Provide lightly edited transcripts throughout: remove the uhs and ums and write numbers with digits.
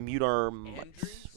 Mute our mics.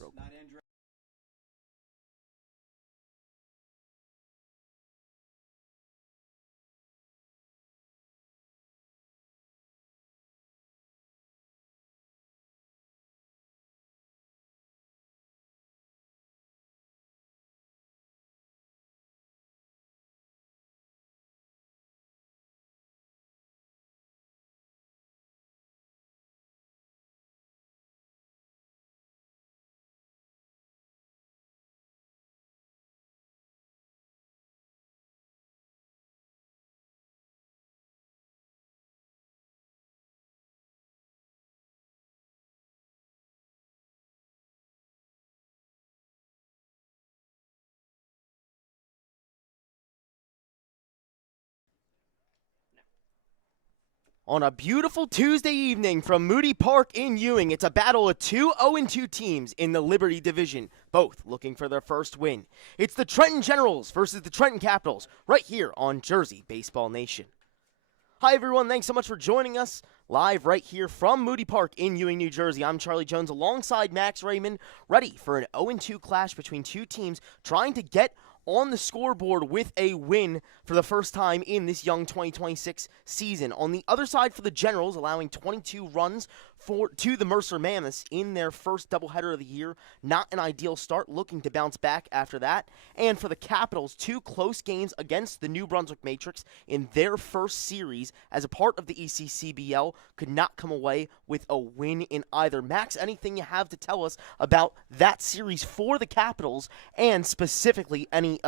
On a beautiful Tuesday evening from Moody Park in Ewing, it's a battle of two 0-2 teams in the Liberty Division, both looking for their first win. It's the Trenton Generals versus the Trenton Capitals, right here on Jersey Baseball Nation. Hi everyone, thanks so much for joining us live right here from Moody Park in Ewing, New Jersey. I'm Charlie Jones alongside Max Raymond, ready for an 0-2 clash between two teams trying to get on the scoreboard with a win for the first time in this young 2026 season. On the other side for the Generals, allowing 22 runs to the Mercer Mammoths in their first doubleheader of the year. Not an ideal start, looking to bounce back after that. And for the Capitals, two close games against the New Brunswick Matrix in their first series as a part of the ECCBL could not come away with a win in either. Max, anything you have to tell us about that series for the Capitals, and specifically any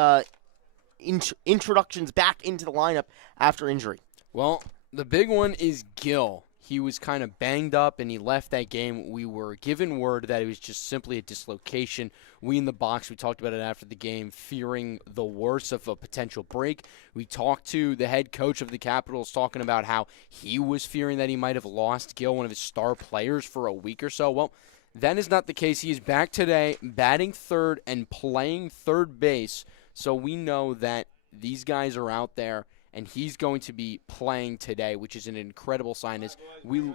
introductions back into the lineup after injury? Well, the big one is Gill. He was kind of banged up, and he left that game. We were given word that it was just simply a dislocation. We in the box, we talked about it after the game, fearing the worst of a potential break. We talked to the head coach of the Capitals, talking about how he was fearing that he might have lost Gill, one of his star players, for a week or so. Well, that is not the case. He is back today, batting third and playing third base. So we know that these guys are out there, and he's going to be playing today, which is an incredible sign. As we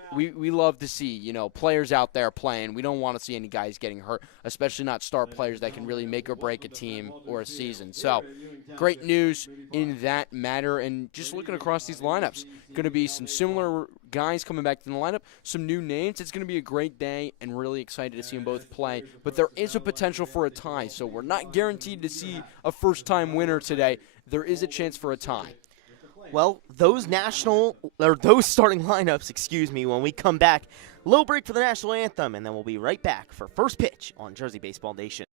love to see, players out there playing. We don't want to see any guys getting hurt, especially not star players that can really make or break a team or a season. So, great news in that matter. And just looking across these lineups, going to be some similar guys coming back to the lineup, some new names. It's going to be a great day, and really excited to see them both play. But there is a potential for a tie, so we're not guaranteed to see a first-time winner today. There is a chance for a tie. Well, those starting lineups, when we come back. Little break for the national anthem, and then we'll be right back for first pitch on Jersey Baseball Nation.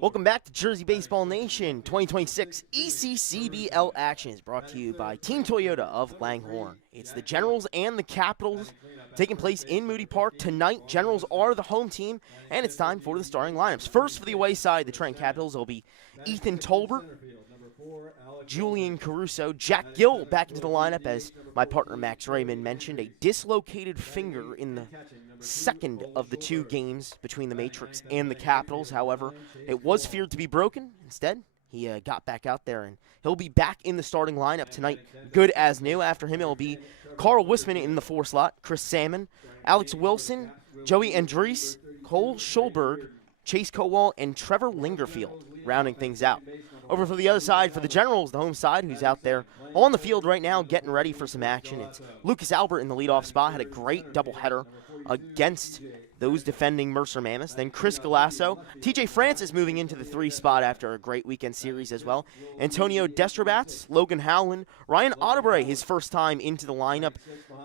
Welcome back to Jersey Baseball Nation. 2026 ECCBL action is brought to you by Team Toyota of Langhorne. It's the Generals and the Capitals taking place in Moody Park tonight. Generals are the home team, and it's time for the starting lineups. First, for the away side, the Trenton Capitals will be Ethan Tolbert, Julian Caruso, Jack Gill back into the lineup, as my partner Max Raymond mentioned. A dislocated finger in the second of the two games between the Matrix and the Capitals. However, it was feared to be broken. Instead, He got back out there, and he'll be back in the starting lineup tonight, good as new. After him, it'll be Carl Wisman in the 4 slot, Chris Salmon, Alex Wilson, Joey Andres, Cole Schulberg, Chase Kowal, and Trevor Lingerfield rounding things out. Over for the other side, for the Generals, the home side, who's out there on the field right now getting ready for some action. It's Lucas Albert in the leadoff spot, had a great doubleheader against those defending Mercer Mammoths. Then Chris Galasso, TJ Francis moving into the 3 spot after a great weekend series as well. Antonio Destrobats, Logan Howland, Ryan Otterbury, his first time into the lineup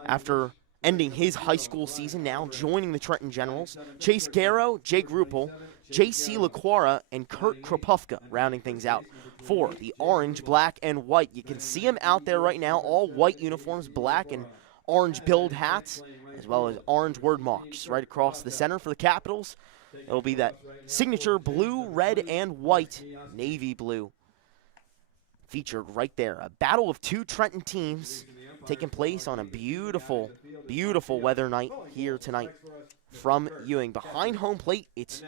after ending his high school season, now joining the Trenton Generals. Chase Garrow, Jake Ruppel, J.C. LaQuara, and Kurt Kropufka rounding things out for the orange, black, and white. You can see them out there right now, all white uniforms, black and orange billed hats, as well as orange word marks right across the center for the Capitals. It'll be that signature blue, red, and white, navy blue featured right there. A battle of 2 Trenton teams taking place on a beautiful, beautiful weather night here tonight from Ewing. Behind home plate, it's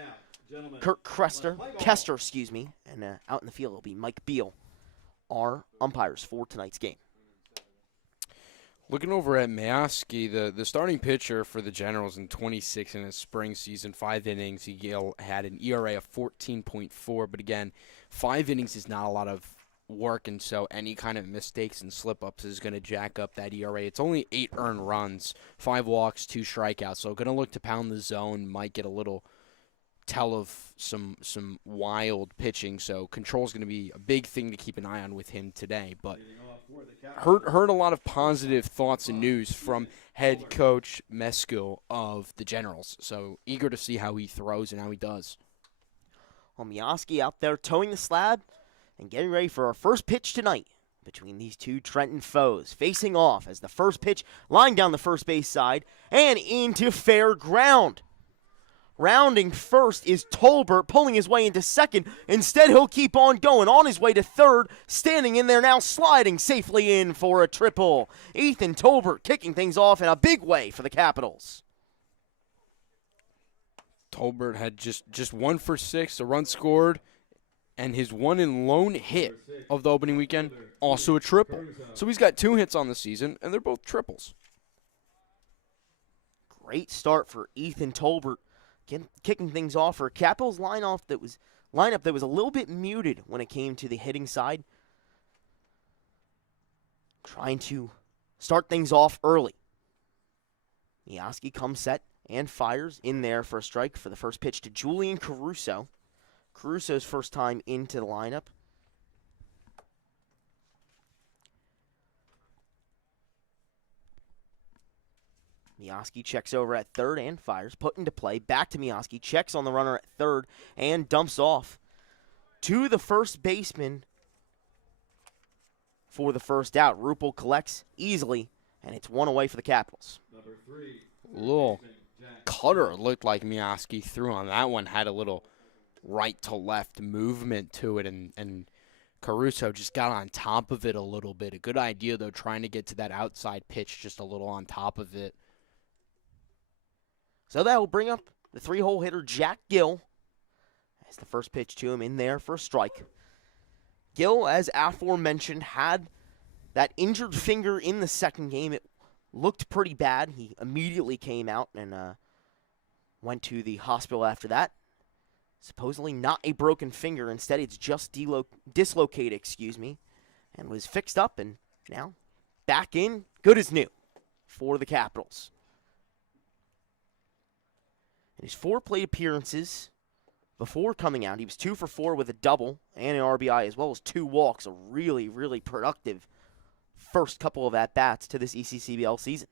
Kurt Kester, and out in the field it'll be Mike Beal, our umpires for tonight's game. Looking over at Mayoski, the starting pitcher for the Generals in 26 in his spring season, 5 innings. He had an ERA of 14.4, but again, 5 innings is not a lot of work, and so any kind of mistakes and slip-ups is going to jack up that ERA. It's only 8 earned runs, 5 walks, 2 strikeouts, so going to look to pound the zone, might get a little tell of some wild pitching, so control is going to be a big thing to keep an eye on with him today. But heard a lot of positive thoughts and news from head coach Meskill of the Generals, so eager to see how he throws and how he does. Well, Miyoski out there towing the slab and getting ready for our first pitch tonight between these 2 Trenton foes, facing off as the first pitch lying down the first base side and into fair ground. Rounding first is Tolbert, pulling his way into second. Instead, he'll keep on going on his way to third, standing in there now, sliding safely in for a triple. Ethan Tolbert kicking things off in a big way for the Capitals. Tolbert had just 1 for 6, a run scored, and his 1 and lone hit of the opening weekend, also a triple. So he's got 2 hits on the season, and they're both triples. Great start for Ethan Tolbert, kicking things off for a Capitals lineup that was a little bit muted when it came to the hitting side. Trying to start things off early. Miyoski comes set and fires in there for a strike for the first pitch to Julian Caruso. Caruso's first time into the lineup. Miyoski checks over at third and fires, put into play. Back to Miyoski, checks on the runner at third and dumps off to the first baseman for the first out. Ruppel collects easily, and it's 1 away for the Capitals. Little cutter looked like Miyoski threw on that one. Had a little right to left movement to it, and Caruso just got on top of it a little bit. A good idea, though, trying to get to that outside pitch just a little on top of it. So that will bring up the 3-hole hitter, Jack Gill, as the first pitch to him in there for a strike. Gill, as aforementioned, had that injured finger in the second game. It looked pretty bad. He immediately came out and went to the hospital after that. Supposedly not a broken finger. Instead, it's just dislocated, and was fixed up and now back in, good as new for the Capitals. In his 4 plate appearances before coming out, he was 2 for 4 with a double and an RBI, as well as 2 walks. A really, really productive first couple of at-bats to this ECCBL season.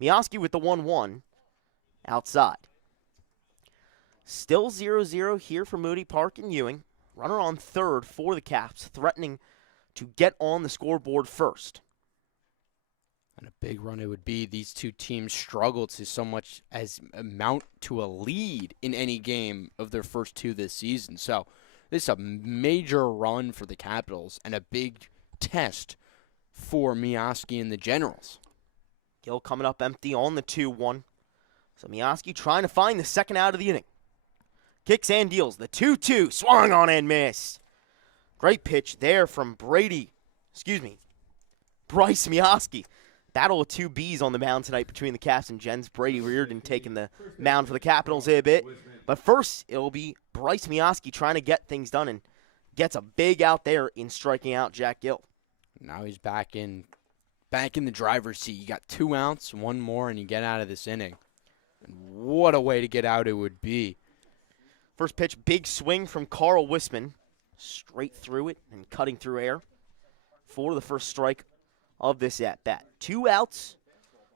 Miyoski with the 1-1 outside. Still 0-0 here for Moody Park and Ewing. Runner on third for the Caps, threatening to get on the scoreboard first. And a big run it would be. These 2 teams struggled to so much as amount to a lead in any game of their first 2 this season. So this is a major run for the Capitals and a big test for Miyoski and the Generals. Gill coming up empty on the 2-1. So Miyoski trying to find the second out of the inning. Kicks and deals. The 2-2 swung on and missed. Great pitch there from Bryce Mioski. Battle of two Bs on the mound tonight between the Caps and Gens. Brady Reardon taking the mound for the Capitals a bit. But first, it'll be Bryce Mioski trying to get things done and gets a big out there in striking out Jack Gill. Now he's back in the driver's seat. You got 2 outs, 1 more, and you get out of this inning. And what a way to get out it would be. First pitch, big swing from Carl Wisman. Straight through it and cutting through air for the first strike of this at-bat. 2 outs,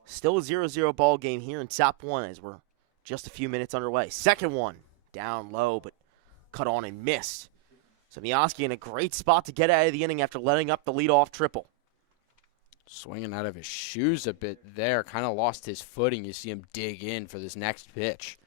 still a 0-0 ball game here in top 1 as we're just a few minutes underway. Second one, down low, but cut on and missed. So Mioski in a great spot to get out of the inning after letting up the leadoff triple. Swinging out of his shoes a bit there, kind of lost his footing. You see him dig in for this next pitch.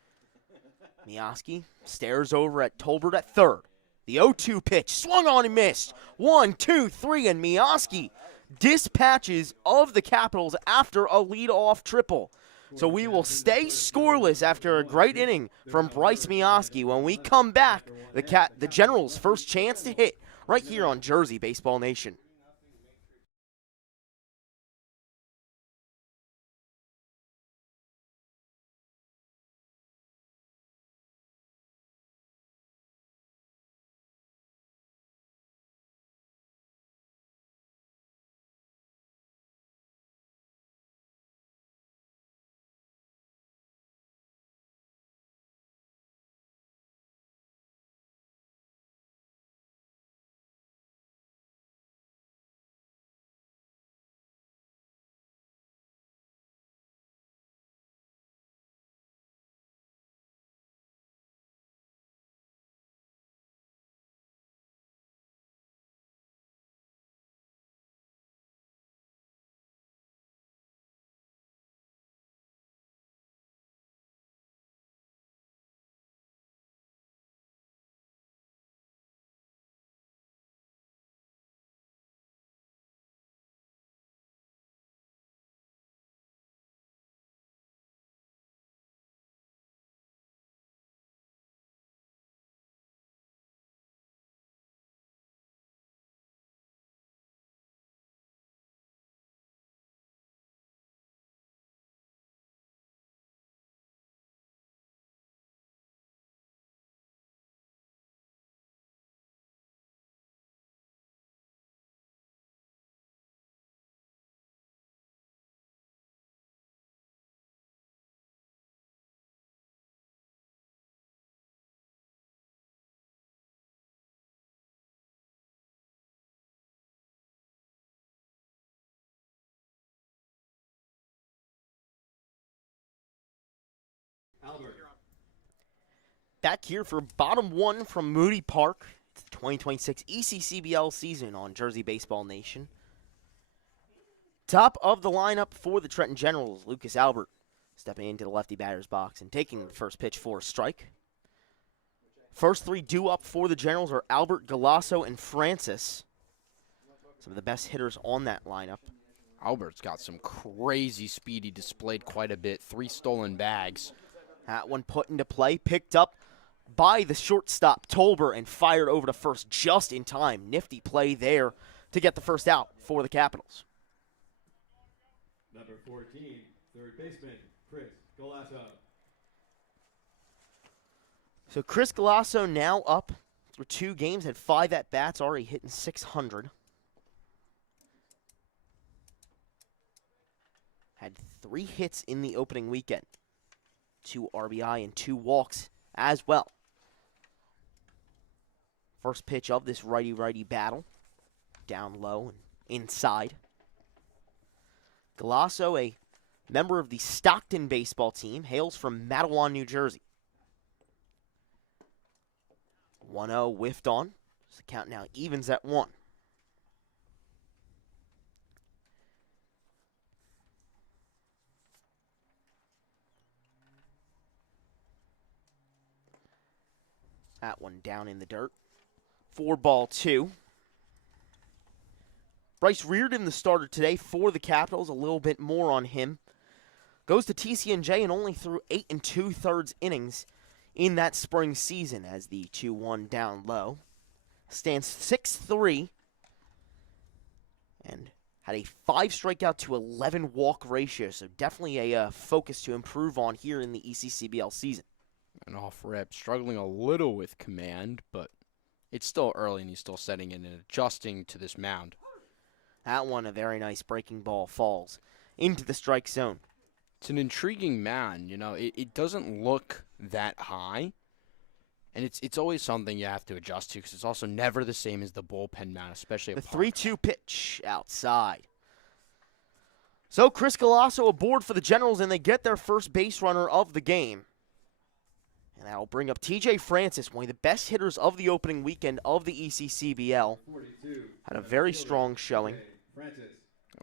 Mioski stares over at Tolbert at third. The 0-2 pitch, swung on and missed. 1, 2, 3, and Mioski dispatches of the Capitals after a leadoff triple. So we will stay scoreless after a great inning from Bryce Mioski. When we come back, the Generals' first chance to hit right here on Jersey Baseball Nation. Back here for bottom 1 from Moody Park. It's the 2026 ECCBL season on Jersey Baseball Nation. Top of the lineup for the Trenton Generals, Lucas Albert stepping into the lefty batter's box and taking the first pitch for a strike. First 3 due up for the Generals are Albert, Galasso, and Francis. Some of the best hitters on that lineup. Albert's got some crazy speed. He displayed quite a bit. 3 stolen bags. That one put into play, picked up by the shortstop Tolbert and fired over to first just in time. Nifty play there to get the first out for the Capitals. Number 14, third baseman, Chris Galasso. So Chris Galasso now up through 2 games, had 5 at-bats, already hitting .600. Had 3 hits in the opening weekend. 2 RBI and 2 walks as well. First pitch of this righty-righty battle. Down low and inside. Galasso, a member of the Stockton baseball team, hails from Matawan, New Jersey. 1-0 whiffed on. So the count now evens at 1. That one down in the dirt. 4-2. Bryce Reardon, the starter today for the Capitals. A little bit more on him. Goes to TCNJ and only threw 8 2/3 innings in that spring season as the 2-1 down low. stands 6'3", and had a 5 strikeout to 11 walk ratio, so definitely a focus to improve on here in the ECCBL season. And off rip, struggling a little with command, but it's still early and he's still setting in and adjusting to this mound. That one, a very nice breaking ball, falls into the strike zone. It's an intriguing mound, it doesn't look that high, and it's always something you have to adjust to because it's also never the same as the bullpen mound, especially The at Park. 3-2 pitch outside. So Chris Galasso aboard for the Generals, and they get their first base runner of the game. And that'll bring up TJ Francis, one of the best hitters of the opening weekend of the ECCBL. 42. Had a very strong showing. Francis.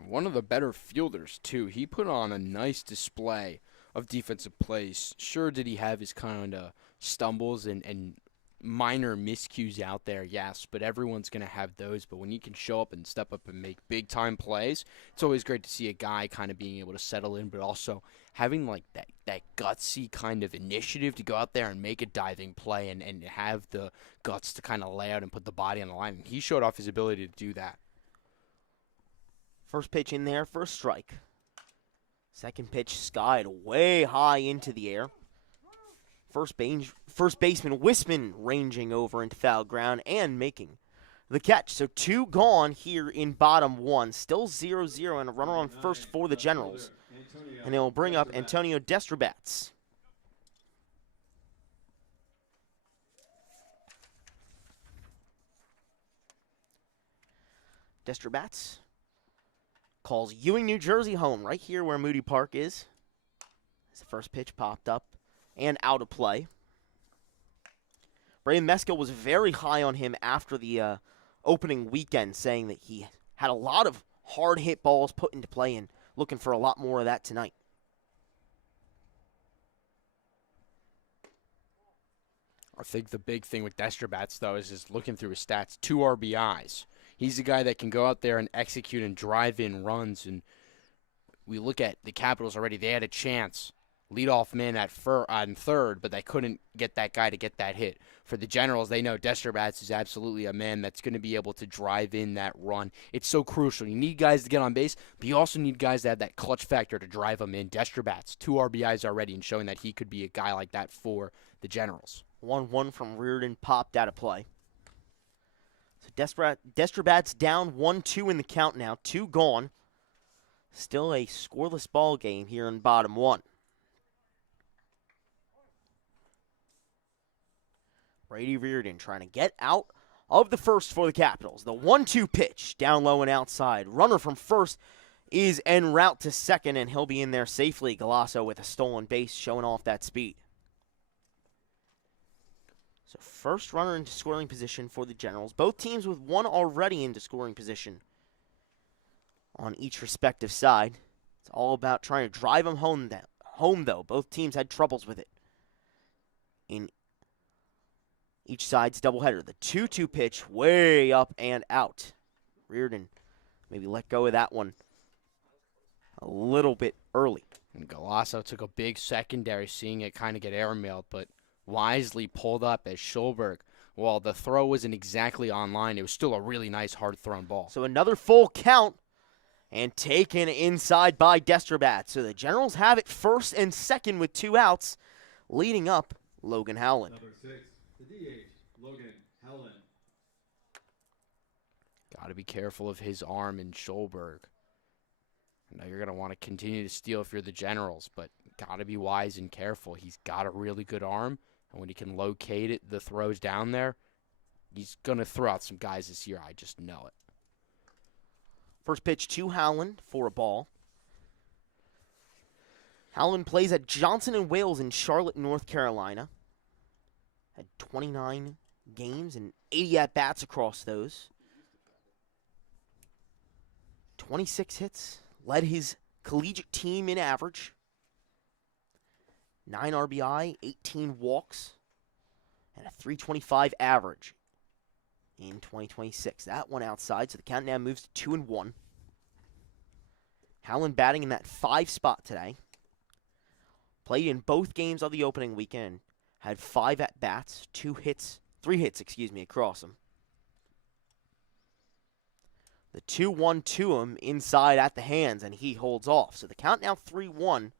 One of the better fielders, too. He put on a nice display of defensive plays. Sure, did he have his kind of stumbles and minor miscues out there? Yes, but everyone's going to have those. But when you can show up and step up and make big-time plays, it's always great to see a guy kind of being able to settle in, but also having like that gutsy kind of initiative to go out there and make a diving play and have the guts to kind of lay out and put the body on the line. And he showed off his ability to do that. First pitch in there for a strike. Second pitch skied way high into the air. First baseman Wisman ranging over into foul ground and making the catch. So 2 gone here in bottom 1. Still 0-0 and a runner on first for the Generals. And they'll bring up Antonio Destrabats. Destrabats calls Ewing, New Jersey home, right here where Moody Park is. As the first pitch popped up and out of play. Ray Mesko was very high on him after the opening weekend, saying that he had a lot of hard hit balls put into play and looking for a lot more of that tonight. I think the big thing with Destrabats, though, is just looking through his stats. 2 RBIs. He's a guy that can go out there and execute and drive in runs. And we look at the Capitals already. They had a chance. Leadoff man on third, but they couldn't get that guy to get that hit. For the Generals, they know Destrabats is absolutely a man that's going to be able to drive in that run. It's so crucial. You need guys to get on base, but you also need guys to have that clutch factor to drive them in. Destrabats, 2 RBIs already, and showing that he could be a guy like that for the Generals. 1-1 from Reardon, popped out of play. So Destrabats down 1-2 in the count now. 2 gone. Still a scoreless ball game here in bottom 1. Brady Reardon trying to get out of the first for the Capitals. The 1-2 pitch, down low and outside. Runner from first is en route to second, and he'll be in there safely. Galasso with a stolen base, showing off that speed. So first runner into scoring position for the Generals. Both teams with one already into scoring position on each respective side. It's all about trying to drive them home, though. Both teams had troubles with it in each side's doubleheader. The 2-2 pitch way up and out. Reardon maybe let go of that one a little bit early. And Galasso took a big secondary, seeing it kind of get airmailed, but wisely pulled up as Schulberg. While the throw wasn't exactly on line, it was still a really nice hard-thrown ball. So another full count and taken inside by Destrabats. So the Generals have it first and second with 2 outs, leading up Logan Howland. Number 6, the DH, Logan Howland. Got to be careful of his arm and Schulberg. I know you're going to want to continue to steal if you're the Generals, but got to be wise and careful. He's got a really good arm, and when he can locate it, the throws down there, he's going to throw out some guys this year. I just know it. First pitch to Howland for a ball. Howland plays at Johnson & Wales in Charlotte, North Carolina. Had 29 games and 80 at-bats across those. 26 hits. Led his collegiate team in average. 9 RBI, 18 walks, and a .325 average in 2026. That one outside, so the count now moves to 2-1. Howland batting in that 5 spot today. Played in both games of the opening weekend. Had 5 at-bats, 3 hits, across them. The 2-1 to him inside at the hands, and he holds off. So the count now 3-1.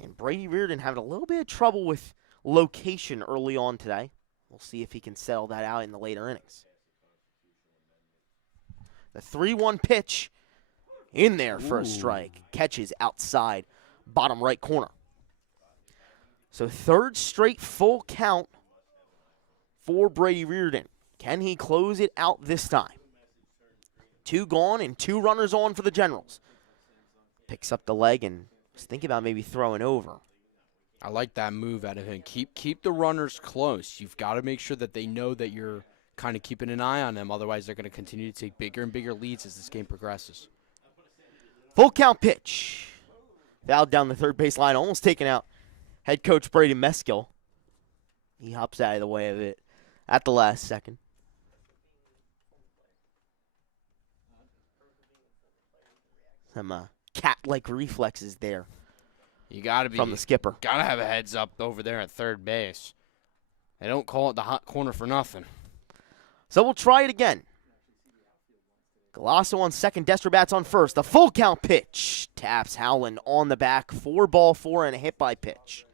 And Brady Reardon having a little bit of trouble with location early on today. We'll see if he can settle that out in the later innings. The 3-1 pitch in there for a strike. Catches outside, bottom right corner. So third straight full count for Brady Reardon. Can he close it out this time? 2 gone and 2 runners on for the Generals. Picks up the leg and was thinking about maybe throwing over. I like that move out of him. Keep the runners close. You've got to make sure that they know that you're kind of keeping an eye on them. Otherwise, they're going to continue to take bigger and bigger leads as this game progresses. Full count pitch. Fouled down the third base line, almost taken out head coach Brady Meskill. He hops out of the way of it at the last second. Some cat-like reflexes there You got to be from the skipper. Got to have a heads up over there at third base. They don't call it the hot corner for nothing. So we'll try it again. Galasso on second, Destro bats on first. The full count pitch. Taps Howland on the back. 4-4 and a hit by pitch.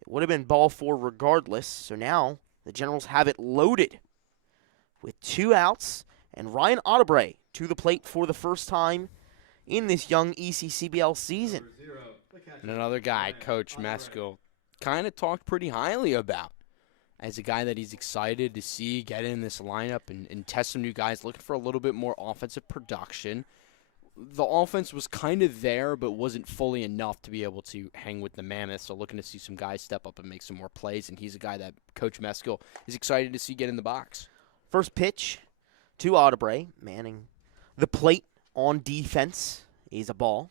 It would have been ball 4 regardless. So now the Generals have it loaded with 2 outs. And Ryan Audebray to the plate for the first time in this young ECCBL season. And another guy, Coach Meskill, kind of talked pretty highly about as a guy that he's excited to see get in this lineup and test some new guys, looking for a little bit more offensive production. The offense was kind of there, but wasn't fully enough to be able to hang with the Mammoths. So looking to see some guys step up and make some more plays, and he's a guy that Coach Meskill is excited to see get in the box. First pitch to Audebray, manning the plate on defense. He's a ball.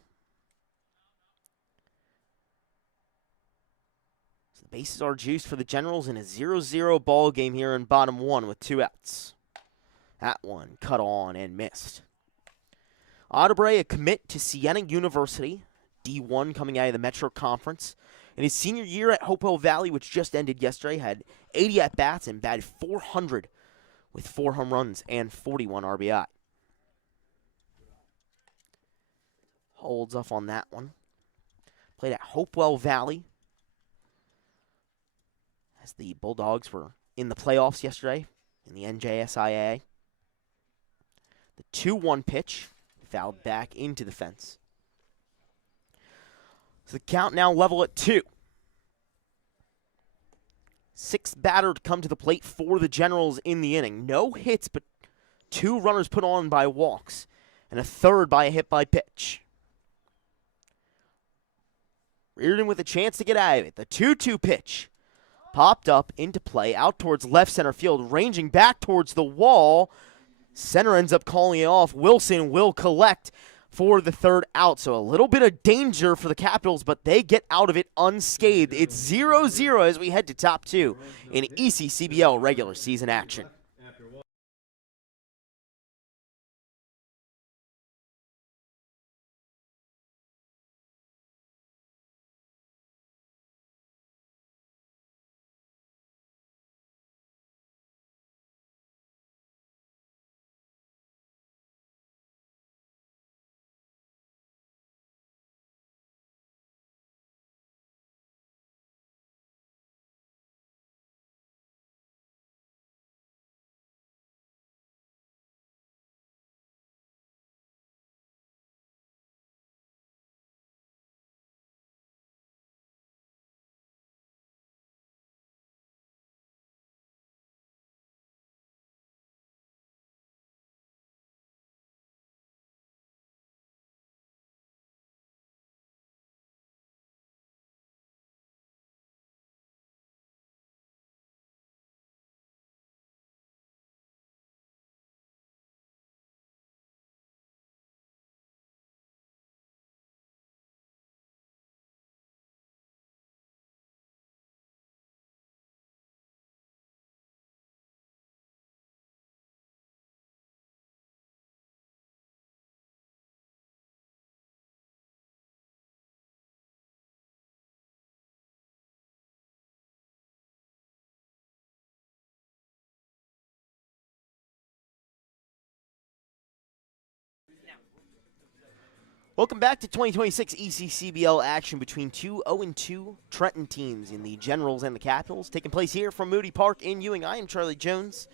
So the bases are juiced for the Generals in a 0-0 ball game here in bottom 1 with 2 outs. That one cut on and missed. Audebray, a commit to Siena University, D1 coming out of the Metro Conference. In his senior year at Hopewell Valley, which just ended yesterday, had 80 at-bats and batted .400 with 4 home runs and 41 RBI. Holds off on that one. Played at Hopewell Valley as the Bulldogs were in the playoffs yesterday in the NJSIA. The 2-1 pitch fouled back into the fence. So the count now level at 2. 6th batter to come to the plate for the Generals in the inning. No hits, but 2 runners put on by walks, and a third by a hit by pitch. Reardon with a chance to get out of it. The 2-2 pitch popped up into play out towards left center field, ranging back towards the wall. Center ends up calling it off. Wilson will collect for the 3rd out. So a little bit of danger for the Capitals, but they get out of it unscathed. It's 0-0 as we head to top 2 in ECCBL regular season action. Welcome back to 2026 ECCBL action between two 0-2 Trenton teams in the Generals and the Capitals, taking place here from Moody Park in Ewing. I am Charlie Jones,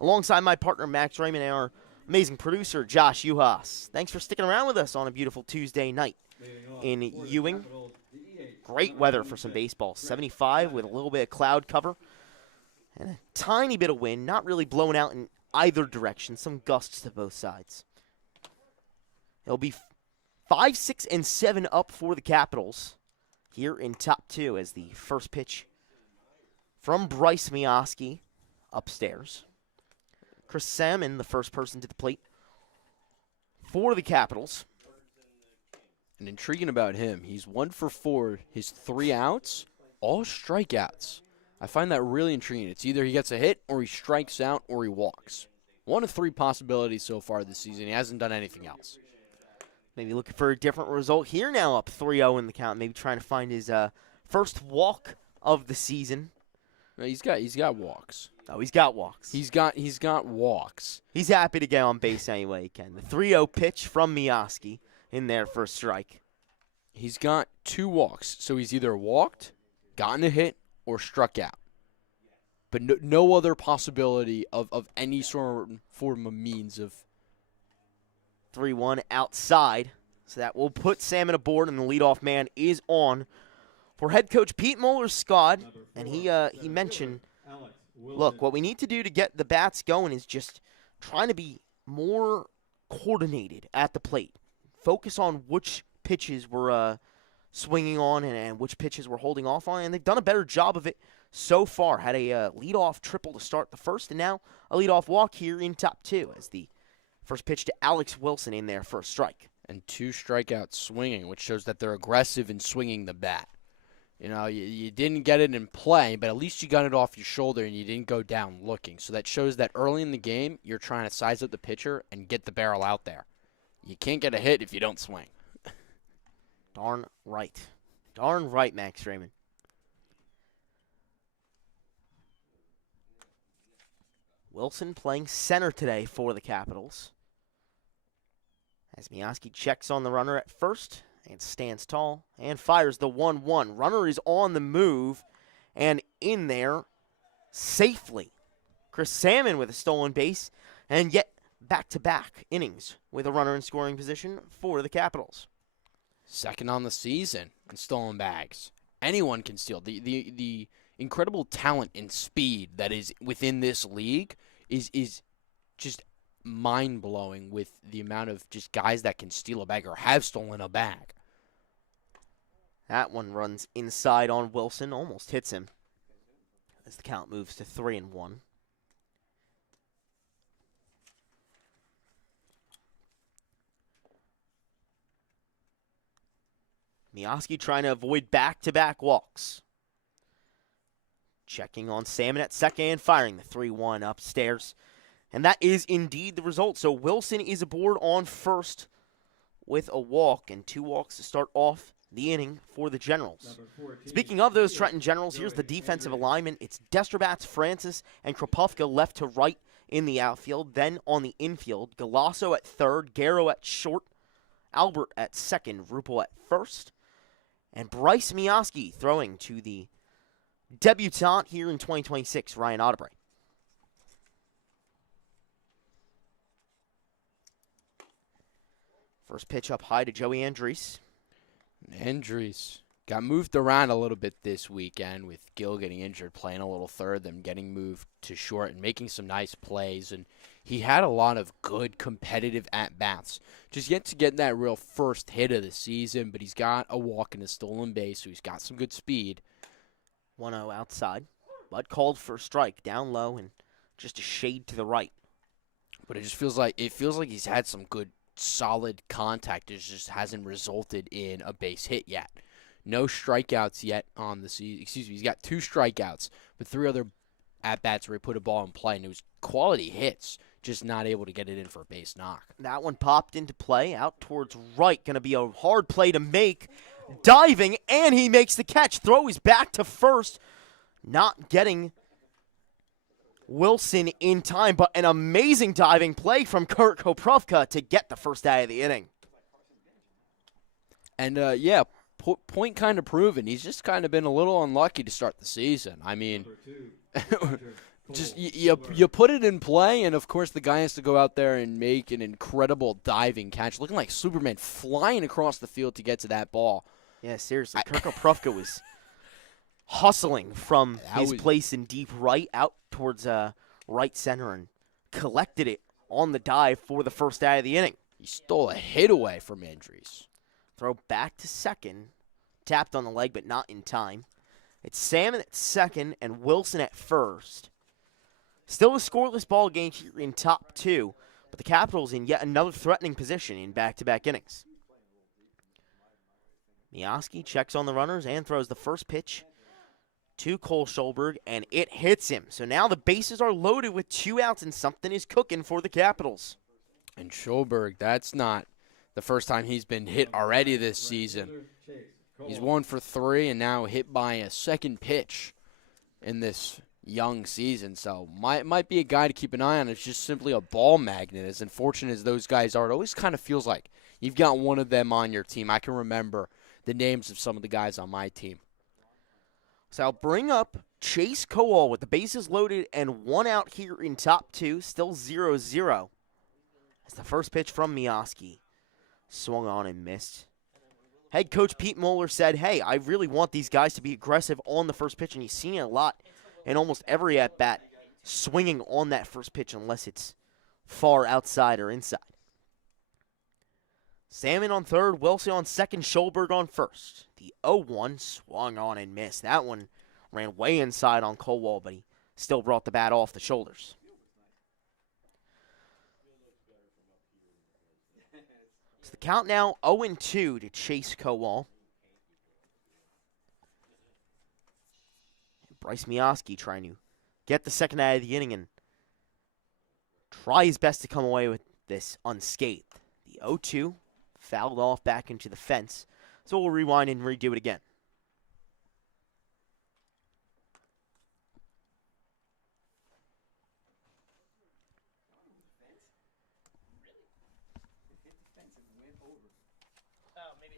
alongside my partner Max Raymond and our amazing producer Josh Yuhas. Thanks for sticking around with us on a beautiful Tuesday night in Ewing. Great weather for some baseball. 75 with a little bit of cloud cover and a tiny bit of wind, not really blowing out in either direction. Some gusts to both sides. It'll be 5, 6, and 7 up for the Capitals here in top 2 as the first pitch from Bryce Mioski upstairs. Chris Salmon, the first person to the plate for the Capitals. And intriguing about him, he's 1 for 4, his 3 outs, all strikeouts. I find that really intriguing. It's either he gets a hit, or he strikes out, or he walks. 1 of 3 possibilities so far this season. He hasn't done anything else. Maybe looking for a different result here now, up 3-0 in the count. Maybe trying to find his first walk of the season. No, he's got walks. Oh, he's got walks. He's got walks. He's happy to get on base anyway, Ken. The 3-0 pitch from Mioski in there for a strike. He's got 2 walks, so he's either walked, gotten a hit, or struck out. But no other possibility of any sort of form of means of 3-1 outside. So that will put Salmon aboard, and the leadoff man is on for head coach Pete Moeller-Scott. And he mentioned, look, what we need to do to get the bats going is just trying to be more coordinated at the plate. Focus on which pitches we're swinging on and which pitches we're holding off on. And they've done a better job of it so far. Had a leadoff triple to start the first, and now a leadoff walk here in top 2 as the first pitch to Alex Wilson in there for a strike. And 2 strikeouts swinging, which shows that they're aggressive in swinging the bat. You know, you didn't get it in play, but at least you got it off your shoulder and you didn't go down looking. So that shows that early in the game, you're trying to size up the pitcher and get the barrel out there. You can't get a hit if you don't swing. Darn right. Darn right, Max Raymond. Wilson playing center today for the Capitals. As Mioski checks on the runner at first and stands tall and fires the 1-1. Runner is on the move and in there safely. Chris Salmon with a stolen base, and yet back-to-back innings with a runner in scoring position for the Capitals. Second on the season in stolen bags. Anyone can steal. The incredible talent and speed that is within this league is just mind-blowing with the amount of just guys that can steal a bag or have stolen a bag. That one runs inside on Wilson, almost hits him as the count moves to 3-1. Mioski trying to avoid back-to-back walks. Checking on Salmon at second and firing the 3-1 upstairs. And that is indeed the result. So Wilson is aboard on first with a walk and 2 walks to start off the inning for the Generals. Speaking of those Trenton Generals, here's the defensive alignment. It's Destrobats, Francis, and Kropofka left to right in the outfield. Then on the infield, Galasso at third, Garrow at short, Albert at second, Rupel at first, and Bryce Mioski throwing to the debutant here in 2026, Ryan Otterbury. First pitch up high to Joey Andres. Andres got moved around a little bit this weekend with Gill getting injured, playing a little third, then getting moved to short and making some nice plays. And he had a lot of good competitive at-bats. Just yet to get that real first hit of the season, but he's got a walk and a stolen base, so he's got some good speed. 1-0 outside, but called for a strike, down low and just a shade to the right. But it just feels like he's had some good solid contact. It just hasn't resulted in a base hit yet. No strikeouts yet on the season. Excuse me, he's got 2 strikeouts, but 3 other at-bats where he put a ball in play, and it was quality hits, just not able to get it in for a base knock. That one popped into play, out towards right. Going to be a hard play to make. Diving, and he makes the catch. Throw is back to first. Not getting Wilson in time, but an amazing diving play from Kurt Kropofka to get the first out of the inning. And, yeah, point kind of proven. He's just kind of been a little unlucky to start the season. I mean, just you put it in play, and, of course, the guy has to go out there and make an incredible diving catch, looking like Superman flying across the field to get to that ball. Yeah, seriously. Kirko Prufka was hustling from his place in deep right out towards right center and collected it on the dive for the first out of the inning. He stole a hit away from Andrews. Throw back to second. Tapped on the leg, but not in time. It's Salmon at second and Wilson at first. Still a scoreless ball game here in top 2, but the Capitals in yet another threatening position in back-to-back innings. Mioski checks on the runners and throws the first pitch to Cole Schulberg, and it hits him. So now the bases are loaded with 2 outs, and something is cooking for the Capitals. And Schulberg, that's not the first time he's been hit already this season. He's 1 for 3 and now hit by a second pitch in this young season. So might be a guy to keep an eye on. It's just simply a ball magnet. As unfortunate as those guys are, it always kind of feels like you've got one of them on your team. I can remember the names of some of the guys on my team. So I'll bring up Chase Kowal with the bases loaded and 1 out here in top 2, still 0-0. As the first pitch from Mioski swung on and missed. Head coach Pete Moeller said, hey, I really want these guys to be aggressive on the first pitch, and he's seen it a lot in almost every at-bat, swinging on that first pitch unless it's far outside or inside. Salmon on third, Wilson on second, Schulberg on first. The 0-1 swung on and missed. That one ran way inside on Kowal, but he still brought the bat off the shoulders. So the count now 0-2 to Chase Kowal. Bryce Mioski trying to get the second out of the inning and try his best to come away with this unscathed. The 0-2 fouled off back into the fence. So we'll rewind and redo it again.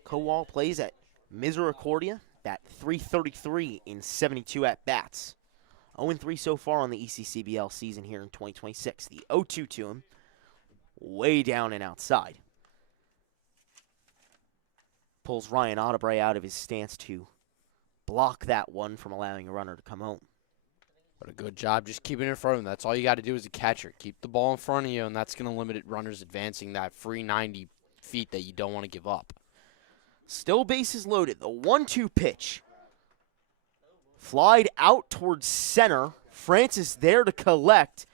Kowal plays at Misericordia, bat .333 in 72 at-bats. 0-3 so far on the ECCBL season here in 2026. The 0-2 to him, way down and outside. Pulls Ryan Otterbray out of his stance to block that one from allowing a runner to come home. What a good job just keeping it in front of him. That's all you got to do as a catcher. Keep the ball in front of you, and that's going to limit runners advancing that free 90 feet that you don't want to give up. Still bases loaded. The 1-2 pitch. Flied out towards center. Francis there to collect.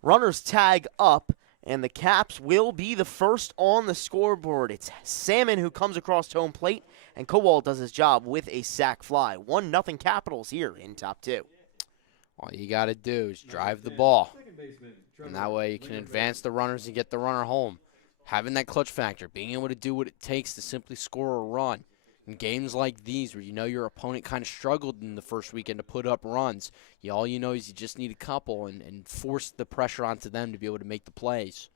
Runners tag up, and the Caps will be the first on the scoreboard. It's Salmon who comes across home plate, and Kowal does his job with a sac fly. 1-0 Capitals here in top 2. All you got to do is drive the ball, and that way you can advance the runners and get the runner home. Having that clutch factor, being able to do what it takes to simply score a run. In games like these where you know your opponent kind of struggled in the first weekend to put up runs, all you know is you just need a couple and force the pressure onto them to be able to make the plays.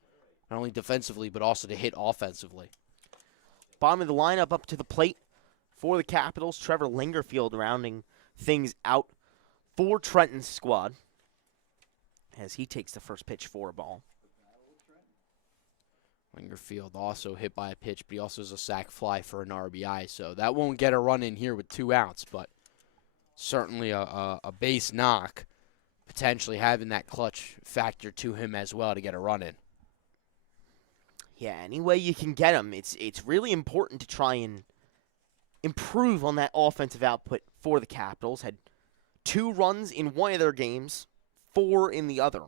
Not only defensively, but also to hit offensively. Bottom of the lineup up to the plate for the Capitals. Trevor Lingerfield rounding things out for Trenton's squad as he takes the first pitch for a ball. Lingerfield also hit by a pitch, but he also has a sac fly for an RBI, so that won't get a run in here with 2 outs, but certainly a base knock, potentially having that clutch factor to him as well to get a run in. Yeah, any way you can get him, it's really important to try and improve on that offensive output for the Capitals. Had 2 runs in one of their games, 4 in the other,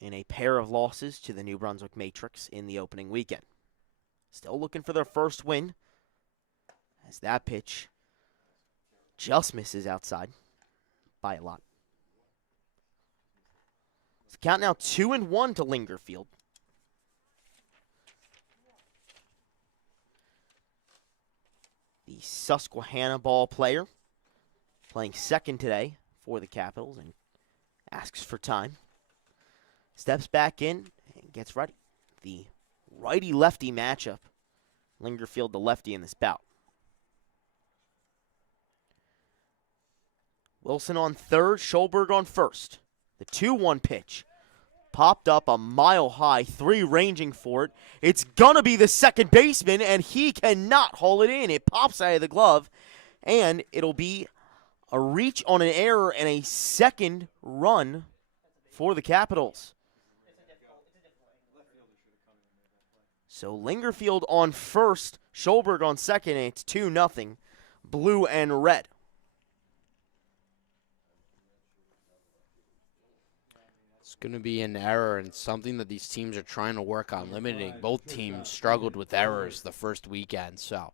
in a pair of losses to the New Brunswick Matrix in the opening weekend. Still looking for their first win, as that pitch just misses outside by a lot. So count now 2-1 to Lingerfield. The Susquehanna ball player playing second today for the Capitals and asks for time. Steps back in and gets ready. The righty-lefty matchup Lingerfield, the lefty in this bout. Wilson on third, Schulberg on first. The 2-1 pitch. Popped up a mile high, 3 ranging for it. It's going to be the second baseman, and he cannot haul it in. It pops out of the glove, and it'll be a reach on an error and a second run for the Capitals. So Lingerfield on first, Schulberg on second, and it's 2-0, blue and red. It's going to be an error and something that these teams are trying to work on limiting. Both teams struggled with errors the first weekend, so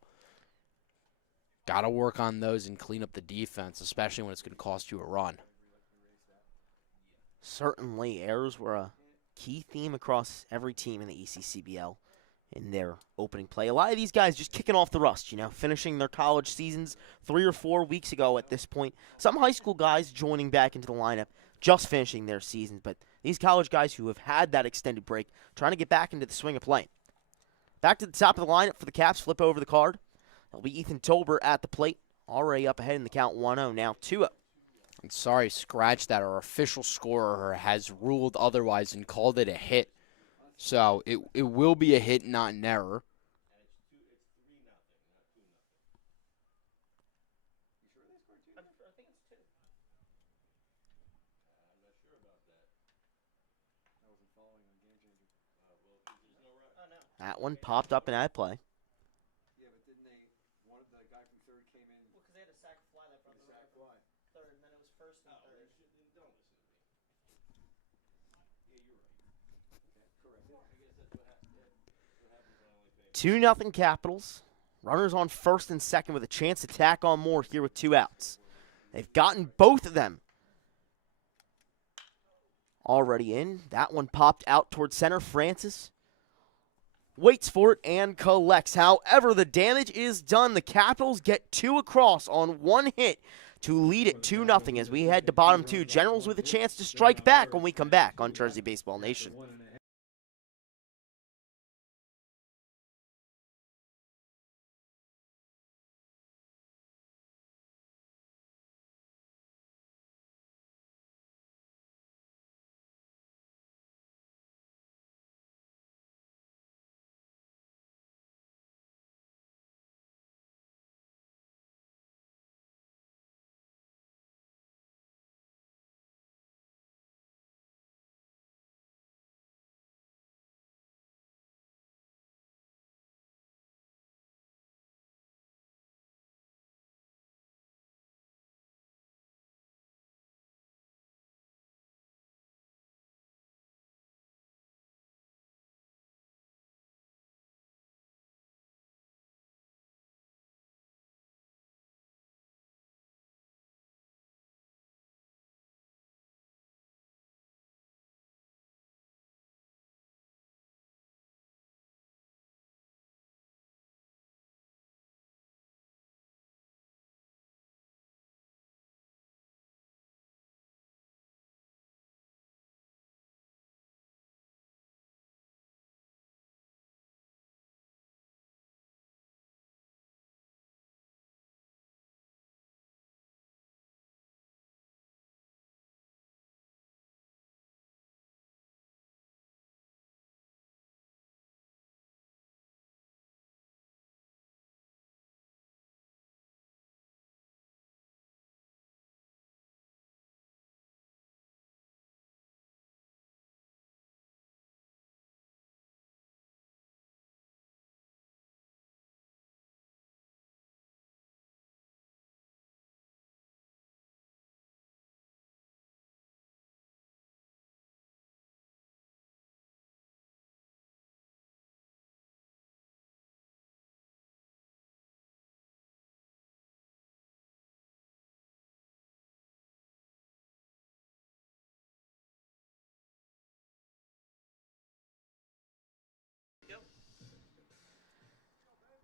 got to work on those and clean up the defense, especially when it's going to cost you a run. Certainly, errors were a key theme across every team in the ECCBL in their opening play. A lot of these guys just kicking off the rust, finishing their college seasons 3 or 4 weeks ago at this point. Some high school guys joining back into the lineup, just finishing their seasons, but these college guys who have had that extended break, trying to get back into the swing of playing. Back to the top of the lineup for the Caps, flip over the card. It'll be Ethan Tolbert at the plate, already up ahead in the count 1-0, now 2-0. I'm sorry, scratch that. Our official scorer has ruled otherwise and called it a hit. So it will be a hit, not an error. That one popped up and out of play. Yeah, but didn't they, one of the guy from third came in? Well, because they had a sack fly that brought the runner from third, and then it was first and third. Don't listen to me. Yeah, you're right. Okay, correct. I guess that's what happens when I only pay. 2-0 Capitals. Runners on first and second with a chance to tack on more here with 2 outs. They've gotten both of them already in. That one popped out towards center. Francis waits for it and collects. However, the damage is done. The Capitals get 2 across on 1 hit to lead it 2-0 as we head to bottom 2. Generals with a chance to strike back when we come back on Jersey Baseball Nation.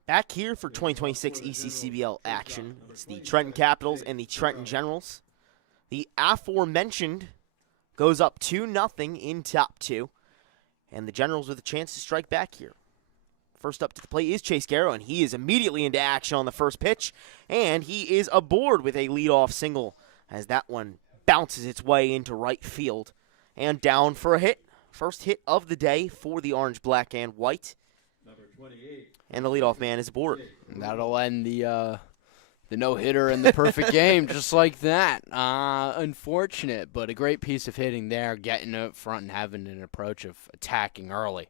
Back here for 2026 ECCBL action, it's the Trenton Capitals and the Trenton Generals. The aforementioned goes up 2-0 in top 2, and the Generals with a chance to strike back here. First up to the plate is Chase Garrow, and he is immediately into action on the first pitch, and he is aboard with a leadoff single as that one bounces its way into right field and down for a hit. First hit of the day for the orange, black, and white. Number 28. And the leadoff man is aboard. And that'll end the no-hitter and the perfect game just like that. Unfortunate, but a great piece of hitting there, getting up front and having an approach of attacking early.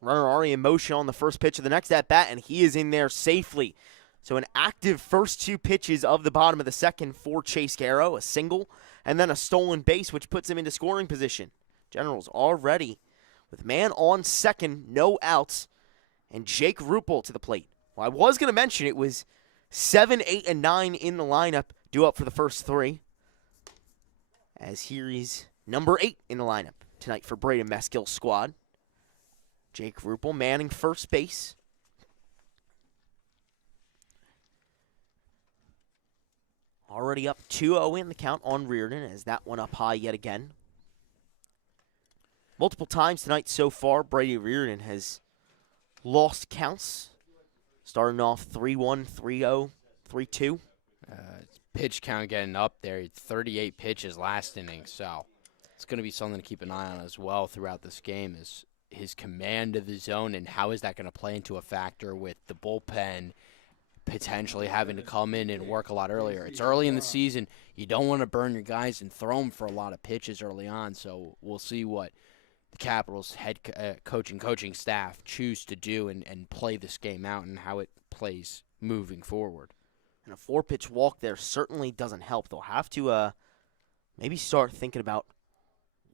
Runner already in motion on the first pitch of the next at-bat, and he is in there safely. So an active first two pitches of the bottom of the second for Chase Garrow, a single, and then a stolen base, which puts him into scoring position. Generals already with man on second, no outs, and Jake Ruppel to the plate. Well, I was going to mention it was 7, 8, and 9 in the lineup, due up for the first three, as here is number 8 in the lineup tonight for Braden Meskill's squad. Jake Ruppel manning first base. Already up 2-0 in the count on Reardon as that one up high yet again. Multiple times tonight so far, Brady Reardon has lost counts. Starting off 3-1, 3-0, 3-2. Pitch count getting up there. He had 38 pitches last inning, so it's going to be something to keep an eye on as well throughout this game is his command of the zone and how is that going to play into a factor with the bullpen potentially having to come in and work a lot earlier. It's early in the season. You don't want to burn your guys and throw them for a lot of pitches early on, so we'll see what the Capitals head coaching staff choose to do and play this game out and how it plays moving forward. And a 4-pitch walk there certainly doesn't help. They'll have to maybe start thinking about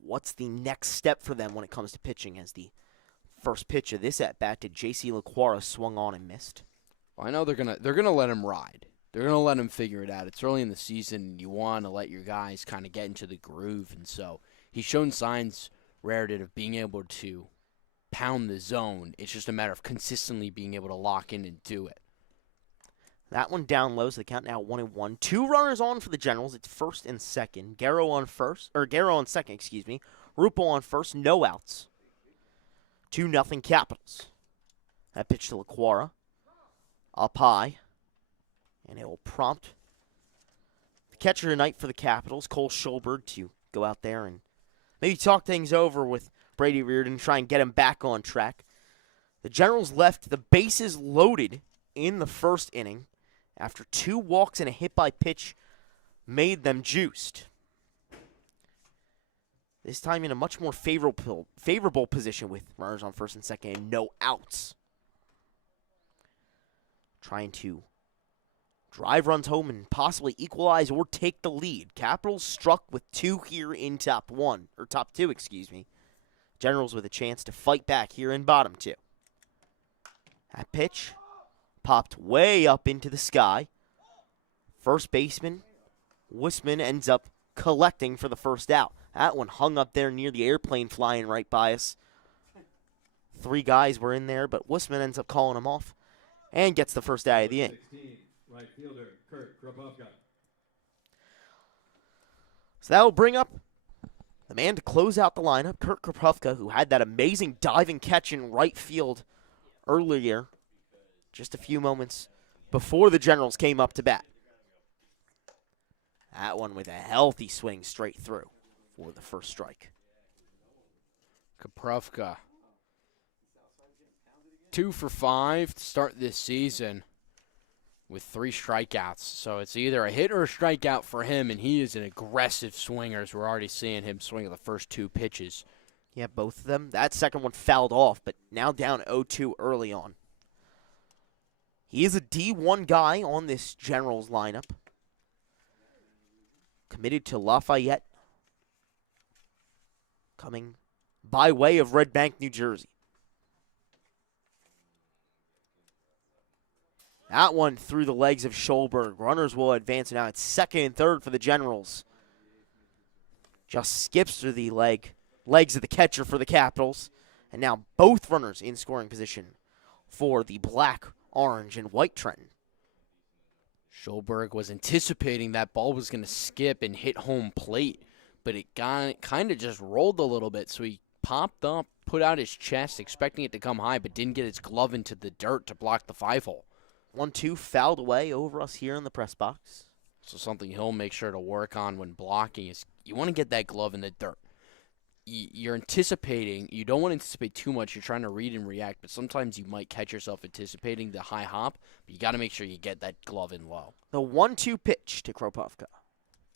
what's the next step for them when it comes to pitching, as the first pitch of this at-bat to J.C. LaQuara swung on and missed. Well, I know they're gonna let him ride. They're gonna let him figure it out. It's early in the season, and you want to let your guys kind of get into the groove. And so he's shown signs, Reardon, of being able to pound the zone. It's just a matter of consistently being able to lock in and do it. That one down low, so the count now 1-1. 2 runners on for the Generals. It's first and second. Garrow on second, excuse me. Ruppel on first, no outs. 2-0 Capitals. That pitch to LaQuara. Up high. And it will prompt the catcher tonight for the Capitals, Cole Schulberg, to go out there and maybe talk things over with Brady Reardon, try and get him back on track. The Generals left the bases loaded in the first inning after 2 walks and a hit by pitch made them juiced. This time in a much more favorable position with runners on first and second and no outs. Trying to drive runs home and possibly equalize or take the lead. Capitals struck with 2 here in top 2, excuse me. Generals with a chance to fight back here in bottom 2. That pitch popped way up into the sky. First baseman Wisman ends up collecting for the first out. That one hung up there near the airplane flying right by us. 3 guys were in there, but Wisman ends up calling him off and gets the first out of the inning. 16, right fielder, Kurt Krapowka. So that will bring up the man to close out the lineup, Kurt Krapowka, who had that amazing diving catch in right field earlier, just a few moments before the Generals came up to bat. That one with a healthy swing straight through for the first strike. Krapowka, 2 for 5 to start this season with 3 strikeouts. So it's either a hit or a strikeout for him, and he is an aggressive swinger, as we're already seeing him swing at the first 2 pitches. Yeah, both of them. That second one fouled off, but now down 0-2 early on. He is a D1 guy on this Generals lineup. Committed to Lafayette. Coming by way of Red Bank, New Jersey. That one through the legs of Schulberg. Runners will advance now. It's second and third for the Generals. Just skips through the legs of the catcher for the Capitals. And now both runners in scoring position for the black, orange, and white Trenton. Schulberg was anticipating that ball was going to skip and hit home plate, but it kind of just rolled a little bit, so he popped up, put out his chest, expecting it to come high, but didn't get his glove into the dirt to block the 5-hole. 1-2 fouled away over us here in the press box. So something he'll make sure to work on when blocking is you want to get that glove in the dirt. You're anticipating, you don't want to anticipate too much, you're trying to read and react, but sometimes you might catch yourself anticipating the high hop, but you got to make sure you get that glove in low. The 1-2 pitch to Kropovka.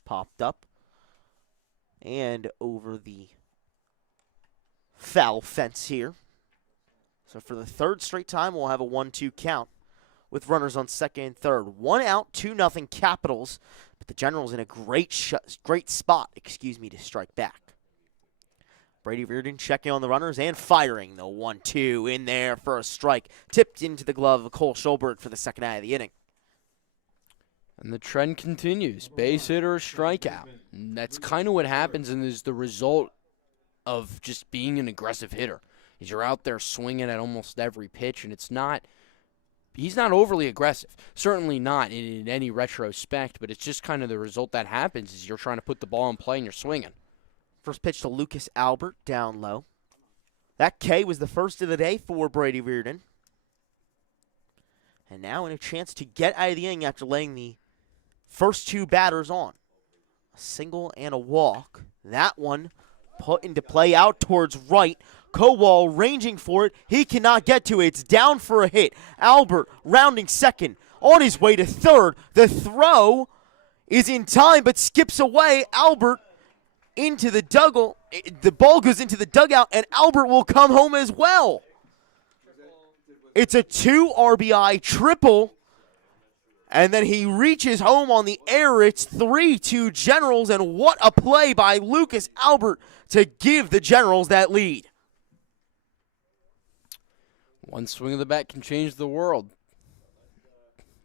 Popped up and over the foul fence here. So for the third straight time, we'll have a 1-2 count with runners on second and third. 1 out, 2-0 Capitals, but the Generals in a great spot, to strike back. Brady Reardon checking on the runners and firing the 1-2 in there for a strike. Tipped into the glove of Cole Schulberg for the second out of the inning. And the trend continues. Base hit or a strikeout. And that's kind of what happens and is the result of just being an aggressive hitter. Is you're out there swinging at almost every pitch, and he's not overly aggressive. Certainly not in any retrospect, but it's just kind of the result that happens is you're trying to put the ball in play and you're swinging. First pitch to Lucas Albert, down low. That K was the first of the day for Brady Reardon. And now in a chance to get out of the inning after laying the first two batters on. A single and a walk. That one put into play out towards right. Kowal ranging for it. He cannot get to it. It's down for a hit. Albert rounding second. On his way to third. The throw is in time but skips away. Albert into the dugout. The ball goes into the dugout, and Albert will come home as well. It's a 2 RBI triple, and then he reaches home on the air. It's 3-2 Generals, and what a play by Lucas Albert to give the Generals that lead. One swing of the bat can change the world.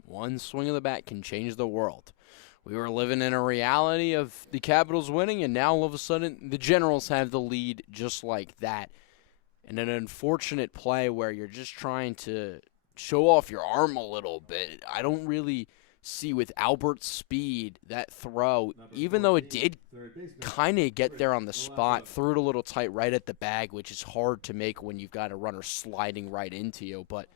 One swing of the bat can change the world. We were living in a reality of the Capitals winning, and now all of a sudden the Generals have the lead just like that. And an unfortunate play where you're just trying to show off your arm a little bit. I don't really see with Albert's speed that throw, even though it did kind of get there on the spot, threw it a little tight right at the bag, which is hard to make when you've got a runner sliding right into you. But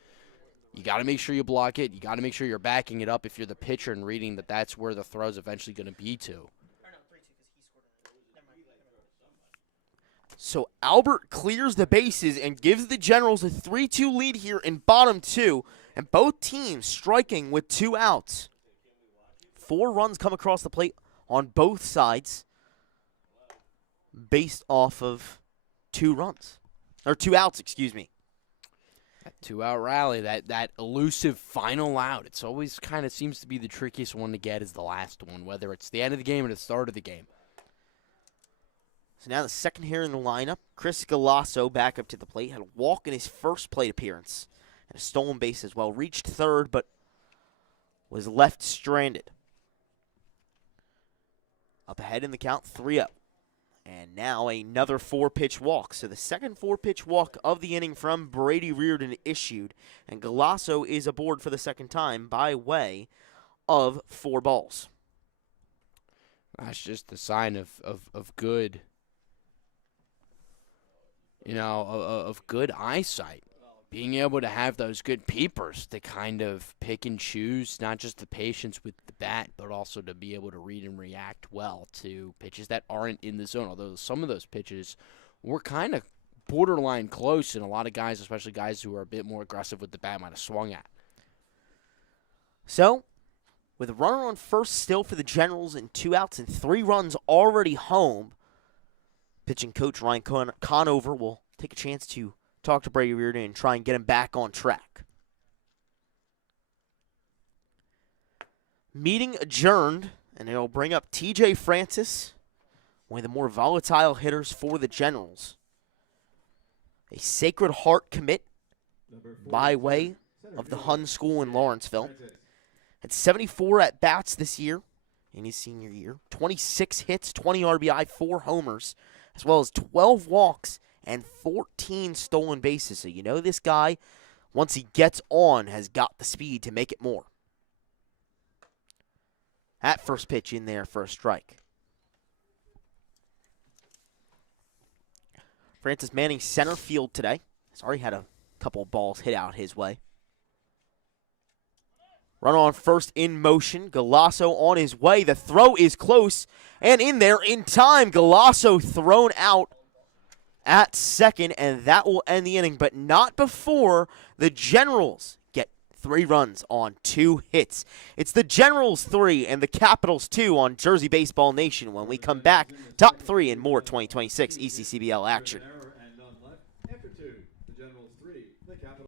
you got to make sure you block it. You got to make sure you're backing it up if you're the pitcher and reading that that's where the throw's eventually going to be to. So Albert clears the bases and gives the Generals a 3-2 lead here in bottom two, and both teams striking with 2 outs. 4 runs come across the plate on both sides based off of 2 runs. Or 2 outs, That 2-out rally, that elusive final out, it's always kind of seems to be the trickiest one to get is the last one, whether it's the end of the game or the start of the game. So now the second here in the lineup, Chris Galasso back up to the plate, had a walk in his first plate appearance and a stolen base as well. Reached third, but was left stranded. Up ahead in the count, 3-0. And now another 4-pitch walk. So the second 4-pitch walk of the inning from Brady Reardon issued, and Galasso is aboard for the second time by way of 4 balls. That's just a sign of good, of good eyesight. Being able to have those good peepers to kind of pick and choose, not just the patience with the bat, but also to be able to read and react well to pitches that aren't in the zone. Although some of those pitches were kind of borderline close, and a lot of guys, especially guys who are a bit more aggressive with the bat, might have swung at. So, with a runner on first still for the Generals and 2 outs and 3 runs already home, pitching coach Ryan Conover will take a chance to talk to Brady Reardon and try and get him back on track. Meeting adjourned, and it'll bring up TJ Francis, one of the more volatile hitters for the Generals. A Sacred Heart commit by way of the Hun School in Lawrenceville. Had 74 at-bats this year in his senior year. 26 hits, 20 RBI, 4 homers, as well as 12 walks and 14 stolen bases. So you know this guy, once he gets on, has got the speed to make it more. That first pitch in there for a strike. Francis Manning center field today. He's already had a couple of balls hit out his way. Run on first in motion. Galasso on his way. The throw is close and in there in time. Galasso thrown out at second, and that will end the inning, but not before the Generals get 3 runs on 2 hits. It's the Generals 3 and the Capitals 2 on Jersey Baseball Nation when we come back. Top 3 and more 2026 ECCBL action. After 2, the Generals 3, the Capitals.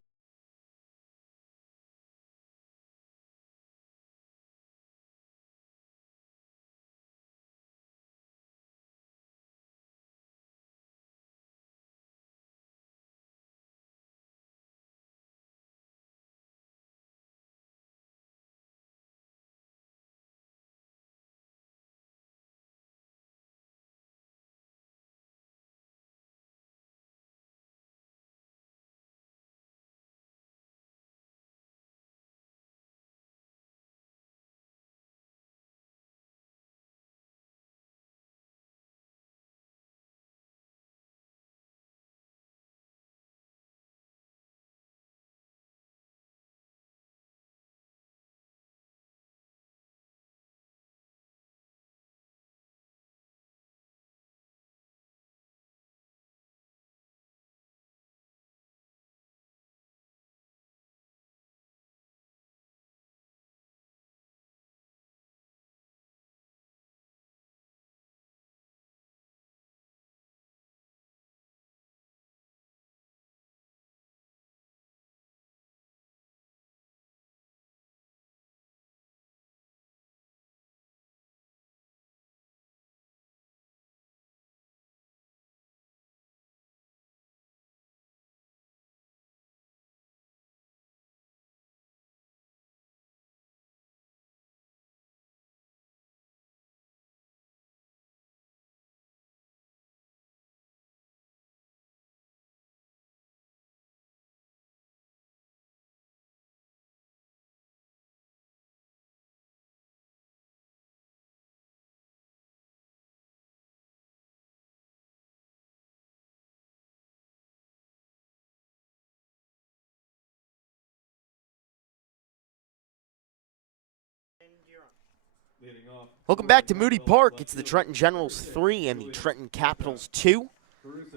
Leading off. Welcome back to Moody Park. It's the Trenton Generals 3 and the Trenton Capitals 2.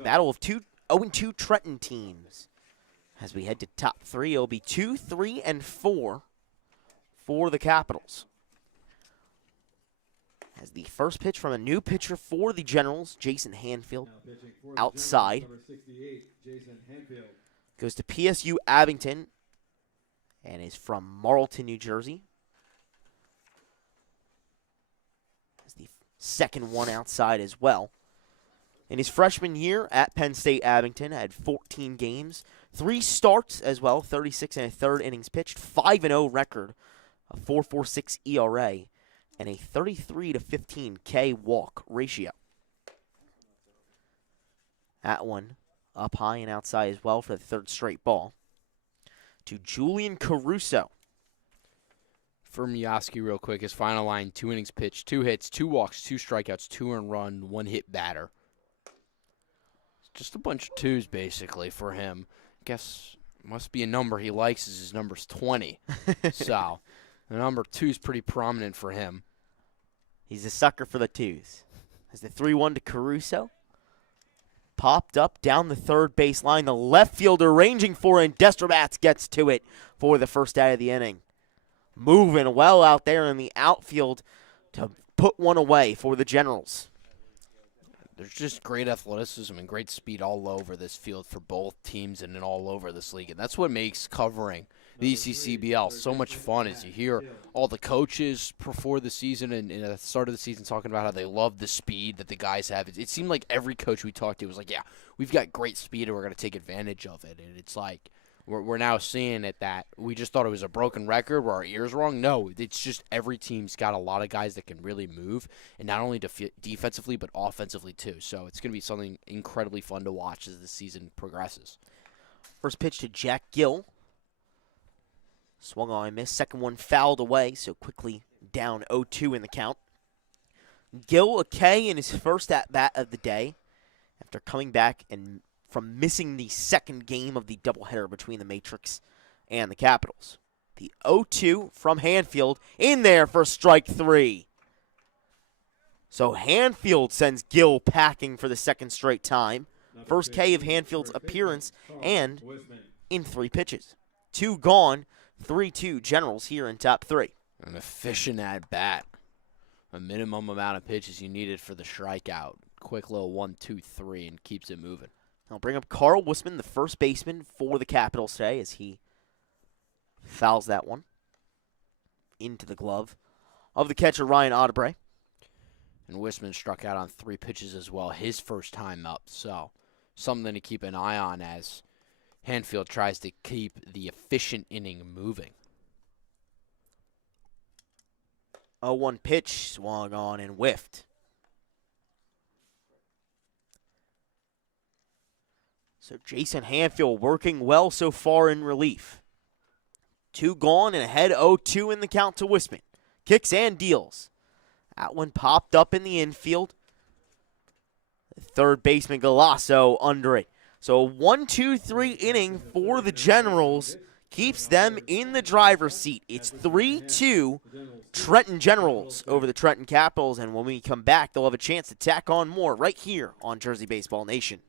Battle of 0-2 Trenton teams. As we head to top 3, it'll be 2, 3, and 4 for the Capitals. As the first pitch from a new pitcher for the Generals, Jason Hanfield, outside. Goes to PSU Abington and is from Marlton, New Jersey. The second one outside as well. In his freshman year at Penn State Abington, had 14 games, 3 starts as well, 36 and a third innings pitched, 5-0 record, a 4.46 ERA, and a 33-15 K walk ratio. That one up high and outside as well for the 3rd straight ball. To Julian Caruso. For Miyaski, real quick, his final line: 2 innings pitched, 2 hits, 2 walks, 2 strikeouts, 2 earned run, 1 hit batter. Just a bunch of 2s basically for him. Guess must be a number he likes. Is his number's 20. So the number 2 is pretty prominent for him. He's a sucker for the 2s. As the 3-1 to Caruso. Popped up down the 3rd baseline. The left fielder ranging for it, and Destrobats gets to it for the first out of the inning. Moving well out there in the outfield to put one away for the Generals. There's just great athleticism and great speed all over this field for both teams and all over this league. And that's what makes covering the ECCBL so much fun, as you hear all the coaches before the season and at the start of the season talking about how they love the speed that the guys have. It seemed like every coach we talked to was like, yeah, we've got great speed and we're going to take advantage of it. And it's like, we're now seeing it that we just thought it was a broken record where our ears wrong. No, it's just every team's got a lot of guys that can really move, and not only defensively but offensively too. So it's going to be something incredibly fun to watch as the season progresses. First pitch to Jack Gill. Swung on and missed. Second one fouled away, so quickly down 0-2 in the count. Gill, a K in his first at-bat of the day after coming back and from missing the second game of the doubleheader between the Matrix and the Capitals. The 0-2 from Hanfield in there for strike 3. So Hanfield sends Gill packing for the second straight time. First K of Hanfield's appearance and in 3 pitches. 2 gone, 3-2 Generals here in top 3. An efficient at bat. A minimum amount of pitches you needed for the strikeout. Quick little 1-2-3 and keeps it moving. I'll bring up Carl Wisman, the first baseman for the Capitals today, as he fouls that one into the glove of the catcher Ryan Audebray. And Wisman struck out on 3 pitches as well, his first time up. So something to keep an eye on as Hanfield tries to keep the efficient inning moving. 0-1 pitch, swung on and whiffed. So Jason Hanfield working well so far in relief. 2 gone and ahead 0-2 in the count to Wisman. Kicks and deals. That one popped up in the infield. Third baseman Galasso under it. So a 1-2-3 inning for the Generals keeps them in the driver's seat. It's 3-2 Trenton Generals over the Trenton Capitals, and when we come back, they'll have a chance to tack on more right here on Jersey Baseball Nation.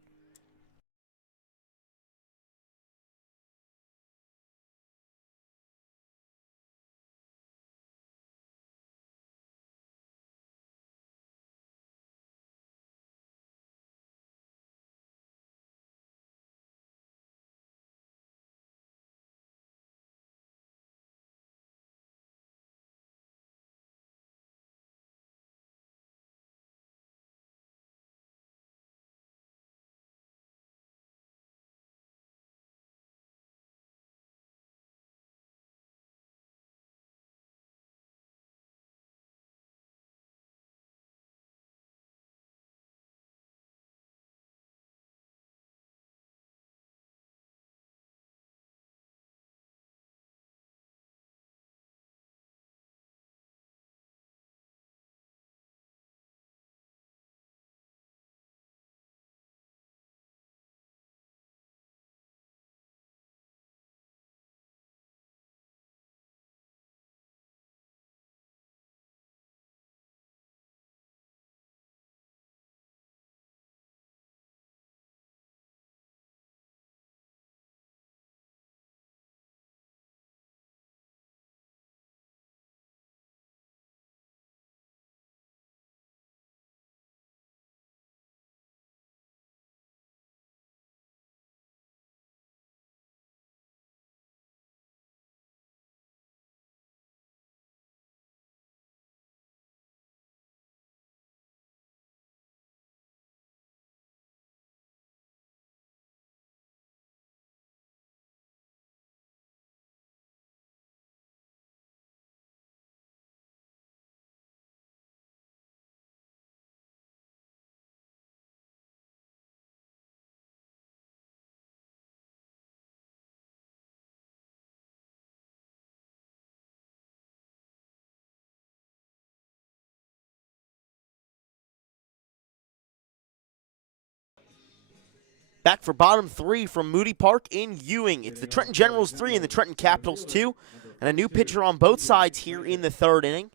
Back for bottom 3 from Moody Park in Ewing. It's the Trenton Generals 3 and the Trenton Capitals 2. And a new pitcher on both sides here in the third inning.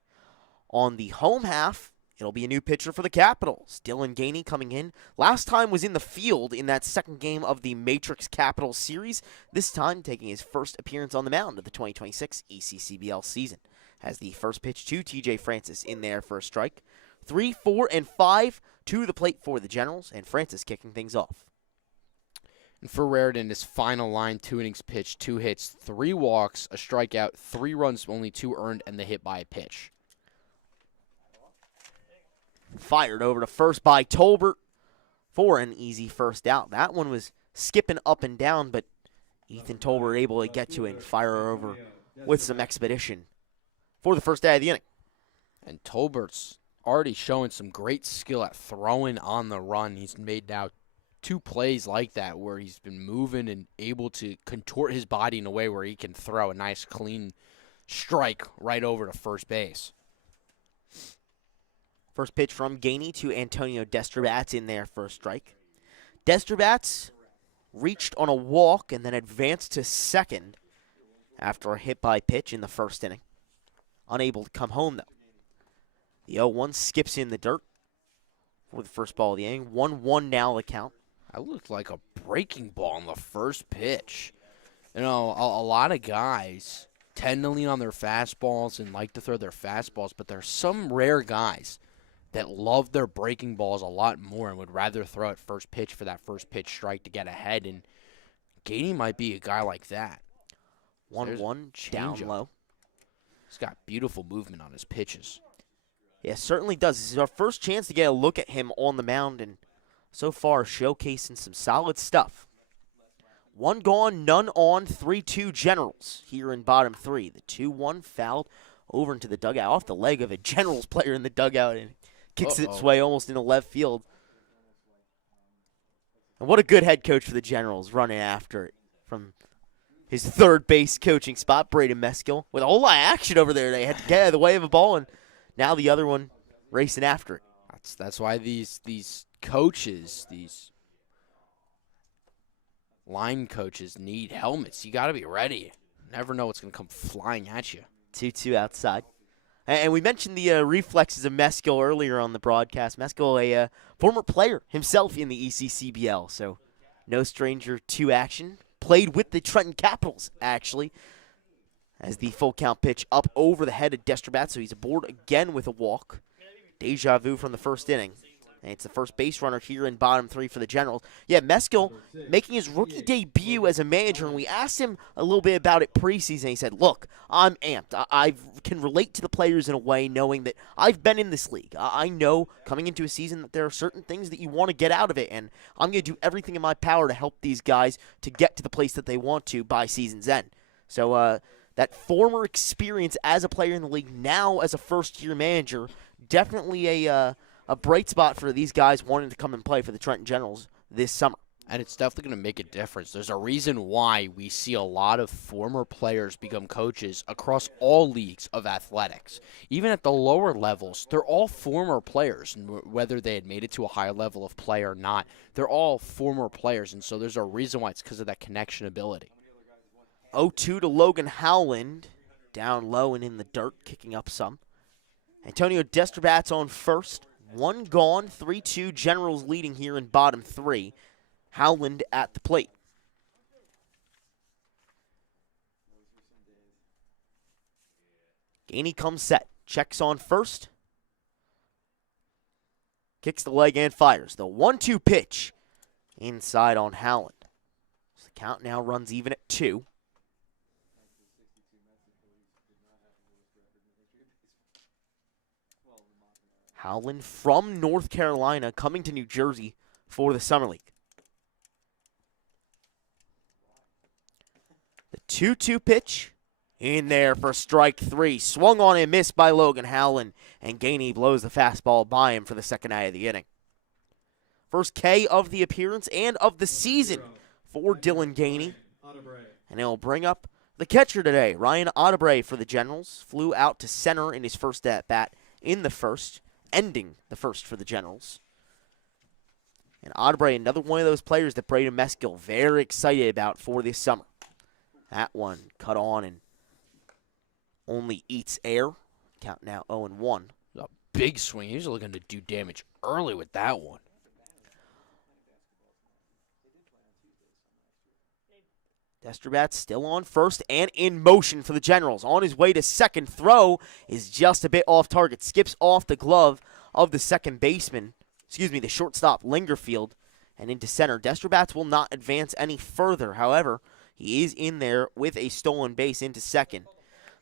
On the home half, it'll be a new pitcher for the Capitals. Dylan Gainey coming in. Last time was in the field in that second game of the Matrix Capitals series. This time taking his first appearance on the mound of the 2026 ECCBL season. Has the first pitch to TJ Francis in there for a strike. 3, 4, and 5 to the plate for the Generals. And Francis kicking things off. And for Raritan, his final line, 2 innings pitched, 2 hits, 3 walks, a strikeout, 3 runs, only 2 earned, and the hit by a pitch. Fired over to first by Tolbert for an easy first out. That one was skipping up and down, but Ethan Tolbert able to get to it and fire over with some expedition for the first out of the inning. And Tolbert's already showing some great skill at throwing on the run. He's made now 2 plays like that where he's been moving and able to contort his body in a way where he can throw a nice clean strike right over to first base. First pitch from Gainey to Antonio Destrabats in there for a strike. Destrabats reached on a walk and then advanced to second after a hit by pitch in the first inning. Unable to come home, though. The 0-1 skips in the dirt for the first ball of the inning. 1-1 now the count. That looked like a breaking ball on the first pitch. You know, a lot of guys tend to lean on their fastballs and like to throw their fastballs, but there's some rare guys that love their breaking balls a lot more and would rather throw at first pitch for that first pitch strike to get ahead, and Gainey might be a guy like that. 1-1 down low. He's got beautiful movement on his pitches. Yeah, certainly does. This is our first chance to get a look at him on the mound, and so far showcasing some solid stuff. 1 gone, none on, 3-2 Generals here in bottom 3. The 2-1 fouled over into the dugout off the leg of a Generals player in the dugout and kicks its way almost into left field. And what a good head coach for the Generals running after it from his third base coaching spot, Braden Meskill, with a whole lot of action over there. They had to get out of the way of a ball, and now the other one racing after it. That's why these coaches, these line coaches need helmets. You got to be ready. Never know what's going to come flying at you. 2-2 outside. And we mentioned the reflexes of Meskill earlier on the broadcast. Meskill, a former player himself in the ECCBL, so no stranger to action. Played with the Trenton Capitals, actually, as the full count pitch up over the head of Desterbat, so he's aboard again with a walk. Deja vu from the first inning. And it's the first base runner here in bottom 3 for the Generals. Yeah, Meskill making his rookie debut as a manager, and we asked him a little bit about it preseason. He said, look, I'm amped. I can relate to the players in a way, knowing that I've been in this league. I know coming into a season that there are certain things that you want to get out of it, and I'm going to do everything in my power to help these guys to get to the place that they want to by season's end. So that former experience as a player in the league, now as a first-year manager, definitely a bright spot for these guys wanting to come and play for the Trenton Generals this summer. And it's definitely going to make a difference. There's a reason why we see a lot of former players become coaches across all leagues of athletics. Even at the lower levels, they're all former players, whether they had made it to a higher level of play or not. They're all former players, and so there's a reason why. It's because of that connection ability. 0-2 to Logan Howland, down low and in the dirt, kicking up some. Antonio Desterbat's on first. 1 gone, 3-2 Generals leading here in bottom 3. Howland at the plate. Gainey comes set. Checks on first. Kicks the leg and fires. The 1-2 pitch inside on Howland. So the count now runs even at 2. Howland from North Carolina coming to New Jersey for the Summer League. The 2-2 pitch in there for strike 3. Swung on and missed by Logan Howland, and Gainey blows the fastball by him for the second out of the inning. First K of the appearance and of the season for Dylan Gainey. And it'll bring up the catcher today, Ryan Audebray for the Generals. Flew out to center in his first at-bat in the first, ending the first for the Generals. And Audebray, another one of those players that Braden Meskill very excited about for this summer. That one cut on and only eats air. Count now 0-1. A big swing. He's looking to do damage early with that one. Desterbat still on first and in motion for the Generals. On his way to second. Throw is just a bit off target. Skips off the glove of the second baseman. The shortstop, Lingerfield, and into center. Desterbat will not advance any further. However, he is in there with a stolen base into second.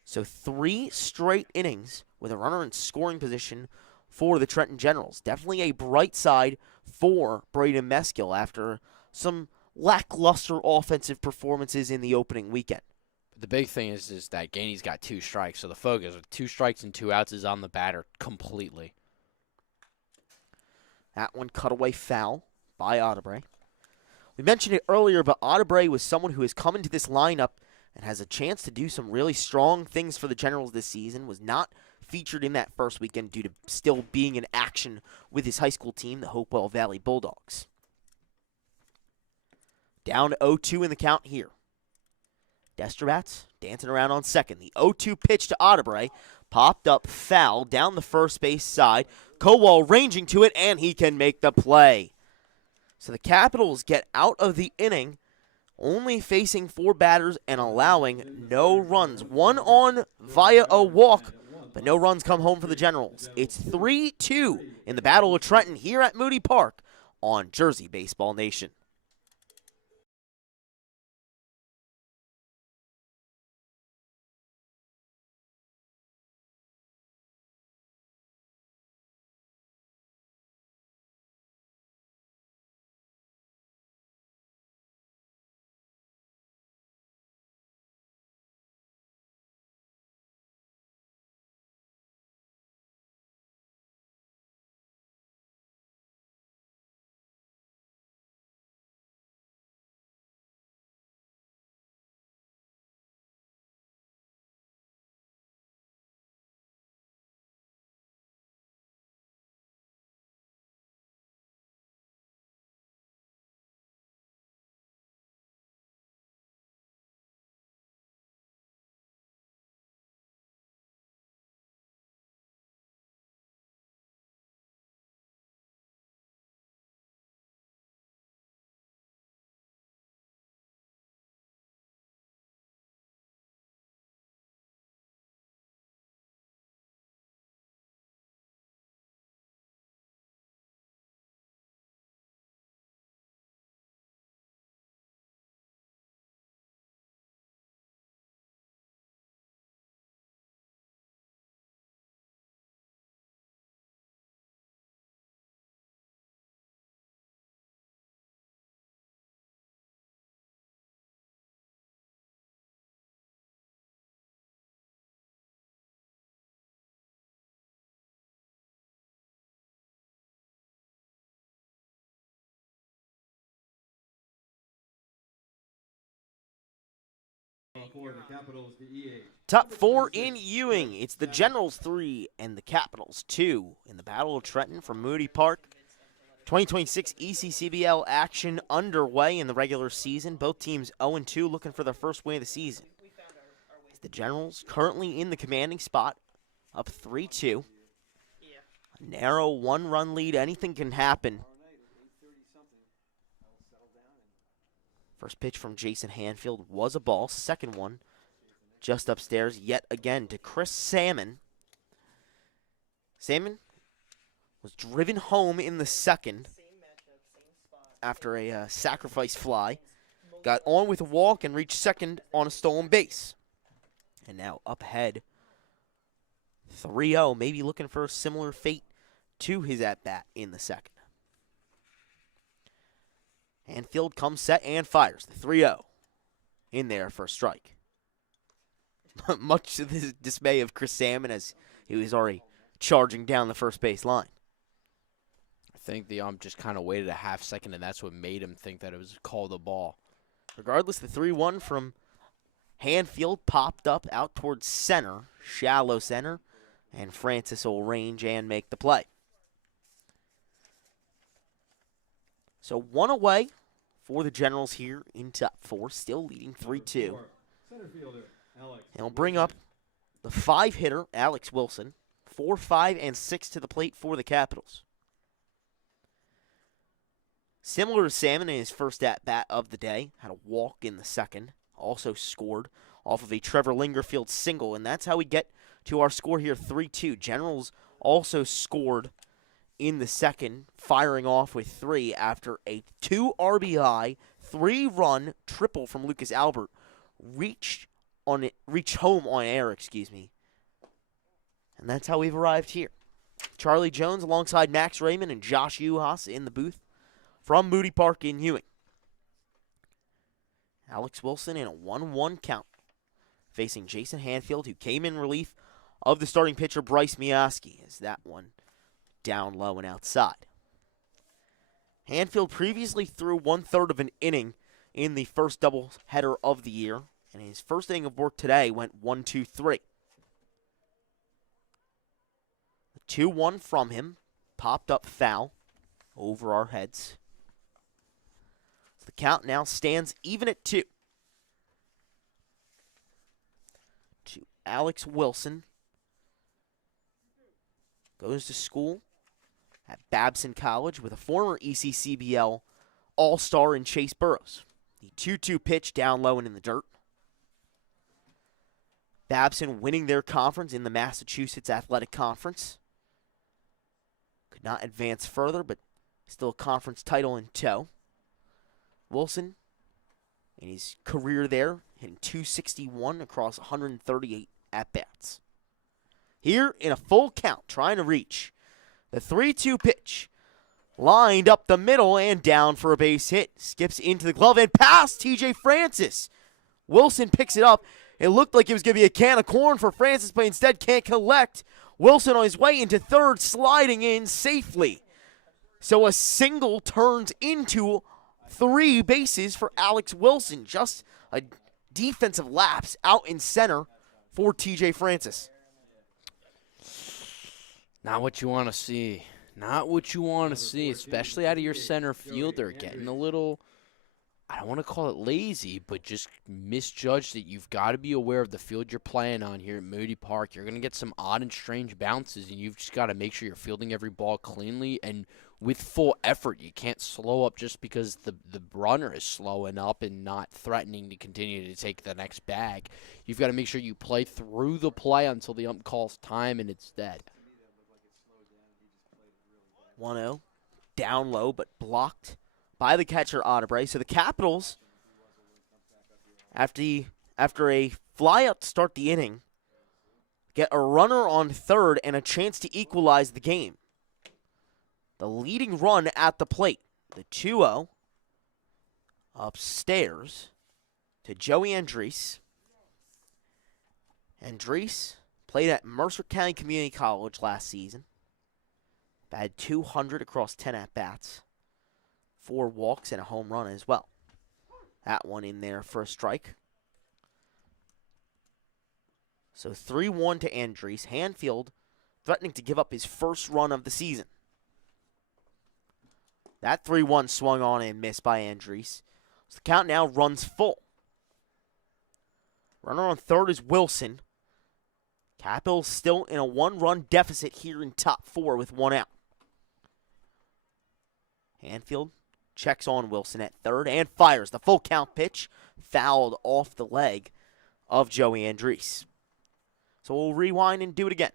So 3 straight innings with a runner in scoring position for the Trenton Generals. Definitely a bright side for Braden Meskill after some lackluster offensive performances in the opening weekend. The big thing is that Gainey's got 2 strikes, so the focus with 2 strikes and 2 outs is on the batter completely. That one cut away foul by Audebray. We mentioned it earlier, but Audebray was someone who has come into this lineup and has a chance to do some really strong things for the Generals this season. Was not featured in that first weekend due to still being in action with his high school team, the Hopewell Valley Bulldogs. Down 0-2 in the count here. Destrabats dancing around on second. The 0-2 pitch to Otterbury. Popped up foul down the first base side. Kowal ranging to it, and he can make the play. So the Capitals get out of the inning only facing 4 batters and allowing no runs. 1 on via a walk, but no runs come home for the Generals. It's 3-2 in the Battle of Trenton here at Moody Park on Jersey Baseball Nation. For the Capitals, the EA. Top 4 in Ewing. It's the Generals 3 and the Capitals 2 in the Battle of Trenton from Moody Park. 2026 ECCBL action underway in the regular season. Both teams 0-2 looking for their first win of the season. It's the Generals currently in the commanding spot, up 3-2. A narrow 1-run lead. Anything can happen. First pitch from Jason Hanfield was a ball. Second one just upstairs yet again to Chris Salmon. Salmon was driven home in the second after a sacrifice fly. Got on with a walk and reached second on a stolen base. And now up ahead 3-0, maybe looking for a similar fate to his at-bat in the second. Hanfield comes set and fires the 3-0 in there for a strike. Much to the dismay of Chris Salmon as he was already charging down the first base line. I think the ump just kind of waited a half second, and that's what made him think that it was called a ball. Regardless, the 3-1 from Hanfield popped up out towards center, shallow center, and Francis will range and make the play. So 1 away for the Generals here in top 4, still leading 3-2. Center fielder, Alex. And we'll bring up the 5-hitter, Alex Wilson. 4, 5, and 6 to the plate for the Capitals. Similar to Salmon in his first at-bat of the day, had a walk in the second. Also scored off of a Trevor Lingerfield single, and that's how we get to our score here, 3-2. Generals also scored in the second, firing off with 3 after a 2 RBI, 3-run triple from Lucas Albert reach home on air, And that's how we've arrived here. Charlie Jones alongside Max Raymond and Josh Yuhas in the booth from Moody Park in Ewing. Alex Wilson in a 1-1 count, facing Jason Hanfield, who came in relief of the starting pitcher Bryce Miaski, as that one down low and outside. Hanfield previously threw 1/3 of an inning in the first doubleheader of the year, and his first inning of work today went 1-2-3. The 2-1 from him, popped up foul over our heads. The count now stands even at 2. To Alex Wilson. Goes to school at Babson College with a former ECCBL All-Star in Chase Burrows. The 2-2 pitch down low and in the dirt. Babson winning their conference in the Massachusetts Athletic Conference. Could not advance further, but still a conference title in tow. Wilson, in his career there, hitting .261 across 138 at-bats. Here in a full count, trying to reach. The 3-2 pitch. Lined up the middle and down for a base hit. Skips into the glove and past TJ Francis. Wilson picks it up. It looked like it was going to be a can of corn for Francis, but instead can't collect. Wilson on his way into third, sliding in safely. So a single turns into 3 bases for Alex Wilson. Just a defensive lapse out in center for TJ Francis. Not what you want to see. Not what you want to see, especially out of your center fielder. Getting a little, I don't want to call it lazy, but just misjudged that you've got to be aware of the field you're playing on here at Moody Park. You're going to get some odd and strange bounces, and you've just got to make sure you're fielding every ball cleanly and with full effort. You can't slow up just because the runner is slowing up and not threatening to continue to take the next bag. You've got to make sure you play through the play until the ump calls time and it's dead. 1-0, down low, but blocked by the catcher Otterbury. So the Capitals, after a flyout to start the inning, get a runner on third and a chance to equalize the game. The leading run at the plate, the 2-0, upstairs to Joey Andres. Andres played at Mercer County Community College last season. Batted .200 across 10 at-bats. 4 walks and a home run as well. That one in there for a strike. So 3-1 to Andres. Hanfield threatening to give up his first run of the season. That 3-1 swung on and missed by Andres. So the count now runs full. Runner on third is Wilson. Capitals still in a 1-run deficit here in top 4 with 1 out. Hanfield checks on Wilson at third and fires the full count pitch, fouled off the leg of Joey Andres. So we'll rewind and do it again.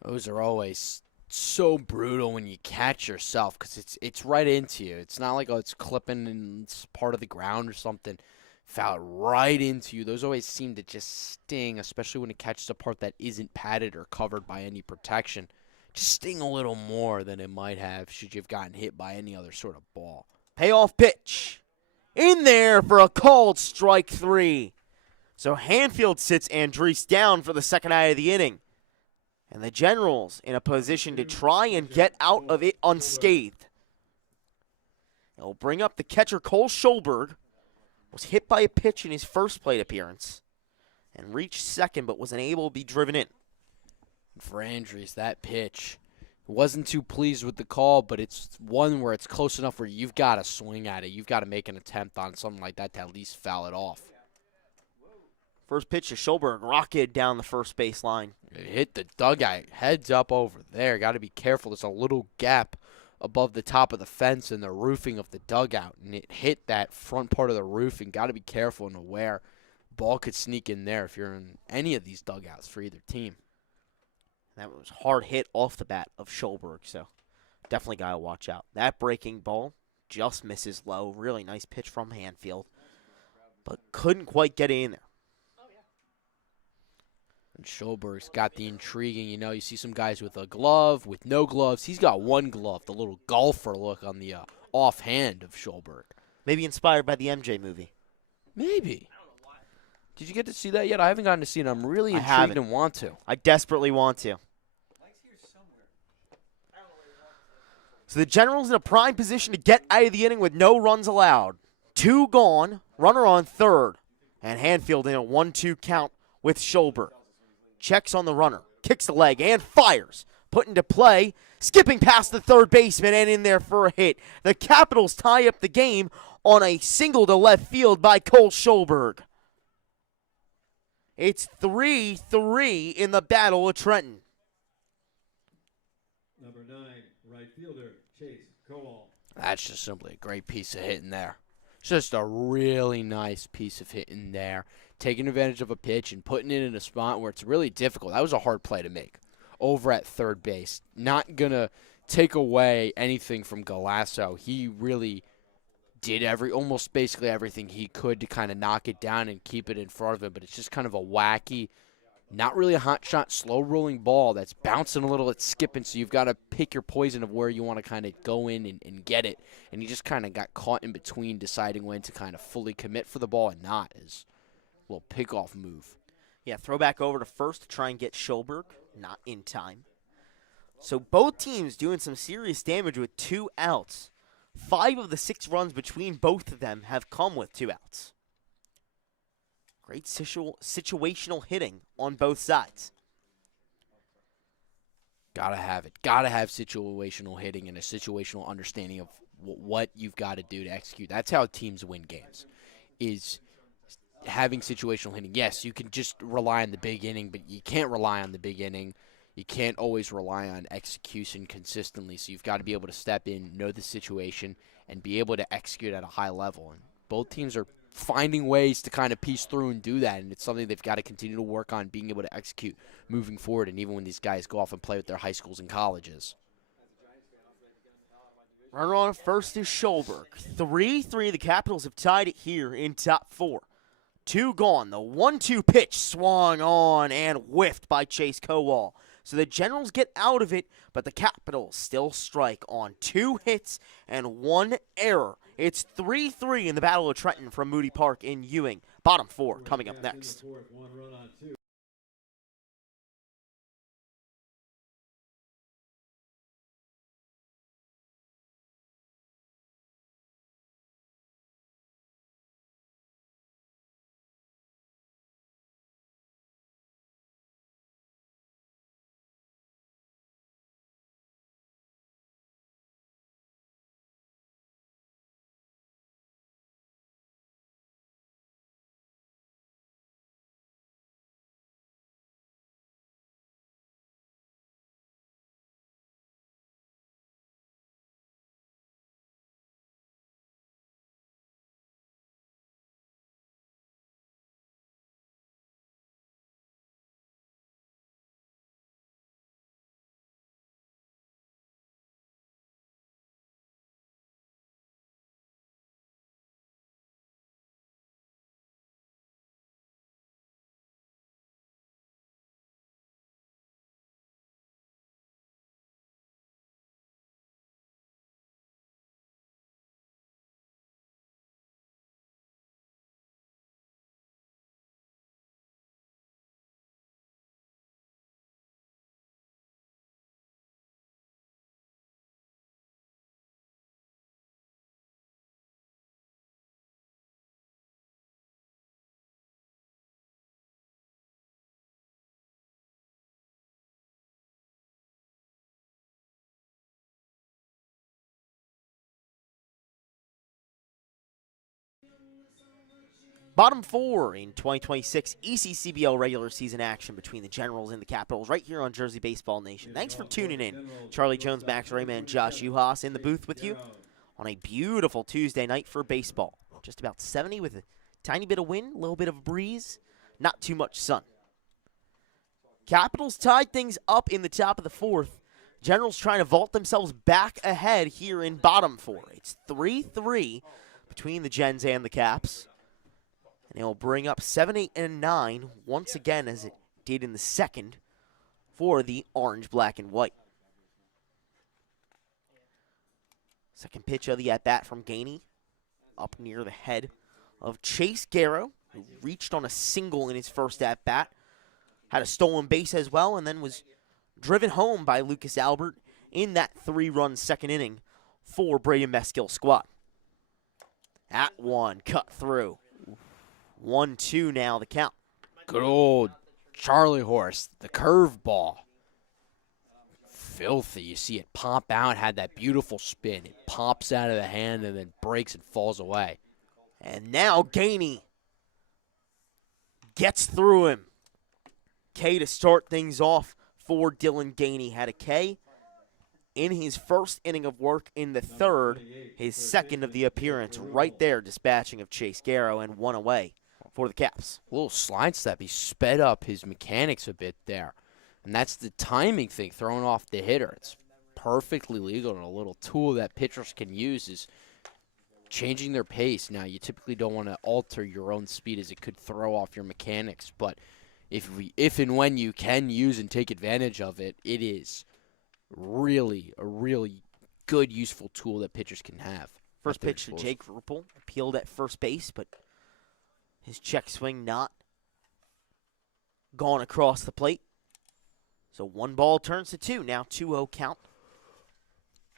Those are always so brutal when you catch yourself because it's right into you. It's not like, oh, it's clipping and it's part of the ground or something. Foul right into you. Those always seem to just sting, especially when it catches a part that isn't padded or covered by any protection. Just sting a little more than it might have should you have gotten hit by any other sort of ball. Payoff pitch. In there for a called strike 3. So Hanfield sits Andres down for the second out of the inning. And the Generals in a position to try and get out of it unscathed. They'll bring up the catcher Cole Schulberg. Was hit by a pitch in his first plate appearance. And reached second but was unable to be driven in. For Andres, that pitch, wasn't too pleased with the call, but it's one where it's close enough where you've got to swing at it. You've got to make an attempt on something like that to at least foul it off. First pitch to Schulberg, rocketed down the first base line. It hit the dugout, heads up over there. Got to be careful. There's a little gap above the top of the fence and the roofing of the dugout, and it hit that front part of the roofing. Got to be careful and aware. Ball could sneak in there if you're in any of these dugouts for either team. That was hard hit off the bat of Schulberg, so definitely got to watch out. That breaking ball just misses low. Really nice pitch from Hanfield, but couldn't quite get it in there. And Schulberg's got the intriguing, you see some guys with a glove, with no gloves. He's got one glove, the little golfer look on the offhand of Schulberg. Maybe inspired by the MJ movie. Maybe. Did you get to see that yet? I haven't gotten to see it. I'm really intrigued and want to. I desperately want to. So the Generals in a prime position to get out of the inning with no runs allowed. 2 gone, runner on third, and Hanfield in a 1-2 count with Schulberg. Checks on the runner, kicks the leg, and fires. Put into play, skipping past the third baseman and in there for a hit. The Capitals tie up the game on a single to left field by Cole Schulberg. It's 3-3 in the Battle of Trenton. Number 9, right fielder, Chase Kowal. That's just simply a great piece of hitting there. Just a really nice piece of hitting there. Taking advantage of a pitch and putting it in a spot where it's really difficult. That was a hard play to make over at third base. Not going to take away anything from Galasso. He really did almost basically everything he could to kind of knock it down and keep it in front of him, but it's just kind of a wacky, not really a hot shot, slow rolling ball that's bouncing a little, it's skipping, so you've got to pick your poison of where you want to kind of go in and get it, and he just kind of got caught in between deciding when to kind of fully commit for the ball and not. His little pickoff move. Yeah, throw back over to first to try and get Schulberg, not in time. So both teams doing some serious damage with 2 outs. 5 of the 6 runs between both of them have come with 2 outs. Great situational hitting on both sides. Gotta have it. Gotta have situational hitting and a situational understanding of what you've got to do to execute. That's how teams win games, is having situational hitting. Yes, you can just rely on the big inning, but you can't rely on the big inning. You can't always rely on execution consistently, so you've got to be able to step in, know the situation, and be able to execute at a high level. And both teams are finding ways to kind of piece through and do that, and it's something they've got to continue to work on, being able to execute moving forward, and even when these guys go off and play with their high schools and colleges. Runner on first is Schulberg. 3-3, the Capitals have tied it here in top 4. 2 gone. The 1-2 pitch swung on and whiffed by Chase Kowal. So the Generals get out of it, but the Capitals still strike on 2 hits and 1 error. It's 3-3 in the Battle of Trenton from Moody Park in Ewing. Bottom 4 coming up next. 1 run on 2. Bottom 4 in 2026 ECCBL regular season action between the Generals and the Capitals right here on Jersey Baseball Nation. Thanks for tuning in. Charlie Jones, Max Raymond, and Josh Yuhas in the booth with you on a beautiful Tuesday night for baseball. Just about 70 with a tiny bit of wind, a little bit of a breeze, not too much sun. Capitals tied things up in the top of the 4th. Generals trying to vault themselves back ahead here in bottom 4. It's 3-3 between the Gens and the Caps. And it will bring up 7, 8, and 9 once again as it did in the second for the orange, black, and white. Second pitch of the at-bat from Gainey up near the head of Chase Garrow, who reached on a single in his first at-bat. Had a stolen base as well, and then was driven home by Lucas Albert in that 3-run second inning for Brady Meskill's squad. At 1, cut through. 1-2 now the count. Good old Charlie Horse, the curveball. filthy. You see it pop out, had that beautiful spin. It pops out of the hand and then breaks and falls away. And now Gainey gets through him. K to start things off for Dylan Gainey. Had a K in his first inning of work in the third, his second of the appearance, right there dispatching of Chase Garrow and one away for the Caps. A little slide step. He sped up his mechanics a bit there. And that's the timing thing, throwing off the hitter. It's perfectly legal, and a little tool that pitchers can use is changing their pace. Now, you typically don't want to alter your own speed as it could throw off your mechanics, but if and when you can use and take advantage of it, it is really a really good, useful tool that pitchers can have. First pitch to Jake Ruppel, appealed at first base, but his check swing not gone across the plate. So 1 ball turns to 2. Now 2-0 count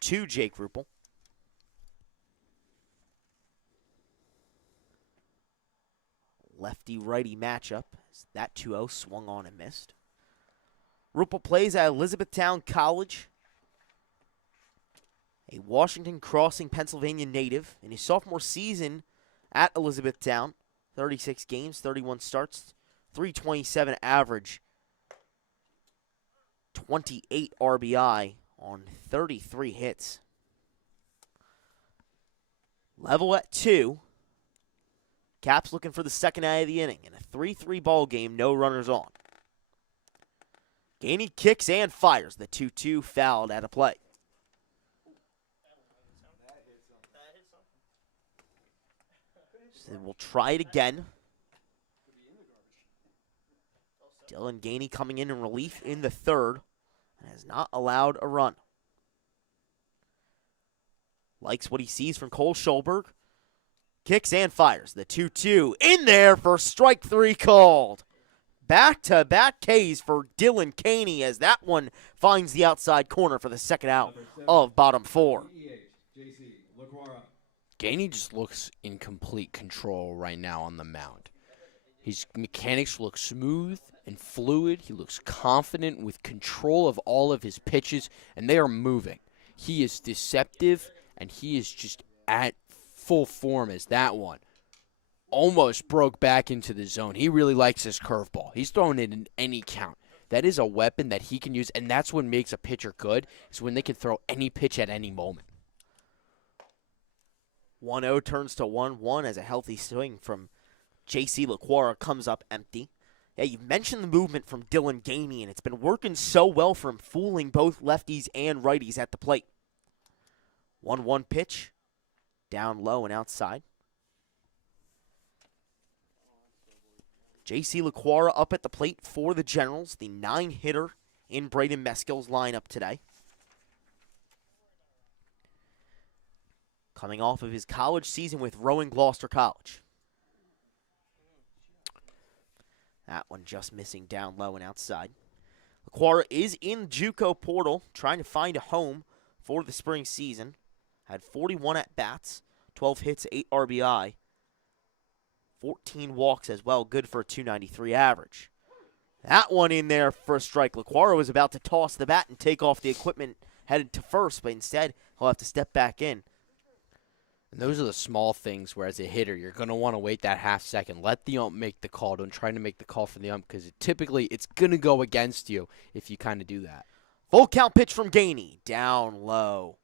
to Jake Ruppel. Lefty-righty matchup. That 2-0 swung on and missed. Ruppel plays at Elizabethtown College, a Washington Crossing, Pennsylvania native. In his sophomore season at Elizabethtown, 36 games, 31 starts, 327 average, 28 RBI on 33 hits. Level at 2. Caps looking for the second out of the inning in a 3-3 ball game, no runners on. Gainey kicks and fires. The 2-2 fouled out of play. So we'll try it again. Dylan Gainey coming in relief in the third and has not allowed a run. Likes what he sees from Cole Schulberg. Kicks and fires. The 2-2 in there for strike 3 called. Back-to-back Ks for Dylan Gainey as that one finds the outside corner for the second out of bottom 4. Gainey just looks in complete control right now on the mound. His mechanics look smooth and fluid. He looks confident with control of all of his pitches, and they are moving. He is deceptive, and he is just at full form as that one almost broke back into the zone. He really likes his curveball. He's throwing it in any count. That is a weapon that he can use, and that's what makes a pitcher good, is when they can throw any pitch at any moment. 1-0 turns to 1-1 as a healthy swing from J.C. LaQuara comes up empty. Yeah, you mentioned the movement from Dylan Gainey, and it's been working so well for him, fooling both lefties and righties at the plate. 1-1 pitch, down low and outside. J.C. LaQuara up at the plate for the Generals, the 9-hitter in Braden Meskill's lineup today. Coming off of his college season with Rowan Gloucester College. That one just missing down low and outside. LaQuara is in JUCO portal, trying to find a home for the spring season. Had 41 at-bats, 12 hits, 8 RBI. 14 walks as well, good for a .293 average. That one in there for a strike. LaQuara was about to toss the bat and take off the equipment headed to first, but instead he'll have to step back in. And those are the small things where as a hitter, you're going to want to wait that half second. Let the ump make the call. Don't try to make the call for the ump because typically it's going to go against you if you kind of do that. Full count pitch from Gainey, down low.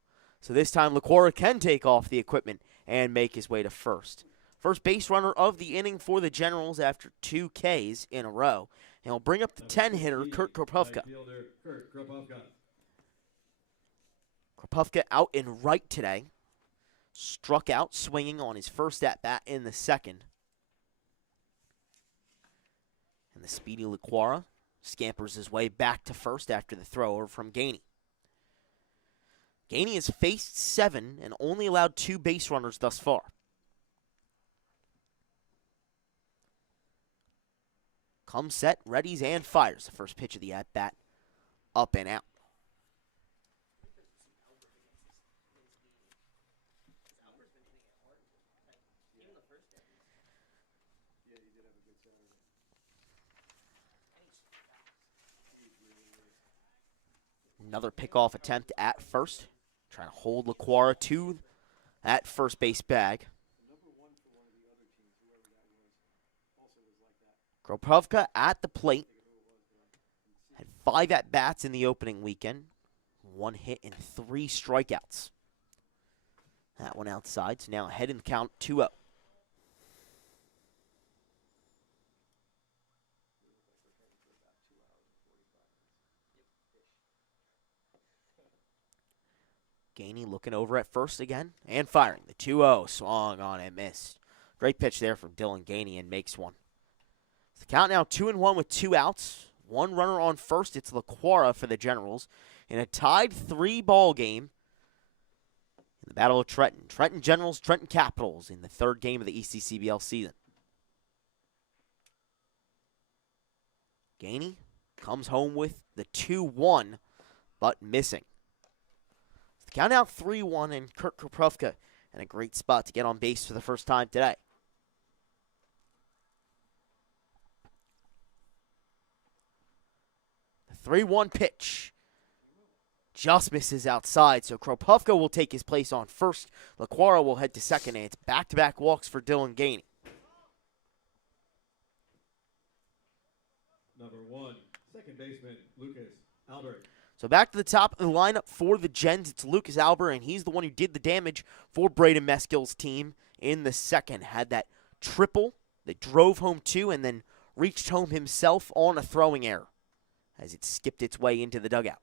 So this time LaQuara can take off the equipment and make his way to first. First base runner of the inning for the Generals after 2 Ks in a row. And he'll bring up the 10-hitter, Kurt Kropofka. Kropofka out in right today. Struck out swinging on his first at-bat in the second. And the speedy LaQuara scampers his way back to first after the throw from Gainey. Gainey has faced 7 and only allowed 2 base runners thus far. Comes set, readies, and fires. The first pitch of the at-bat, up and out. Another pickoff attempt at first. Trying to hold LaQuara to that first base bag. Kropivka at the plate. Had 5 at-bats in the opening weekend. 1 hit and 3 strikeouts. That one outside, so now ahead in the count 2-0. Gainey looking over at first again and firing. The 2-0 swung on and missed. Great pitch there from Dylan Gainey and makes one. The count now 2-1 with 2 outs. 1 runner on first. It's LaQuara for the Generals in a tied 3-ball game in the Battle of Trenton. Trenton Generals, Trenton Capitals in the 3rd game of the ECCBL season. Gainey comes home with the 2-1, but missing. The count now 3-1, and Kurt Kropivka in a great spot to get on base for the first time today. The 3-1 pitch just misses outside, so Kropivka will take his place on first. LaQuara will head to second, and it's back-to-back walks for Dylan Gainey. Number 1, second baseman, Lucas Albert. So back to the top of the lineup for the Gens, it's Lucas Albert, and he's the one who did the damage for Braden Meskill's team in the second. Had that triple that drove home 2 and then reached home himself on a throwing error as it skipped its way into the dugout.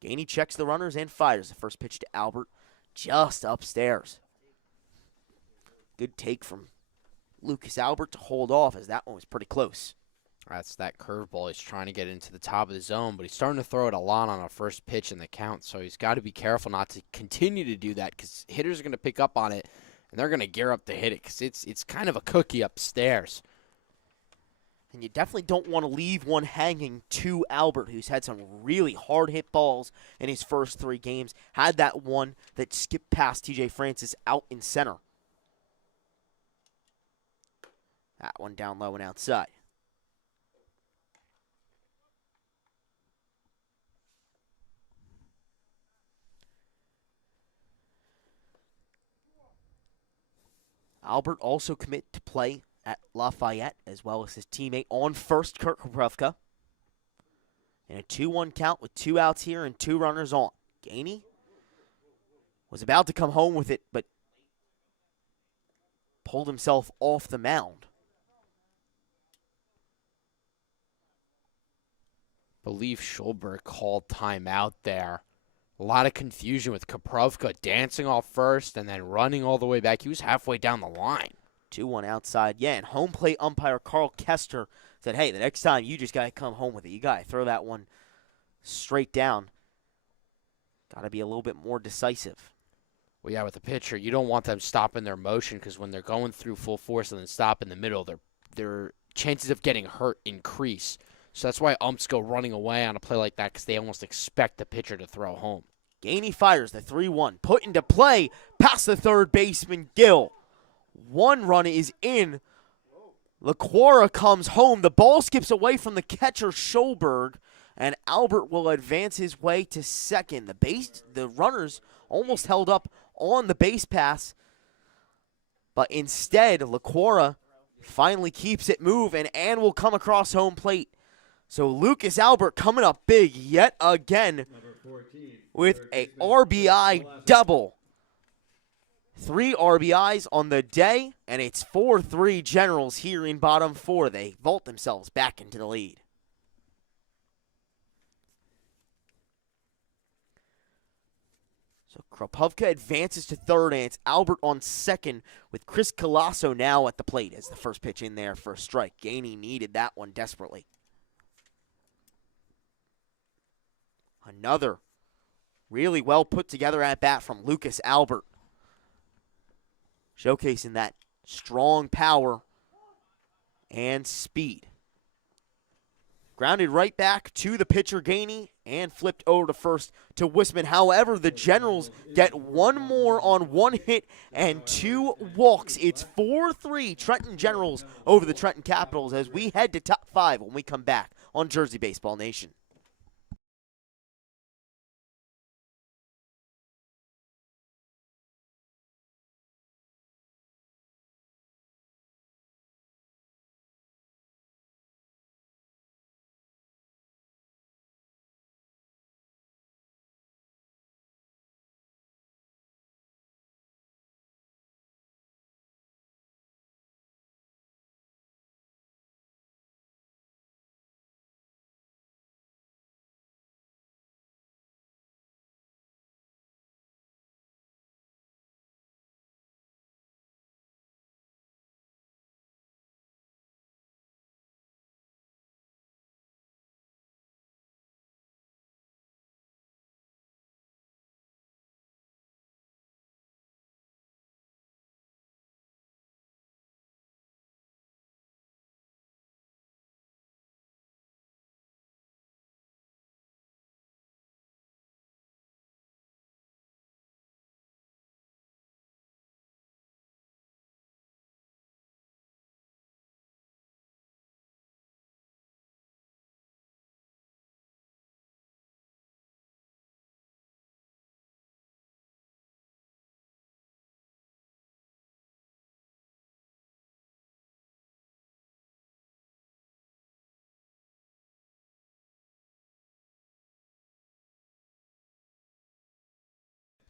Gainey checks the runners and fires the first pitch to Albert just upstairs. Good take from Lucas Albert to hold off, as that one was pretty close. That's that curveball. He's trying to get into the top of the zone, but he's starting to throw it a lot on a first pitch in the count, so he's got to be careful not to continue to do that because hitters are going to pick up on it, and they're going to gear up to hit it because it's kind of a cookie upstairs. And you definitely don't want to leave one hanging to Albert, who's had some really hard hit balls in his first 3 games. Had that one that skipped past TJ Francis out in center. That one down low and outside. Albert also commit to play at Lafayette, as well as his teammate on first, Kurt Kropivka. In a 2-1 count with 2 outs here and 2 runners on. Gainey was about to come home with it, but pulled himself off the mound. Believe Schulberg called timeout there. A lot of confusion with Kropivka dancing off first and then running all the way back. He was halfway down the line. 2-1 outside. Yeah, and home plate umpire Carl Kester said, hey, the next time you just got to come home with it. You got to throw that one straight down. Got to be a little bit more decisive. Well, yeah, with the pitcher, you don't want them stopping their motion because when they're going through full force and then stop in the middle, their chances of getting hurt increase. So that's why umps go running away on a play like that because they almost expect the pitcher to throw home. Gainey fires the 3-1. Put into play past the third baseman, Gill. 1 run is in. LaQuara comes home. The ball skips away from the catcher, Schulberg, and Albert will advance his way to second. The runners almost held up on the base pass, but instead, LaQuara finally keeps it moving and will come across home plate. So Lucas Albert coming up big yet again 14, with a RBI double. 3 RBIs on the day, and it's 4-3 Generals here in bottom 4. They vault themselves back into the lead. So Kropivka advances to third, and it's Albert on second with Chris Colasso now at the plate as the first pitch in there for a strike. Gainey needed that one desperately. Another really well put together at bat from Lucas Albert, showcasing that strong power and speed. Grounded right back to the pitcher, Gainey, and flipped over to first to Wisman. However, the Generals get 1 more on 1 hit and 2 walks. It's 4-3 Trenton Generals over the Trenton Capitals as we head to top 5 when we come back on Jersey Baseball Nation.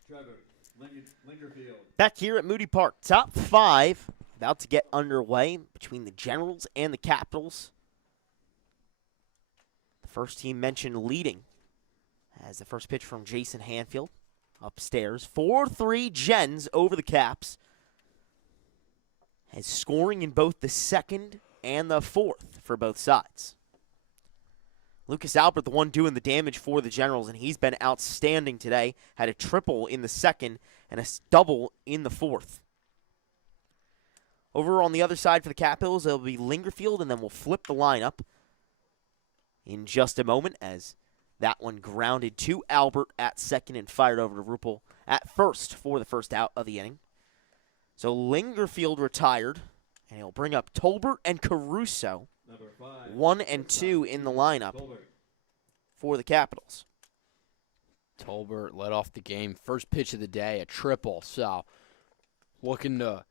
Trevor Lingerfield. Back here at Moody Park, top 5 about to get underway between the Generals and the Capitals. The first team mentioned leading as the first pitch from Jason Hanfield upstairs. 4-3 Gens over the Caps. Has scoring in both the second and the fourth for both sides. Lucas Albert, the one doing the damage for the Generals, and he's been outstanding today. Had a triple in the second and a double in the fourth. Over on the other side for the Capitals, it'll be Lingerfield, and then we'll flip the lineup in just a moment as that one grounded to Albert at second and fired over to Ruppel at first for the first out of the inning. So Lingerfield retired, and he'll bring up Tolbert and Caruso, Number 5. 1 and 2 in the lineup Tolbert. for the Capitals. Tolbert led off the game. First pitch of the day, a triple. So looking to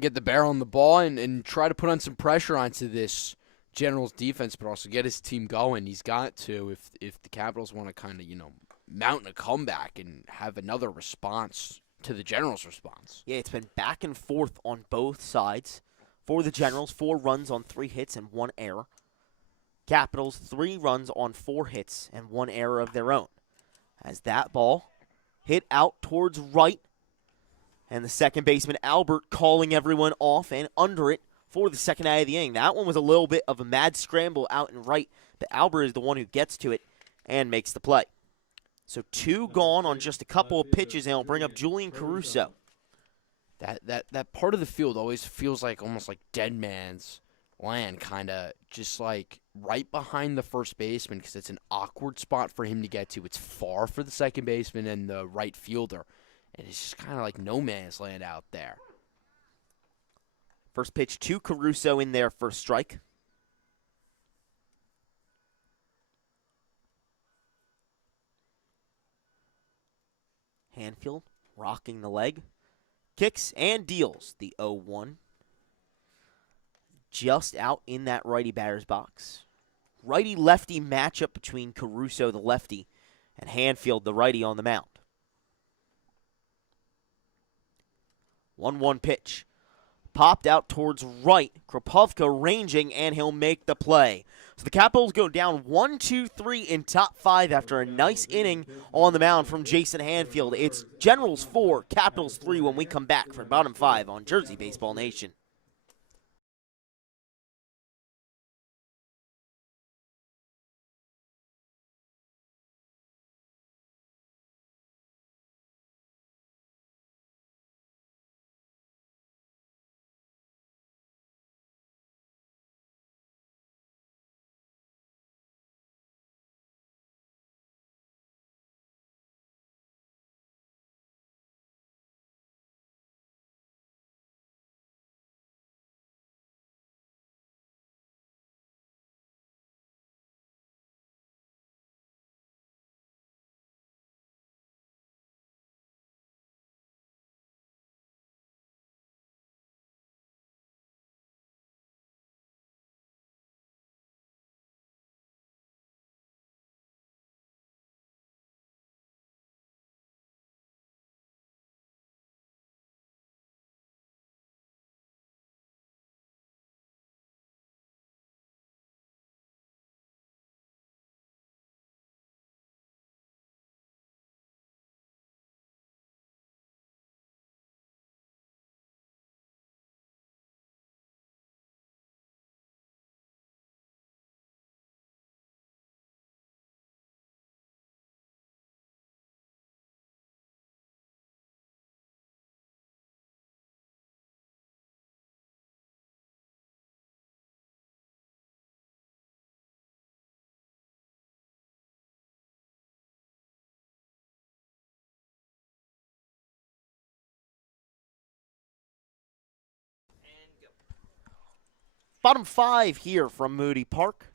get the barrel on the ball and try to put on some pressure onto this Generals defense, but also get his team going. He's got to if the Capitals want to kind of, mount a comeback and have another response to the Generals' response. Yeah, it's been back and forth on both sides. For the Generals, 4 runs on 3 hits and 1 error. Capitals, 3 runs on 4 hits and 1 error of their own. As that ball hit out towards right, and the second baseman, Albert, calling everyone off and under it for the second out of the inning. That one was a little bit of a mad scramble out and right, but Albert is the one who gets to it and makes the play. So 2 gone on just a couple of pitches, and he'll bring up Julian Caruso. That part of the field always feels like almost like dead man's land, kind of just like right behind the first baseman because it's an awkward spot for him to get to. It's far for the second baseman and the right fielder, and it's just kind of like no man's land out there. First pitch to Caruso in there for a strike. Hanfield rocking the leg. Kicks and deals the 0-1. Just out in that righty batter's box. Righty-lefty matchup between Caruso, the lefty, and Hanfield, the righty, on the mound. 1-1 pitch. Popped out towards right. Kropovka ranging, and he'll make the play. So the Capitals go down 1-2-3 in top 5 after a nice inning on the mound from Jason Hanfield. It's Generals 4, Capitals 3 when we come back for bottom 5 on Jersey Baseball Nation. Bottom 5 here from Moody Park.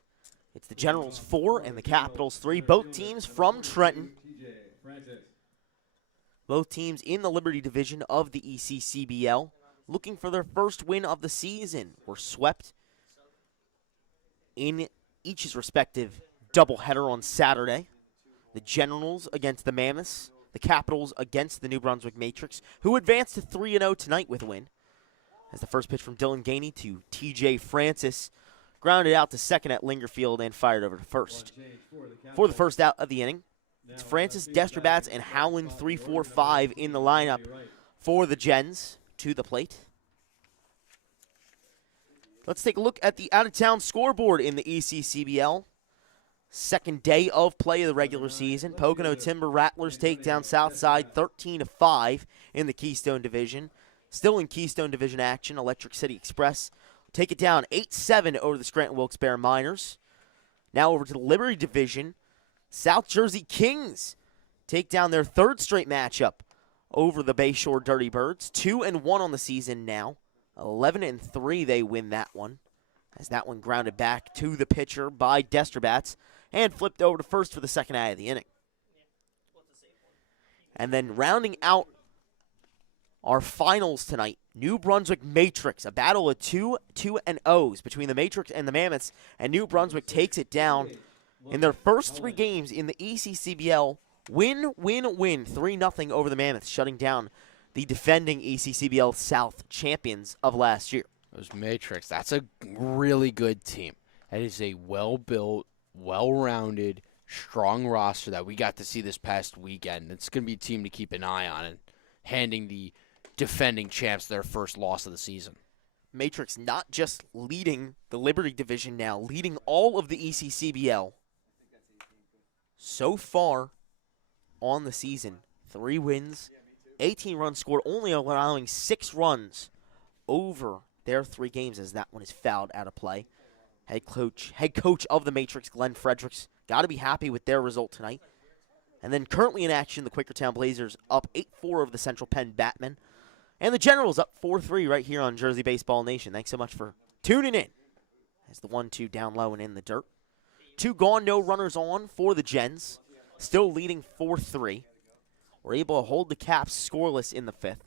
It's the Generals 4 and the Capitals 3. Both teams from Trenton. TJ Francis. Both teams in the Liberty Division of the ECCBL. Looking for their first win of the season. Were swept in each's respective doubleheader on Saturday. The Generals against the Mammoths. the Capitals against the New Brunswick Matrix, who advanced to 3-0 tonight with a win. As the first pitch from Dylan Gainey to TJ Francis, grounded out to second at Lingerfield and fired over to first. For the first out of the inning, it's Francis, Destrabats, and Howland 3-4-5 in the lineup for the Gens to the plate. Let's take a look at the out-of-town scoreboard in the ECCBL. Second day of play of the regular season. Pocono Timber Rattlers take down Southside 13-5 in the Keystone Division. Still in Keystone Division action, Electric City Express take it down 8-7 over the Scranton Wilkes-Barre Miners. Now over to the Liberty Division. South Jersey Kings take down their third straight matchup over the Bayshore Dirty Birds. 2-1 on the season now. 11-3 they win that one. As that one grounded back to the pitcher by Destrabats and flipped over to first for the second out of the inning. And then rounding out our finals tonight, New Brunswick Matrix, a battle of 2-0s between the Matrix and the Mammoths, and New Brunswick takes it down in their first 3 games in the ECCBL. Win, 3-0 over the Mammoths, shutting down the defending ECCBL South champions of last year. Those Matrix, that's a really good team. That is a well-built, well-rounded, strong roster that we got to see this past weekend. It's going to be a team to keep an eye on and handing the defending champs their first loss of the season. Matrix not just leading the Liberty Division now, leading all of the ECCBL. So far on the season, 3 wins, 18 runs scored, only allowing 6 runs over their 3 games as that one is fouled out of play. Head coach of the Matrix, Glenn Fredericks, got to be happy with their result tonight. And then currently in action, the Quakertown Blazers up 8-4 over the Central Penn Batmen. And the Generals up 4-3 right here on Jersey Baseball Nation. Thanks so much for tuning in. As the 1-2 down low and in the dirt. 2 gone, no runners on for the Gens. Still leading 4-3. We're able to hold the Caps scoreless in the 5th.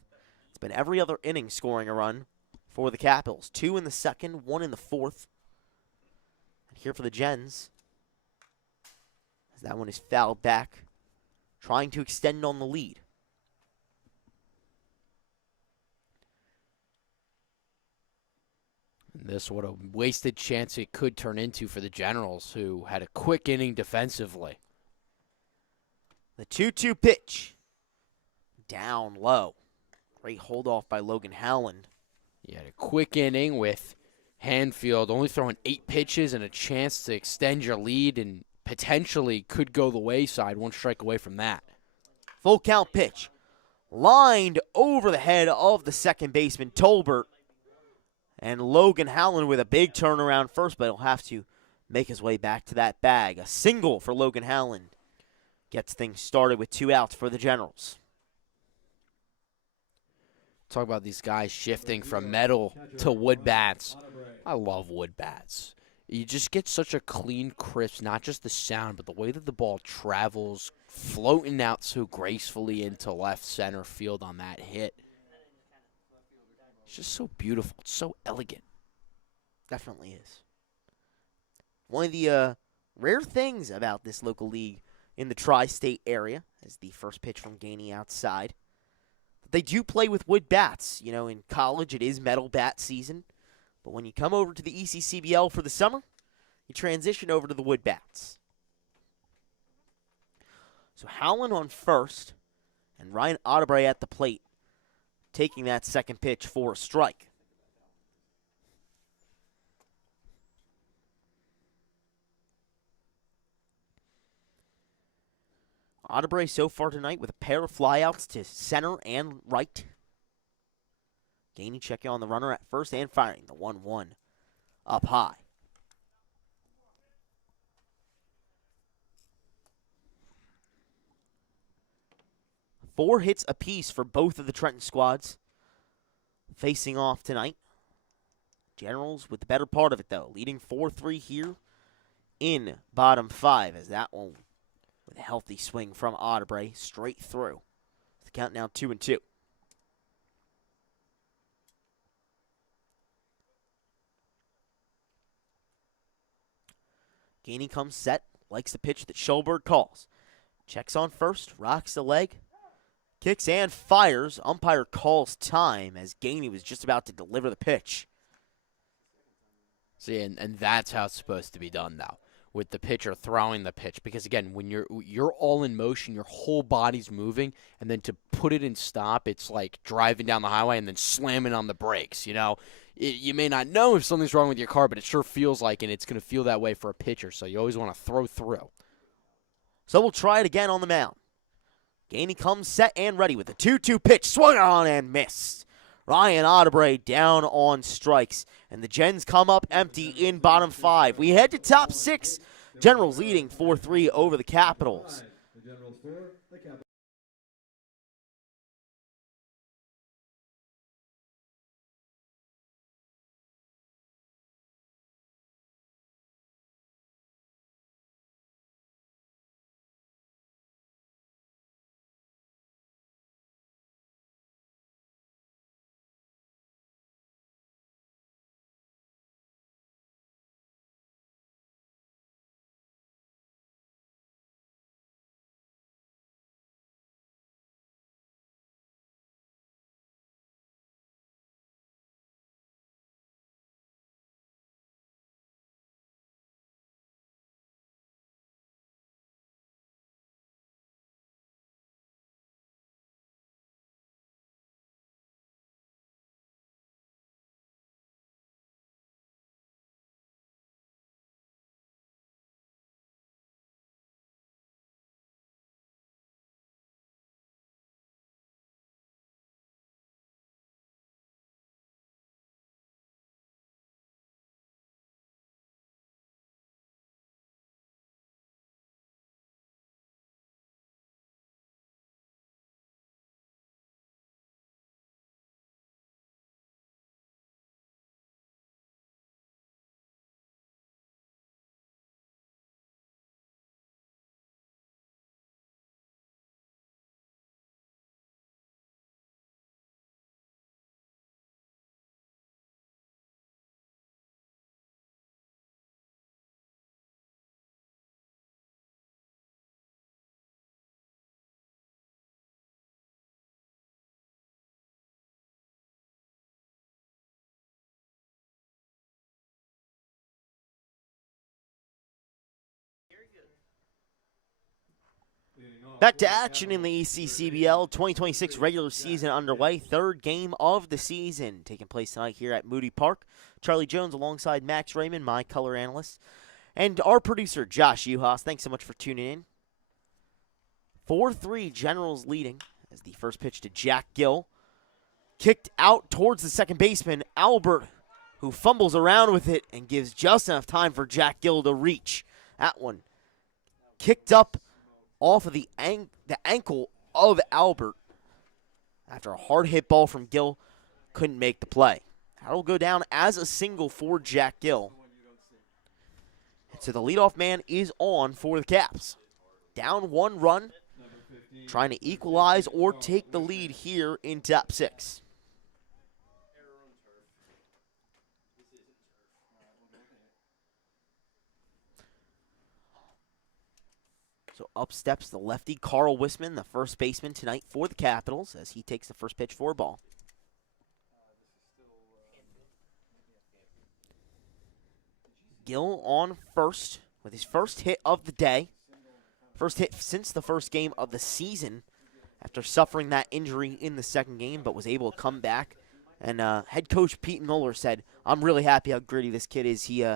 It's been every other inning scoring a run for the Capitals. 2 in the 2nd, 1 in the 4th. And here for the Gens, as that one is fouled back, trying to extend on the lead. This, what a wasted chance it could turn into for the Generals, who had a quick inning defensively. The 2-2 pitch. Down low. Great hold off by Logan Howland. He had a quick inning with Hanfield only throwing 8 pitches and a chance to extend your lead and potentially could go the wayside, 1 strike away from that. Full count pitch. Lined over the head of the second baseman, Tolbert. And Logan Howland with a big turnaround first, but he'll have to make his way back to that bag. A single for Logan Howland gets things started with 2 outs for the Generals. Talk about these guys shifting from metal to wood bats. I love wood bats. You just get such a clean, crisp, not just the sound, but the way that the ball travels, floating out so gracefully into left center field on that hit. It's just so beautiful. It's so elegant. Definitely is. One of the rare things about this local league in the tri-state area, as the first pitch from Gainey outside, they do play with wood bats. You know, in college it is metal bat season, but when you come over to the ECCBL for the summer, you transition over to the wood bats. So Howland on first, and Ryan Audebray at the plate, taking that second pitch for a strike. Audebray so far tonight with a pair of flyouts to center and right. Gainey checking on the runner at first and firing the 1-1 up high. Four hits apiece for both of the Trenton squads facing off tonight. Generals with the better part of it, though, leading 4-3 here in bottom 5, as that one with a healthy swing from Audebray straight through. The count now 2-2. Gainey comes set, likes the pitch that Schulberg calls. Checks on first, rocks the leg, Kicks and fires. Umpire calls time as Gainey was just about to deliver the pitch. See, and that's how it's supposed to be done now, with the pitcher throwing the pitch. Because again, when you're all in motion, your whole body's moving, and then to put it in stop, it's like driving down the highway and then slamming on the brakes. You may not know if something's wrong with your car, but it sure feels like, and it's going to feel that way for a pitcher. So you always want to throw through. So we'll try it again on the mound. Gainey comes set and ready with a 2-2 pitch. Swung on and missed. Ryan Otterbray down on strikes. And the Gens come up empty in bottom 5. We head to top 6. Generals leading 4-3 over the Capitals. The Generals 4, the Capitals. Back to action in the ECCBL 2026 regular season underway. Third game of the season taking place tonight here at Moody Park. Charlie Jones alongside Max Raymond, my color analyst, and our producer Josh Yuhas. Thanks so much for tuning in. 4-3 Generals leading as the first pitch to Jack Gill. Kicked out towards the second baseman, Albert, who fumbles around with it and gives just enough time for Jack Gill to reach. That one kicked up off of the ankle of Albert after a hard hit ball from Gill. Couldn't make the play. That'll go down as a single for Jack Gill. And so the leadoff man is on for the Caps. Down 1 run, trying to equalize or take the lead here in top 6. So up steps the lefty, Carl Wisman, the first baseman tonight for the Capitals, as he takes the first pitch for a ball. Gill on first with his first hit of the day. First hit since the first game of the season after suffering that injury in the second game, but was able to come back. And head coach Pete Muller said, I'm really happy how gritty this kid is. He,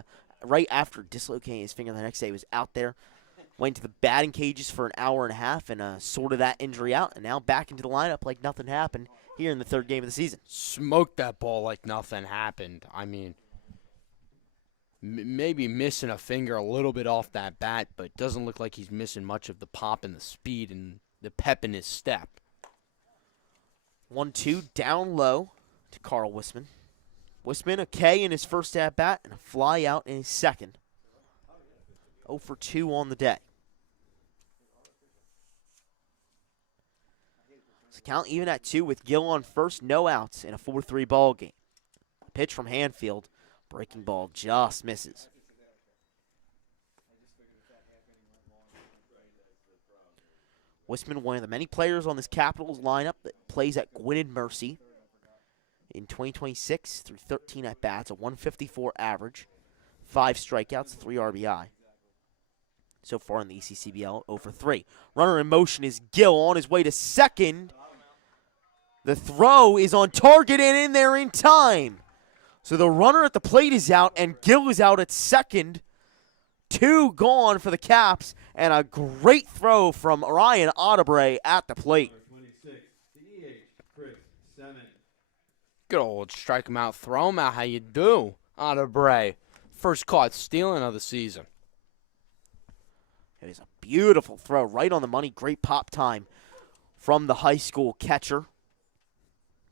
right after dislocating his finger the next day, was out there. Went to the batting cages for an hour and a half and sorted that injury out, and now back into the lineup like nothing happened here in the third game of the season. Smoked that ball like nothing happened. I mean, maybe missing a finger a little bit off that bat, but it doesn't look like he's missing much of the pop and the speed and the pep in his step. 1-2 down low to Carl Wisman. Wisman a K in his first at-bat and a fly out in his second. 0 for 2 on the day. So count even at 2 with Gill on first, no outs in a 4-3 ball game. Pitch from Hanfield, breaking ball just misses. Wisman, one of the many players on this Capitals lineup that plays at Gwynedd Mercy. In 2026, through 13 at-bats, a 154 average, 5 strikeouts, 3 RBI. So far in the ECCBL, 0 for 3. Runner in motion is Gill on his way to second. The throw is on target and in there in time. So the runner at the plate is out, and Gill is out at second. 2 gone for the Caps, and a great throw from Ryan Audebray at the plate. 26, the EH, Chris Semin. Good old strike him out, throw him out. How you do, Audebray? First caught stealing of the season. It is a beautiful throw, right on the money. Great pop time from the high school catcher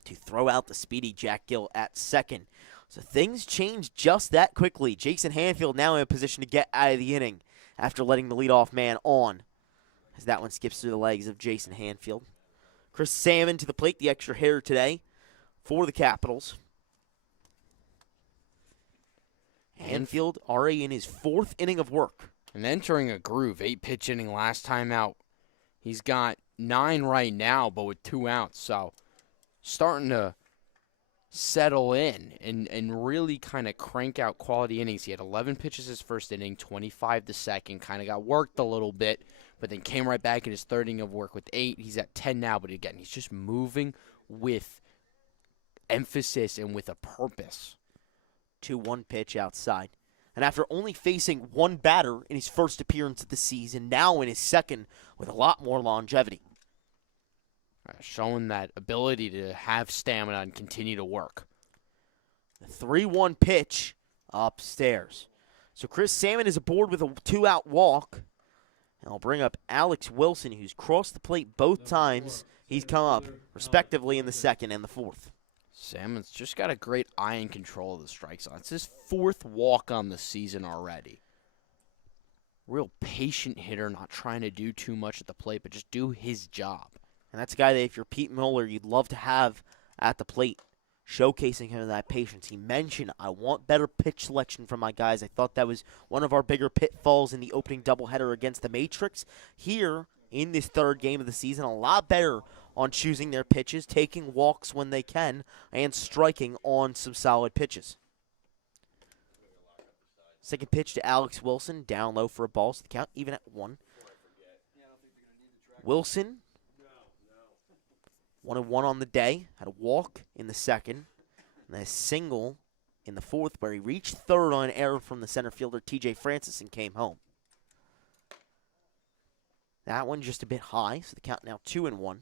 to throw out the speedy Jack Gill at second. So things change just that quickly. Jason Hanfield now in a position to get out of the inning after letting the leadoff man on, as that one skips through the legs of Jason Hanfield. Chris Salmon to the plate, the extra hitter today for the Capitals. Hanfield already in his 4th inning of work. And entering a groove, 8-pitch inning last time out. He's got 9 right now, but with 2 outs. So starting to settle in and really kind of crank out quality innings. He had 11 pitches his first inning, 25 the second, kind of got worked a little bit, but then came right back in his 3rd inning of work with 8. He's at 10 now, but again, he's just moving with emphasis and with a purpose. 2-1 pitch outside. And after only facing 1 batter in his first appearance of the season, now in his 2nd with a lot more longevity. Showing that ability to have stamina and continue to work. The 3-1 pitch upstairs. So Chris Salmon is aboard with a 2-out walk. And I'll bring up Alex Wilson, who's crossed the plate both times he's come up, respectively in the 2nd and the 4th. Salmon's just got a great eye and control of the strike zone. It's his 4th walk on the season already. Real patient hitter, not trying to do too much at the plate, but just do his job. And that's a guy that if you're Pete Mueller, you'd love to have at the plate, showcasing him that patience. He mentioned, I want better pitch selection from my guys. I thought that was one of our bigger pitfalls in the opening doubleheader against the Matrix. Here, in this 3rd game of the season, a lot better on choosing their pitches, taking walks when they can, and striking on some solid pitches. 2nd pitch to Alex Wilson, down low for a ball, so the count even at 1. Wilson, 1-1 on the day, had a walk in the 2nd, and then a single in the 4th where he reached 3rd on an error from the center fielder TJ Francis and came home. That one just a bit high, so the count now 2-1.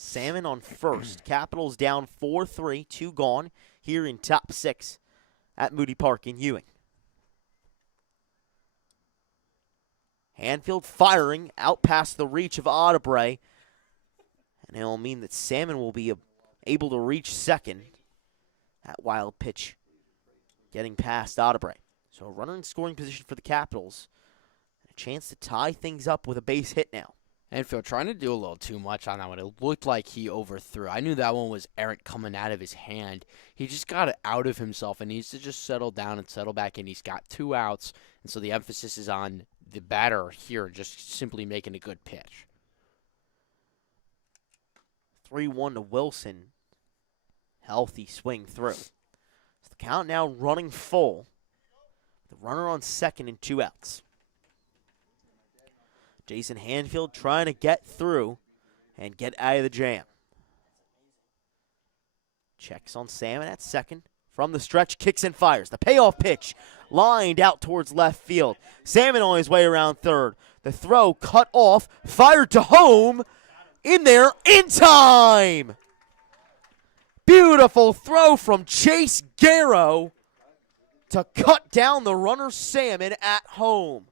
Salmon on first. Capitals down 4-3, 2 gone here in top 6 at Moody Park in Ewing. Hanfield firing out past the reach of Audebray. And it'll mean that Salmon will be able to reach second. That wild pitch getting past Audebray. So a runner in scoring position for the Capitals. A chance to tie things up with a base hit now. Hanfield trying to do a little too much on that one. It looked like he overthrew. I knew that one was errant coming out of his hand. He just got it out of himself and needs to just settle down and settle back in. He's got 2 outs, and so the emphasis is on the batter here, just simply making a good pitch. 3-1 to Wilson. Healthy swing through. So the count now running full. The runner on second and 2 outs. Jason Hanfield trying to get through and get out of the jam. Checks on Salmon at second. From the stretch, kicks and fires. The payoff pitch lined out towards left field. Salmon on his way around third. The throw cut off, fired to home. In there, in time! Beautiful throw from Chase Garrow to cut down the runner Salmon at home.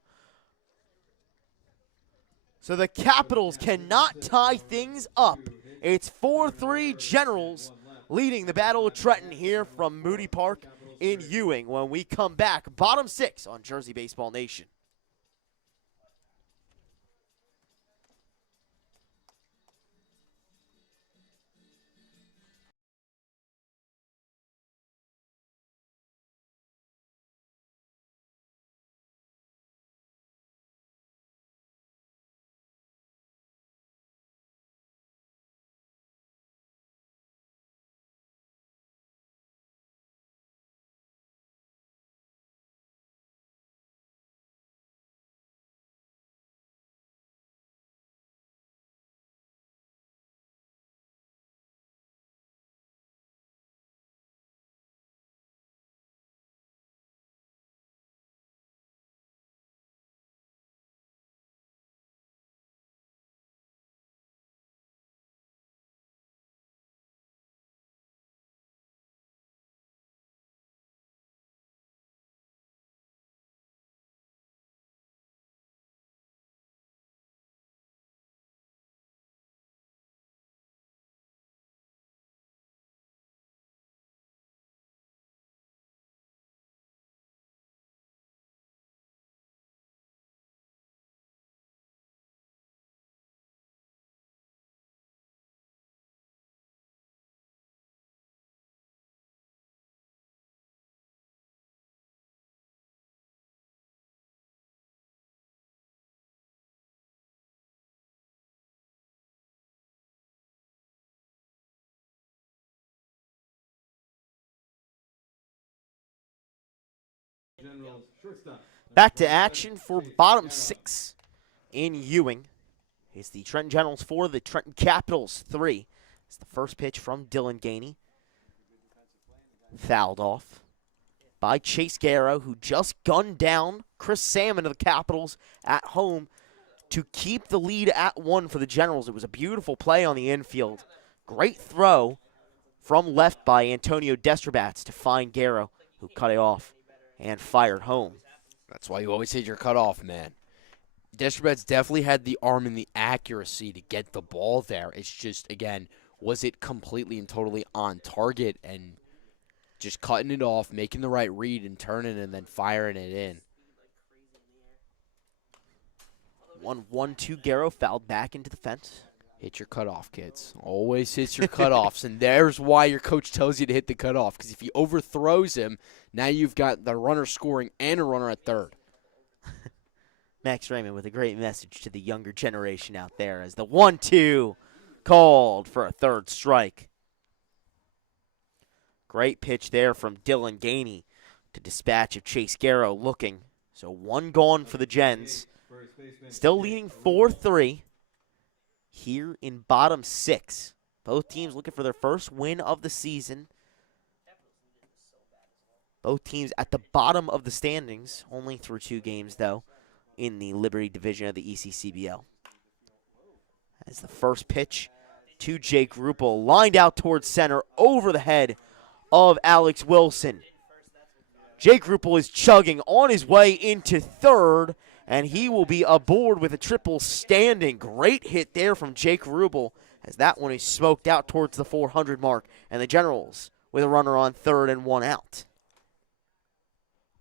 So the Capitals cannot tie things up. It's 4-3 Generals leading the Battle of Trenton here from Moody Park in Ewing. When we come back, bottom 6 on Jersey Baseball Nation. Generals shortstop. Back to action for bottom 6 in Ewing. It's the Trenton Generals 4, the Trenton Capitals 3. It's the first pitch from Dylan Gainey. Fouled off by Chase Garrow, who just gunned down Chris Salmon of the Capitals at home to keep the lead at 1 for the Generals. It was a beautiful play on the infield. Great throw from left by Antonio Destrabats to find Garrow, who cut it off and fired home. That's why you always hit your cutoff, man. Destrabats definitely had the arm and the accuracy to get the ball there. It's just, again, was it completely and totally on target and just cutting it off, making the right read and turning and then firing it in. 1-1-2 Garrow fouled back into the fence. Hit your cutoff, kids. Always hit your cutoffs, and there's why your coach tells you to hit the cutoff, because if he overthrows him, now you've got the runner scoring and a runner at third. Max Raymond with a great message to the younger generation out there as the 1-2 called for a third strike. Great pitch there from Dylan Gainey to dispatch of Chase Garrow looking. So 1 gone for the Gens. Still leading 4-3 here in bottom 6. Both teams looking for their first win of the season. Both teams at the bottom of the standings, only through 2 games though, in the Liberty division of the ECCBL. As the first pitch to Jake Ruppel, lined out towards center over the head of Alex Wilson. Jake Ruppel is chugging on his way into third, and he will be aboard with a triple standing. Great hit there from Jake Ruppel, as that one is smoked out towards the 400 mark, and the Generals with a runner on third and 1 out.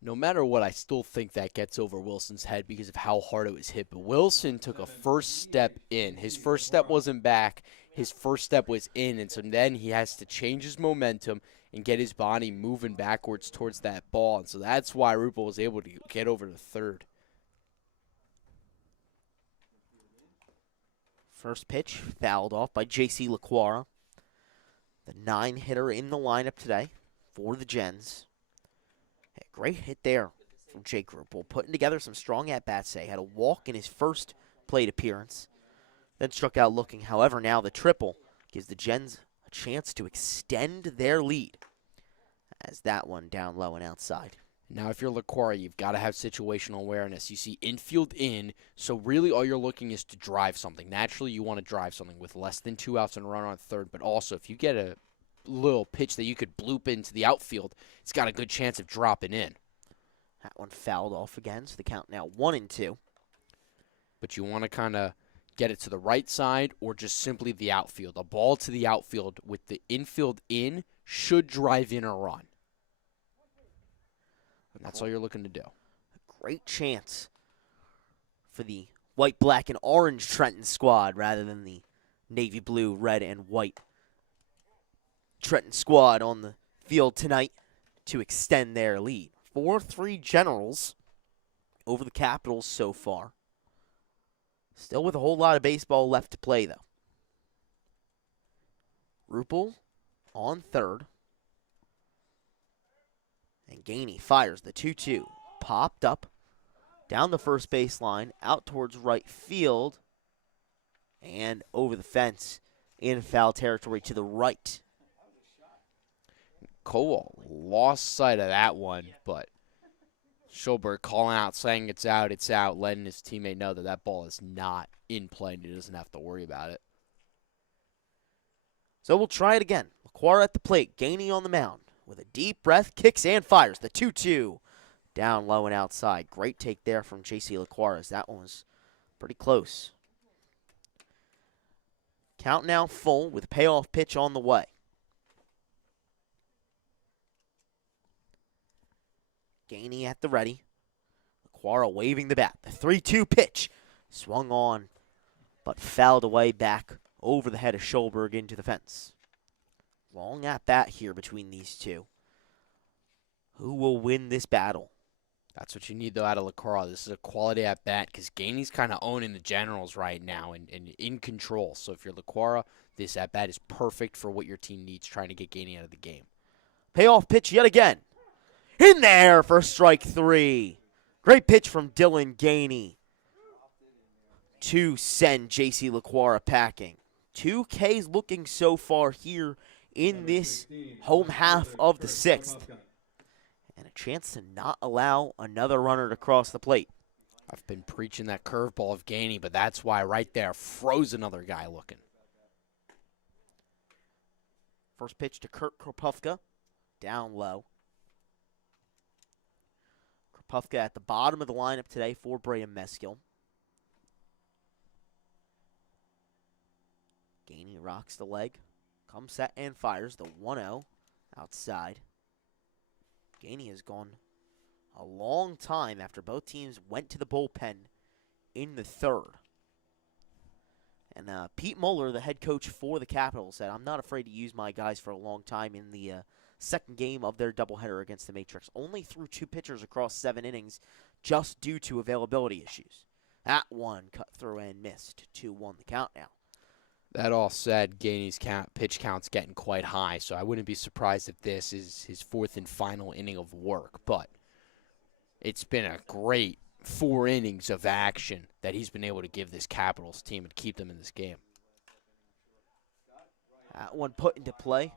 No matter what, I still think that gets over Wilson's head because of how hard it was hit. But Wilson took a first step in. His first step wasn't back. His first step was in, and so then he has to change his momentum and get his body moving backwards towards that ball. And so that's why Ruppel was able to get over to third. First pitch fouled off by J.C. LaQuara, the 9-hitter in the lineup today for the Gens. Great hit there from Jake Ruppel, putting together some strong at-bats today. Had a walk in his first plate appearance, then struck out looking. However, now the triple gives the Gens a chance to extend their lead, as that one down low and outside. Now, if you're LaQuara, you've got to have situational awareness. You see infield in, so really all you're looking is to drive something. Naturally, you want to drive something with less than 2 outs and a runner on third, but also if you get a little pitch that you could bloop into the outfield, it's got a good chance of dropping in. That one fouled off again, so the count now 1-2. But you want to kind of get it to the right side or just simply the outfield. A ball to the outfield with the infield in should drive in a run. And that's all you're looking to do. A great chance for the white, black, and orange Trenton squad rather than the navy blue, red, and white Trenton squad on the field tonight to extend their lead. 4-3 Generals over the Capitals so far. Still with a whole lot of baseball left to play, though. Ruppel on third. And Gainey fires the 2-2. Popped up down the first baseline, out towards right field, and over the fence in foul territory to the right. Kowal lost sight of that one, but Schulberg calling out, saying it's out, letting his teammate know that that ball is not in play and he doesn't have to worry about it. So we'll try it again. LaQuara at the plate, Gainey on the mound. With a deep breath, kicks and fires the 2-2. Down low and outside. Great take there from J.C. LaQuara. That one was pretty close. Count now full with payoff pitch on the way. Gainey at the ready. LaQuara waving the bat. The 3-2 pitch. Swung on, but fouled away back over the head of Schulberg into the fence. Long at bat here between these two. Who will win this battle? That's what you need, though, out of LaQuara. This is a quality at bat because Gainey's kind of owning the Generals right now and in control. So if you're LaQuara, this at bat is perfect for what your team needs, trying to get Gainey out of the game. Payoff pitch yet again. In there for strike 3. Great pitch from Dylan Gainey to send J.C. LaQuara packing. 2 Ks looking so far here in this home half of the 6th. And a chance to not allow another runner to cross the plate. I've been preaching that curveball of Gainey, but that's why right there froze another guy looking. First pitch to Kurt Kropufka, down low. Kropufka at the bottom of the lineup today for Brayden Meskill. Gainey rocks the leg, comes set and fires the 1-0 outside. Gainey has gone a long time after both teams went to the bullpen in the 3rd. And Pete Muller, the head coach for the Capitals, said, I'm not afraid to use my guys for a long time in the second game of their doubleheader against the Matrix. Only threw 2 pitchers across 7 innings just due to availability issues. That one cut through and missed. 2-1 the count now. That all said, Gainey's pitch count's getting quite high, so I wouldn't be surprised if this is his 4th and final inning of work. But it's been a great 4 innings of action that he's been able to give this Capitals team and keep them in this game. That one put into play.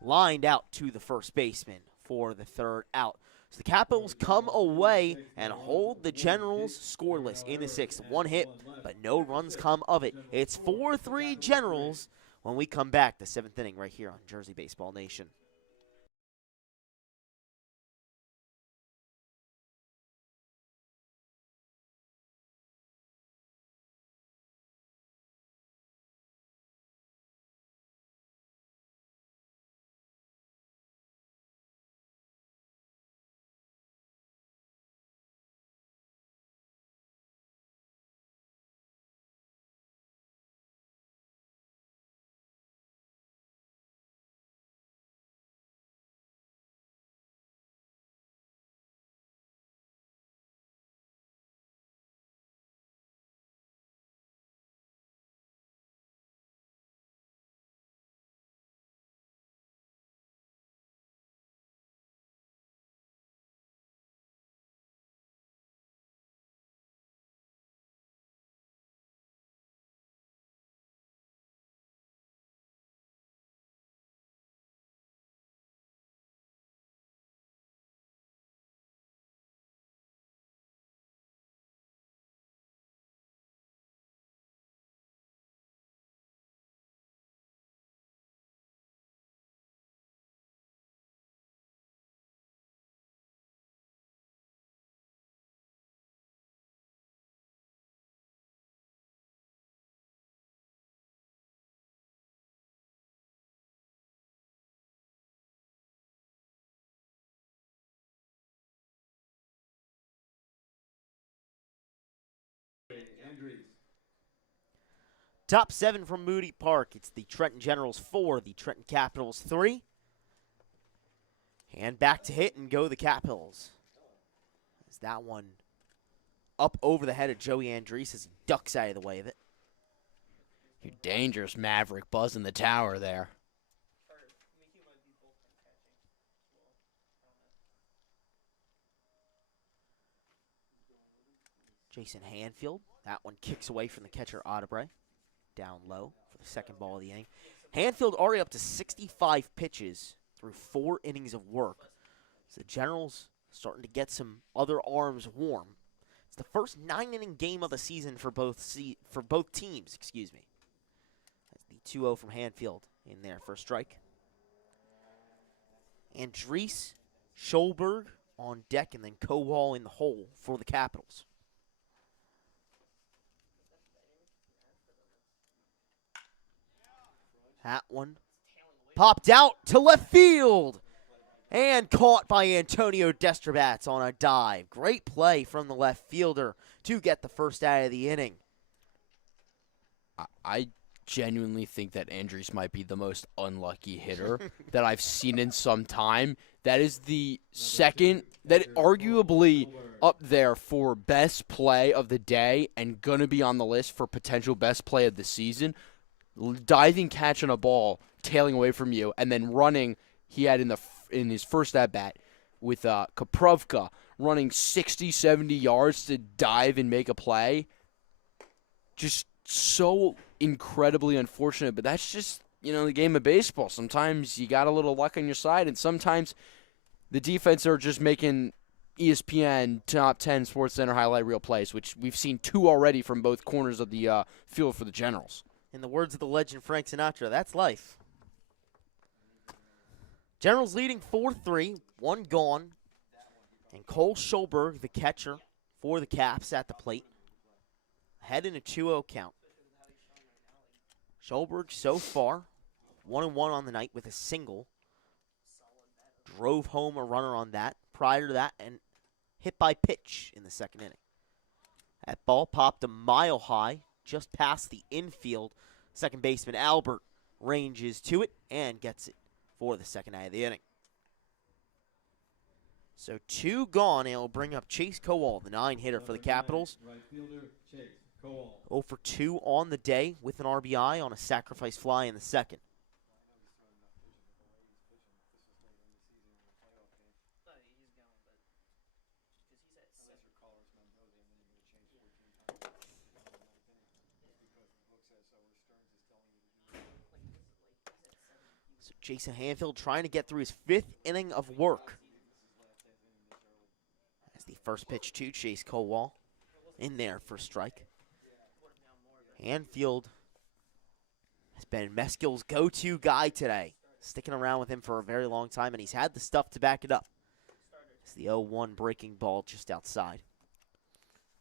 Lined out to the first baseman for the 3rd out. So the Capitals come away and hold the Generals scoreless in the 6th. 1 hit, but no runs come of it. It's 4-3 Generals when we come back, the 7th inning right here on Jersey Baseball Nation. Top 7 from Moody Park. It's the Trenton Generals 4, the Trenton Capitals 3. And back to hit and go the Capitals. As that one up over the head of Joey Andrees as he ducks out of the way of it. You dangerous Maverick buzzing the tower there. Jason Hanfield. That one kicks away from the catcher Audebray. Down low for the second ball of the inning. Hanfield already up to 65 pitches through 4 innings of work. So the Generals starting to get some other arms warm. It's the first 9-inning game of the season for both teams. Excuse me. That's the 2-0 from Hanfield in there for a strike. Andrees, Schulberg on deck, and then Kowal in the hole for the Capitals. That one popped out to left field and caught by Antonio Destrabats on a dive. Great play from the left fielder to get the first out of the inning. I genuinely think that Andrews might be the most unlucky hitter that I've seen in some time. That is the second, that arguably up there for best play of the day and going to be on the list for potential best play of the season. Diving catch on a ball, tailing away from you, and then running he had in his first at-bat, with Koprovka running 60, 70 yards to dive and make a play. Just so incredibly unfortunate, but that's just, the game of baseball. Sometimes you got a little luck on your side, and sometimes the defense are just making ESPN top 10 SportsCenter highlight reel plays, which we've seen 2 already from both corners of the field for the Generals. In the words of the legend Frank Sinatra, that's life. Generals leading 4-3, 1 gone. And Cole Schulberg, the catcher for the Caps, at the plate. Head in a 2-0 count. Schulberg so far 1-1 on the night with a single. Drove home a runner on that. Prior to that, and hit by pitch in the second inning. That ball popped a mile high, just past the infield. Second baseman Albert ranges to it and gets it for the second out of the inning. So 2 gone, and it'll bring up Chase Kowal, the 9-hitter for the Capitals. Right fielder, Chase Kowal. 0 for 2 on the day with an RBI on a sacrifice fly in the second. So Jason Hanfield trying to get through his 5th inning of work. As the first pitch to Chase Kowal in there for strike. Hanfield has been Meskill's go-to guy today. Sticking around with him for a very long time, and he's had the stuff to back it up. It's the 0-1 breaking ball just outside.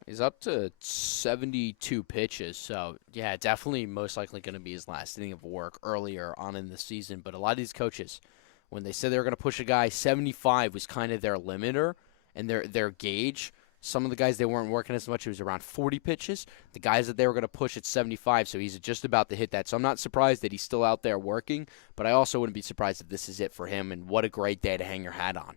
He's up to 72 pitches, so yeah, definitely most likely going to be his last inning of work earlier on in the season. But a lot of these coaches, when they said they were going to push a guy, 75 was kind of their limiter and their gauge. Some of the guys, they weren't working as much. It was around 40 pitches. The guys that they were going to push at 75, so he's just about to hit that. So I'm not surprised that he's still out there working, but I also wouldn't be surprised if this is it for him, and what a great day to hang your hat on.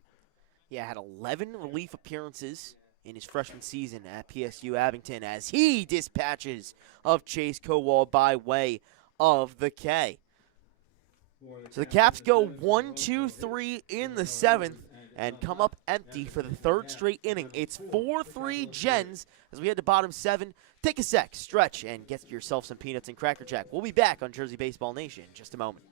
Yeah, had 11 relief appearances in his freshman season at PSU Abington as he dispatches of Chase Kowal by way of the K. So the Caps go 1-2-3 in the 7th and come up empty for the 3rd straight inning. It's 4-3 Gens as we head to bottom 7. Take a sec, stretch, and get yourself some peanuts and Cracker Jack. We'll be back on Jersey Baseball Nation in just a moment.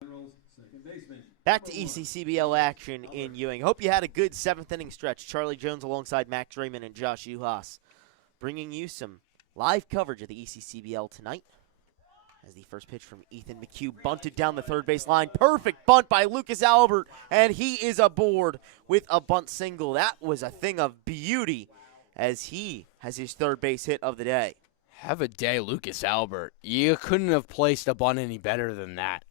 Generals, second baseman. Back to ECCBL action in Ewing. Hope you had a good 7th inning stretch. Charlie Jones alongside Max Raymond and Josh Yuhas, bringing you some live coverage of the ECCBL tonight. As the first pitch from Ethan McHugh bunted down the third base line. Perfect bunt by Lucas Albert, and he is aboard with a bunt single. That was a thing of beauty as he has his third base hit of the day. Have a day, Lucas Albert. You couldn't have placed a bunt any better than that.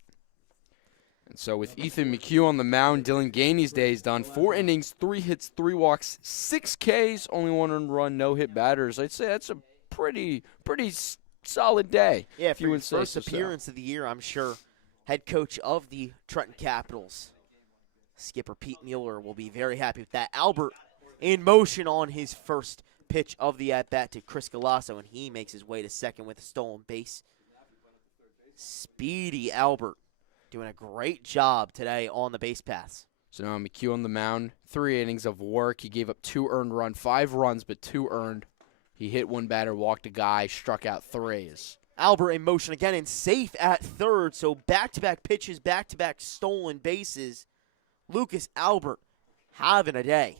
And so with Ethan McHugh on the mound, Dylan Gainey's day is done. 4 innings, 3 hits, 3 walks, 6 Ks, only 1 earned run, no hit batters. I'd say that's a pretty solid day. Yeah, if for you your would say first so. appearance of the year, I'm sure head coach of the Trenton Capitals, skipper Pete Mueller, will be very happy with that. Albert in motion on his first pitch of the at-bat to Chris Galasso, and he makes his way to second with a stolen base. Speedy Albert doing a great job today on the base paths. So now McHugh on the mound, 3 innings of work. He gave up 2 earned run, 5 runs, but 2 earned. He hit 1 batter, walked a guy, struck out 3. Albert in motion again and safe at third, so back-to-back pitches, back-to-back stolen bases. Lucas Albert having a day.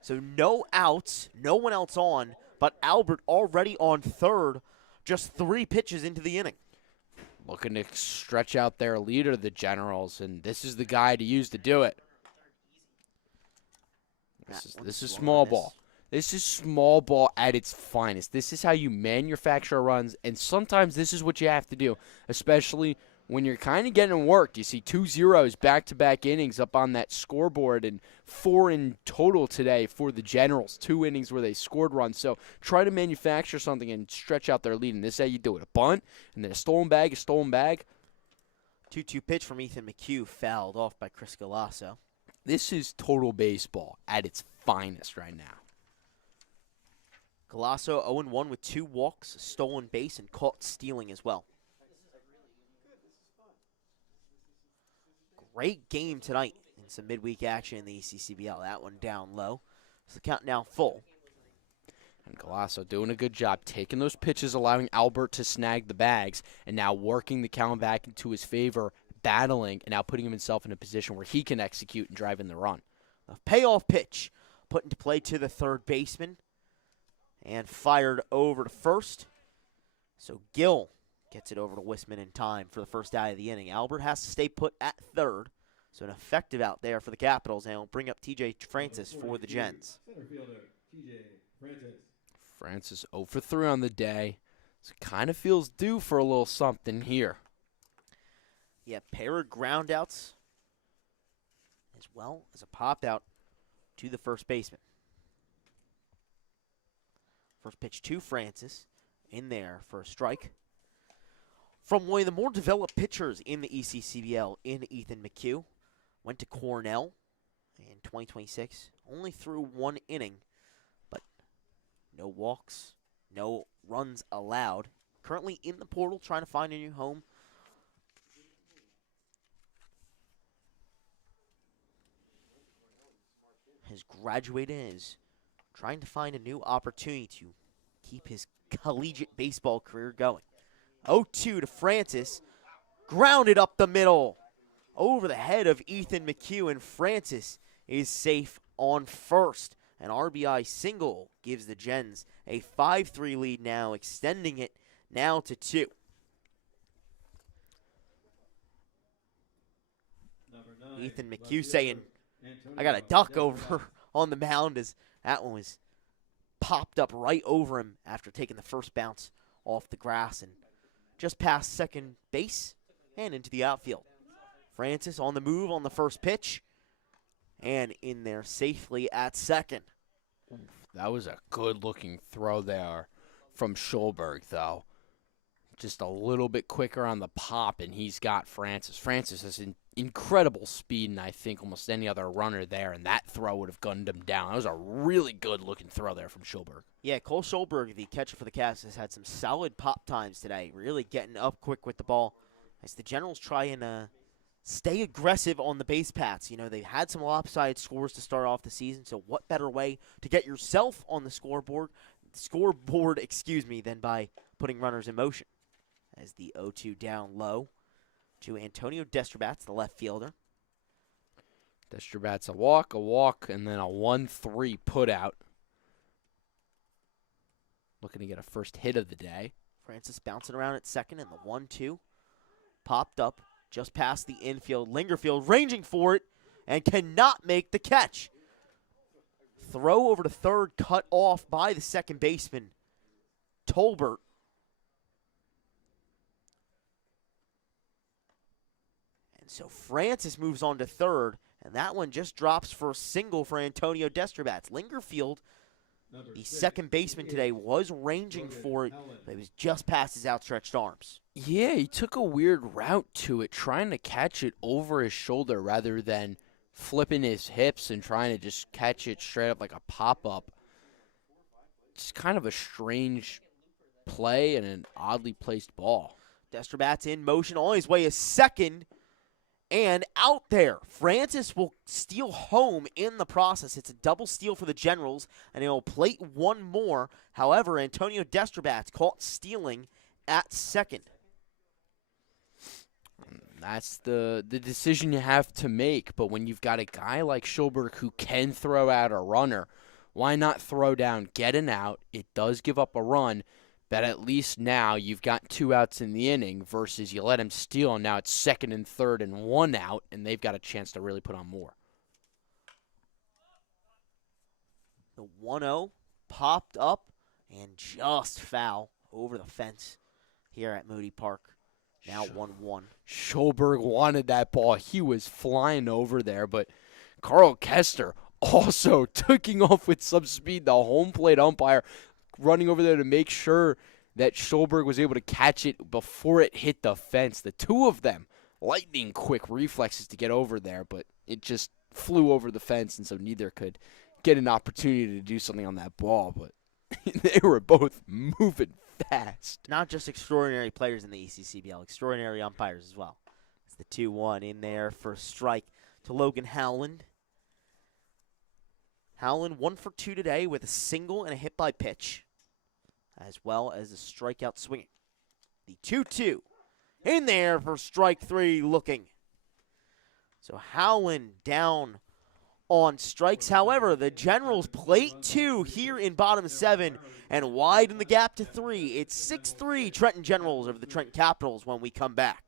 So no outs, no one else on, but Albert already on third, just 3 pitches into the inning. Looking to stretch out their leader, the Generals, and this is the guy to use to do it. This is small ball. This is small ball at its finest. This is how you manufacture runs, and sometimes this is what you have to do, especially when you're kind of getting worked. You see 2 zeros back-to-back innings up on that scoreboard, and 4 in total today for the Generals, 2 innings where they scored runs. So try to manufacture something and stretch out their lead, and this is how you do it. A bunt, and then a stolen bag, 2-2 pitch from Ethan McHugh, fouled off by Chris Galasso. This is total baseball at its finest right now. Galasso 0-1 with 2 walks, a stolen base, and caught stealing as well. Great game tonight in some midweek action in the ECCBL. That one down low. So the count now full. And Galasso doing a good job taking those pitches, allowing Albert to snag the bags, and now working the count back into his favor, battling, and now putting himself in a position where he can execute and drive in the run. A payoff pitch put into play to the third baseman and fired over to first. So Gill gets it over to Wisman in time for the first out of the inning. Albert has to stay put at third, so an effective out there for the Capitals, and he'll bring up TJ Francis for the Gens. Center fielder, TJ Francis. Francis 0 for 3 on the day. So kind of feels due for a little something here. Yeah, pair of groundouts as well as a pop out to the first baseman. First pitch to Francis in there for a strike. From one of the more developed pitchers in the ECCBL in Ethan McHugh. Went to Cornell in 2026. Only threw 1 inning, but no walks, no runs allowed. Currently in the portal trying to find a new home. Has graduated and is trying to find a new opportunity to keep his collegiate baseball career going. 0-2 to Francis. Grounded up the middle. Over the head of Ethan McHugh, and Francis is safe on first. An RBI single gives the Gens a 5-3 lead now, extending it now to 2. Number 9, Ethan left McHugh fielder, saying, Antonio I got a duck Desperado. over on the mound, as that one was popped up right over him after taking the first bounce off the grass and just past second base and into the outfield. Francis on the move on the first pitch and in there safely at second. That was a good-looking throw there from Schulberg, though. Just a little bit quicker on the pop, and he's got Francis. Francis has incredible speed, and I think almost any other runner there, and that throw would have gunned him down. That was a really good-looking throw there from Schulberg. Yeah, Cole Schulberg, the catcher for the Cavs, has had some solid pop times today, really getting up quick with the ball as the Generals try and stay aggressive on the base paths. You know, they've had some lopsided scores to start off the season, so what better way to get yourself on the scoreboard, than by putting runners in motion. As the 0-2 down low to Antonio Destrabats, the left fielder. Destrabats a walk, and then a 1-3 put out. Looking to get a first hit of the day. Francis bouncing around at second, and the 1-2 popped up just past the infield. Lingerfield ranging for it and cannot make the catch. Throw over to third, cut off by the second baseman, Tolbert. And So Francis moves on to third, and that one just drops for a single for Antonio Destrobats. Lingerfield, the second baseman today, was ranging for it, but it was just past his outstretched arms. Yeah, he took a weird route to it, trying to catch it over his shoulder rather than flipping his hips and trying to just catch it straight up like a pop-up. It's kind of a strange play and an oddly placed ball. Destrobats in motion on his way a second, and out there. Francis will steal home in the process. It's a double steal for the Generals, and he'll plate one more. However, Antonio Destrobats caught stealing at second. That's the decision you have to make, but when you've got a guy like Schulberg who can throw out a runner, why not throw down, get an out? It does give up a run, but at least now you've got 2 outs in the inning versus you let him steal, and now it's second and third and 1 out, and they've got a chance to really put on more. The 1-0 popped up and just foul over the fence here at Moody Park. Now 1-1. Schulberg wanted that ball. He was flying over there, but Carl Kester also taking off with some speed. The home plate umpire running over there to make sure that Schulberg was able to catch it before it hit the fence. The two of them, lightning quick reflexes to get over there, but it just flew over the fence, and so neither could get an opportunity to do something on that ball, but they were both moving fast. Not just extraordinary players in the ECCBL, extraordinary umpires as well. It's the 2-1 in there for a strike to Logan Howland. Howland 1 for 2 today with a single and a hit by pitch, as well as a strikeout swinging. The 2-2 in there for strike 3 looking. So Howland down on strikes. However, the Generals plate 2 here in bottom 7 and widen the gap to 3. It's 6-3 Trenton Generals over the Trenton Capitals when we come back.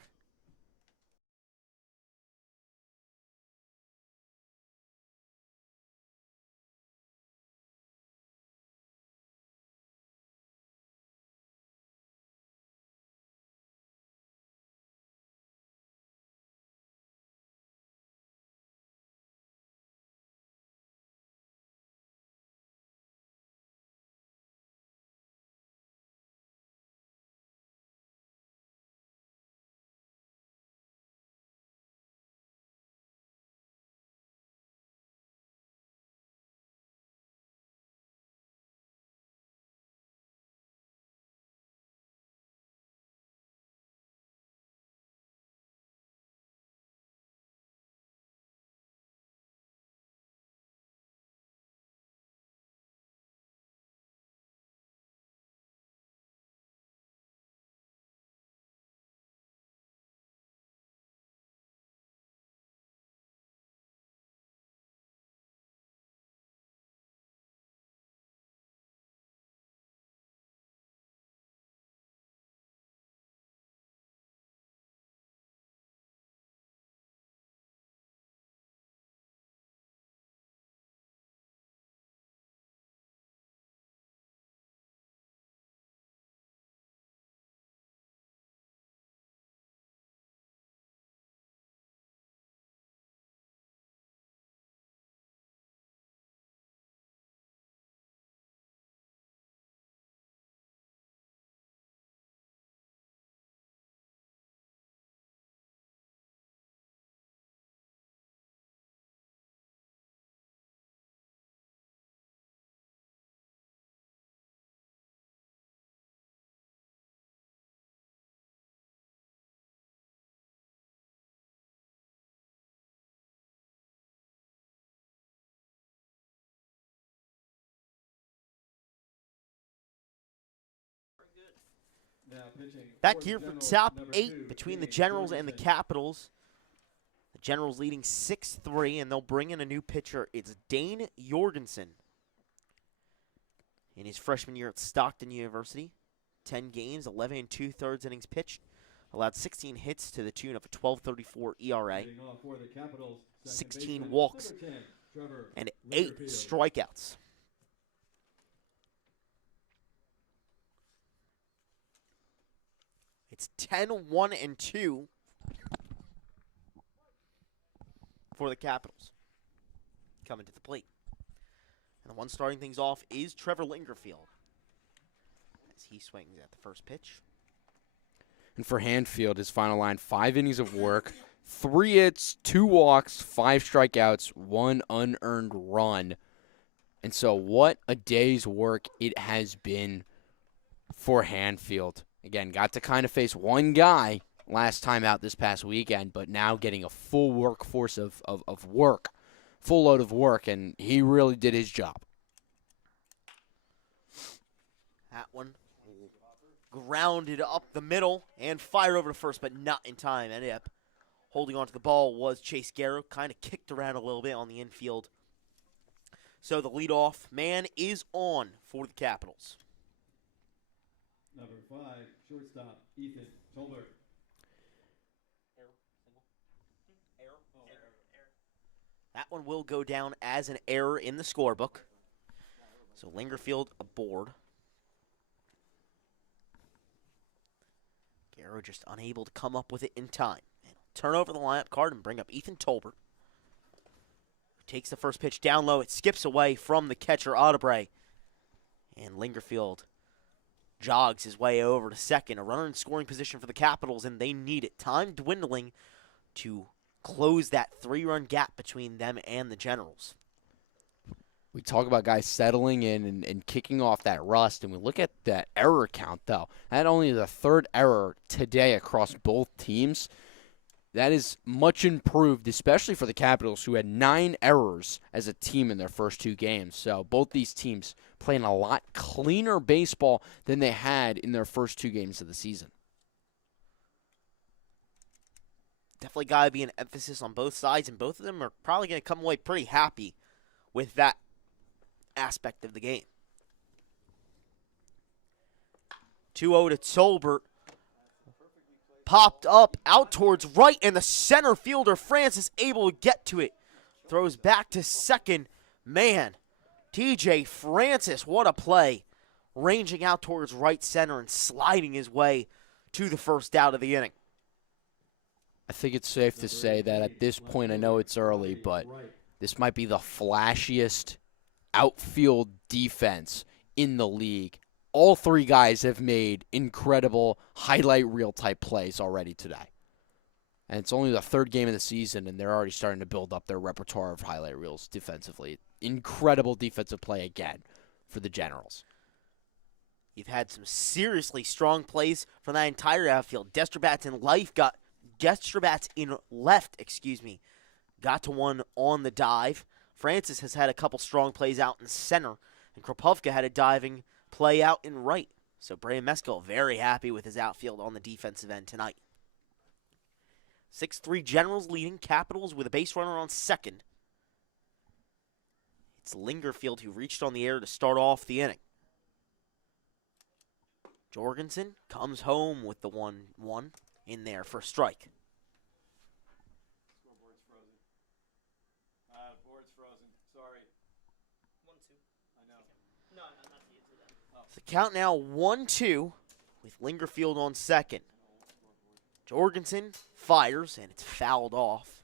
Back here for top 8 between the Generals and the Capitals. The Generals leading 6-3, and they'll bring in a new pitcher. It's Dane Jorgensen. In his freshman year at Stockton University, 10 games, 11 and 2/3 innings pitched, allowed 16 hits to the tune of a 12.34 ERA, 16 walks, and 8 strikeouts. It's 10-1-2 for the Capitals coming to the plate. And the one starting things off is Trevor Lingerfield as he swings at the first pitch. And for Hanfield, his final line, 5 innings of work, 3 hits, 2 walks, 5 strikeouts, 1 unearned run. And so what a day's work it has been for Hanfield. Again, got to kind of face one guy last time out this past weekend, but now getting a full workforce of work, full load of work, and he really did his job. That one grounded up the middle and fired over to first, but not in time. Ended up holding on to the ball was Chase Garrow, kind of kicked around a little bit on the infield. So the leadoff man is on for the Capitals. Number 5, shortstop, Ethan Tolbert. That one will go down as an error in the scorebook. So Lingerfield aboard. Garrow just unable to come up with it in time. And turn over the lineup card and bring up Ethan Tolbert. Takes the first pitch down low. It skips away from the catcher, Audebray. And Lingerfield jogs his way over to second. A runner in scoring position for the Capitals, and they need it. Time dwindling to close that 3-run gap between them and the Generals. We talk about guys settling in and kicking off that rust, and we look at that error count, though. That only the 3rd error today across both teams. That is much improved, especially for the Capitals, who had 9 errors as a team in their first 2 games. So both these teams playing a lot cleaner baseball than they had in their first 2 games of the season. Definitely got to be an emphasis on both sides, and both of them are probably going to come away pretty happy with that aspect of the game. 2-0 to Tolbert. Popped up out towards right, and the center fielder, Francis, able to get to it. Throws back to second. Man, TJ Francis, what a play. Ranging out towards right center and sliding his way to the first out of the inning. I think it's safe to say that at this point, I know it's early, but this might be the flashiest outfield defense in the league. All 3 guys have made incredible highlight reel type plays already today. And it's only the 3rd game of the season, and they're already starting to build up their repertoire of highlight reels defensively. Incredible defensive play again for the Generals. You've had some seriously strong plays from that entire outfield. Destrobats in left, got to one on the dive. Francis has had a couple strong plays out in center, and Kropowka had a diving play out in right. So Brian Meskel very happy with his outfield on the defensive end tonight. 6-3 Generals leading Capitals with a base runner on second. It's Lingerfield who reached on the air to start off the inning. Jorgensen comes home with the 1-1 in there for a strike. Scoreboard's frozen. Board's frozen. Sorry. 1-2. I know. No, I'm not seeing it then. The count now 1-2 with Lingerfield on second. Jorgensen fires, and it's fouled off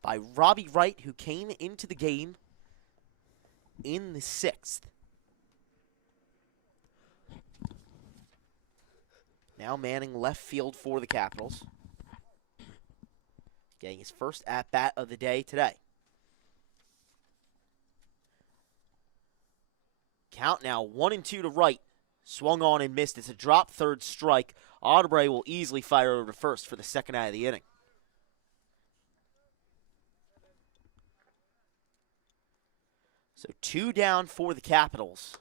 by Robbie Wright, who came into the game in the 6th. Now manning left field for the Capitals. Getting his first at-bat of the day today. Count now 1-2 to Wright. Swung on and missed. It's a drop 3rd strike. Audebray will easily fire over to first for the second out of the inning. So 2 down for the Capitals.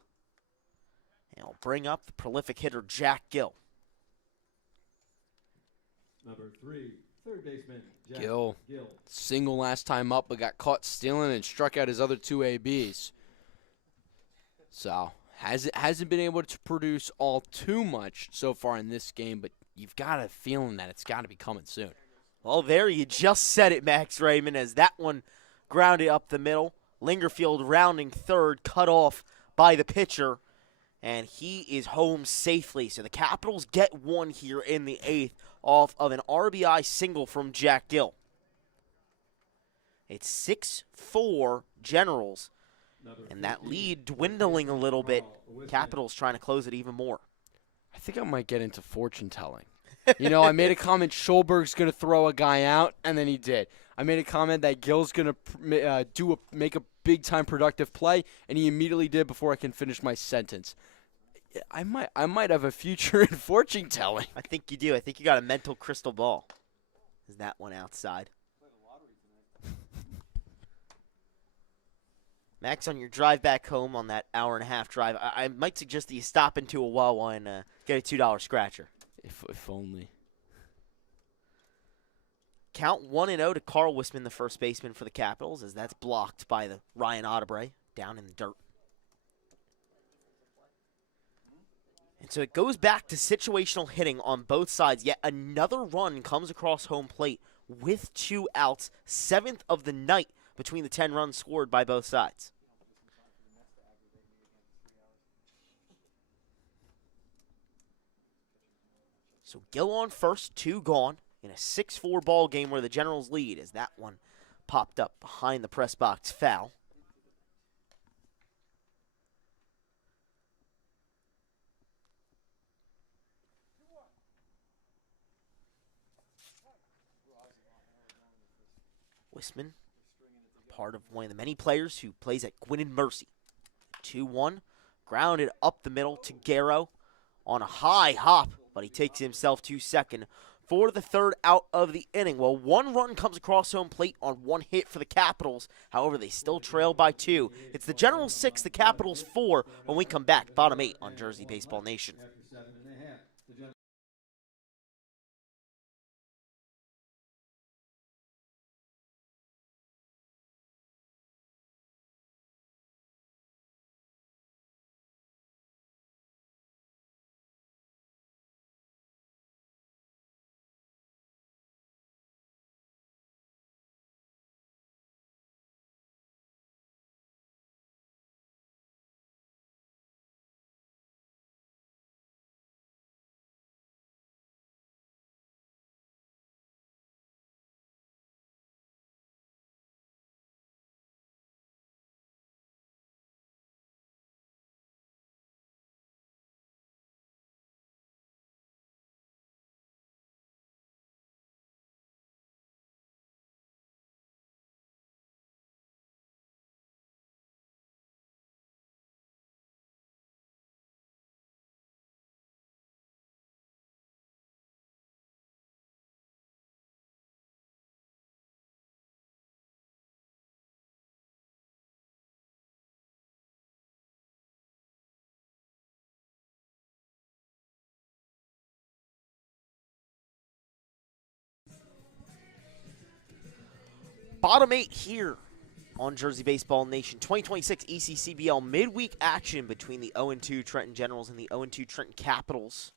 And we'll bring up the prolific hitter Jack Gill. Number 3, third baseman, Jack Gill. Gill. Single last time up, but got caught stealing and struck out his other 2 ABs. So hasn't been able to produce all too much so far in this game, but you've got a feeling that it's got to be coming soon. Well, there you just said it, Max Raymond, as that one grounded up the middle. Lingerfield rounding third, cut off by the pitcher, and he is home safely. So the Capitals get one here in the 8th off of an RBI single from Jack Gill. It's 6-4 Generals, and that lead dwindling a little bit. Capitals trying to close it even more. I think I might get into fortune telling. You know, I made a comment Schulberg's going to throw a guy out, and then he did. I made a comment that Gill's going to make a big-time productive play, and he immediately did before I can finish my sentence. I might have a future in fortune telling. I think you do. I think you got a mental crystal ball. Is that one outside? Max, on your drive back home on that hour-and-a-half drive, I might suggest that you stop into a Wawa and get a $2 scratcher. If only. Count 1-0 to Carl Wisman, the first baseman for the Capitals, as that's blocked by the Ryan Ottebre down in the dirt. And so it goes back to situational hitting on both sides. Yet another run comes across home plate with 2 outs, 7th of the night between the 10 runs scored by both sides. So Gill on first, 2 gone in a 6-4 ball game where the Generals lead, as that one popped up behind the press box foul. Wisman, part of one of the many players who plays at Gwynedd Mercy. 2-1, grounded up the middle to Garrow on a high hop, but he takes himself to second for the 3rd out of the inning. Well, 1 run comes across home plate on 1 hit for the Capitals. However, they still trail by 2. It's the Generals 6, the Capitals 4 when we come back, bottom 8 on Jersey Baseball Nation. Bottom 8 here on Jersey Baseball Nation. 2026 ECCBL midweek action between the 0-2 Trenton Generals and the 0-2 Trenton Capitals.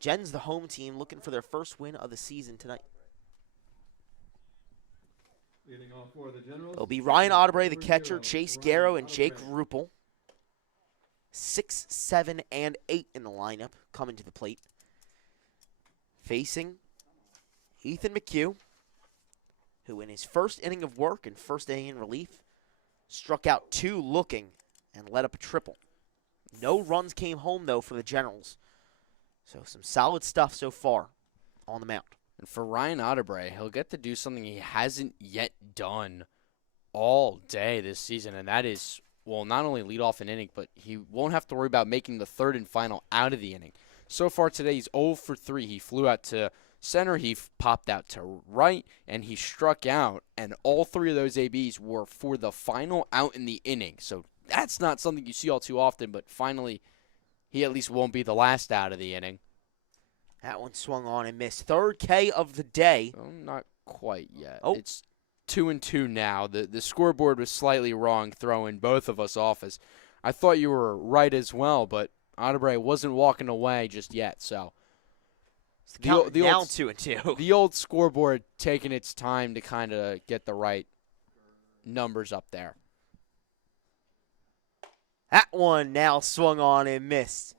Gen's the home team looking for their first win of the season tonight. It'll be Ryan Ottebre, the catcher, Chase Garrow, and Jake Ruppel. 6, 7, and 8 in the lineup coming to the plate. Facing Ethan McHugh, who in his first inning of work and first inning in relief, struck out 2 looking and let up a triple. No runs came home, though, for the Generals. So some solid stuff so far on the mound. And for Ryan Ottebre, he'll get to do something he hasn't yet done all day this season, and that is, well, not only lead off an inning, but he won't have to worry about making the 3rd and final out of the inning. So far today, he's 0 for 3. He flew out to center, he popped out to right, and he struck out, and all 3 of those ABs were for the final out in the inning. So that's not something you see all too often, but finally, he at least won't be the last out of the inning. That one swung on and missed. 3rd K of the day. Oh, not quite yet. Oh. It's 2-2 now. The scoreboard was slightly wrong, throwing both of us off. As I thought you were right as well, but Ottebre wasn't walking away just yet, so. The old 2-2. The old scoreboard taking its time to kind of get the right numbers up there. That one now swung on and missed.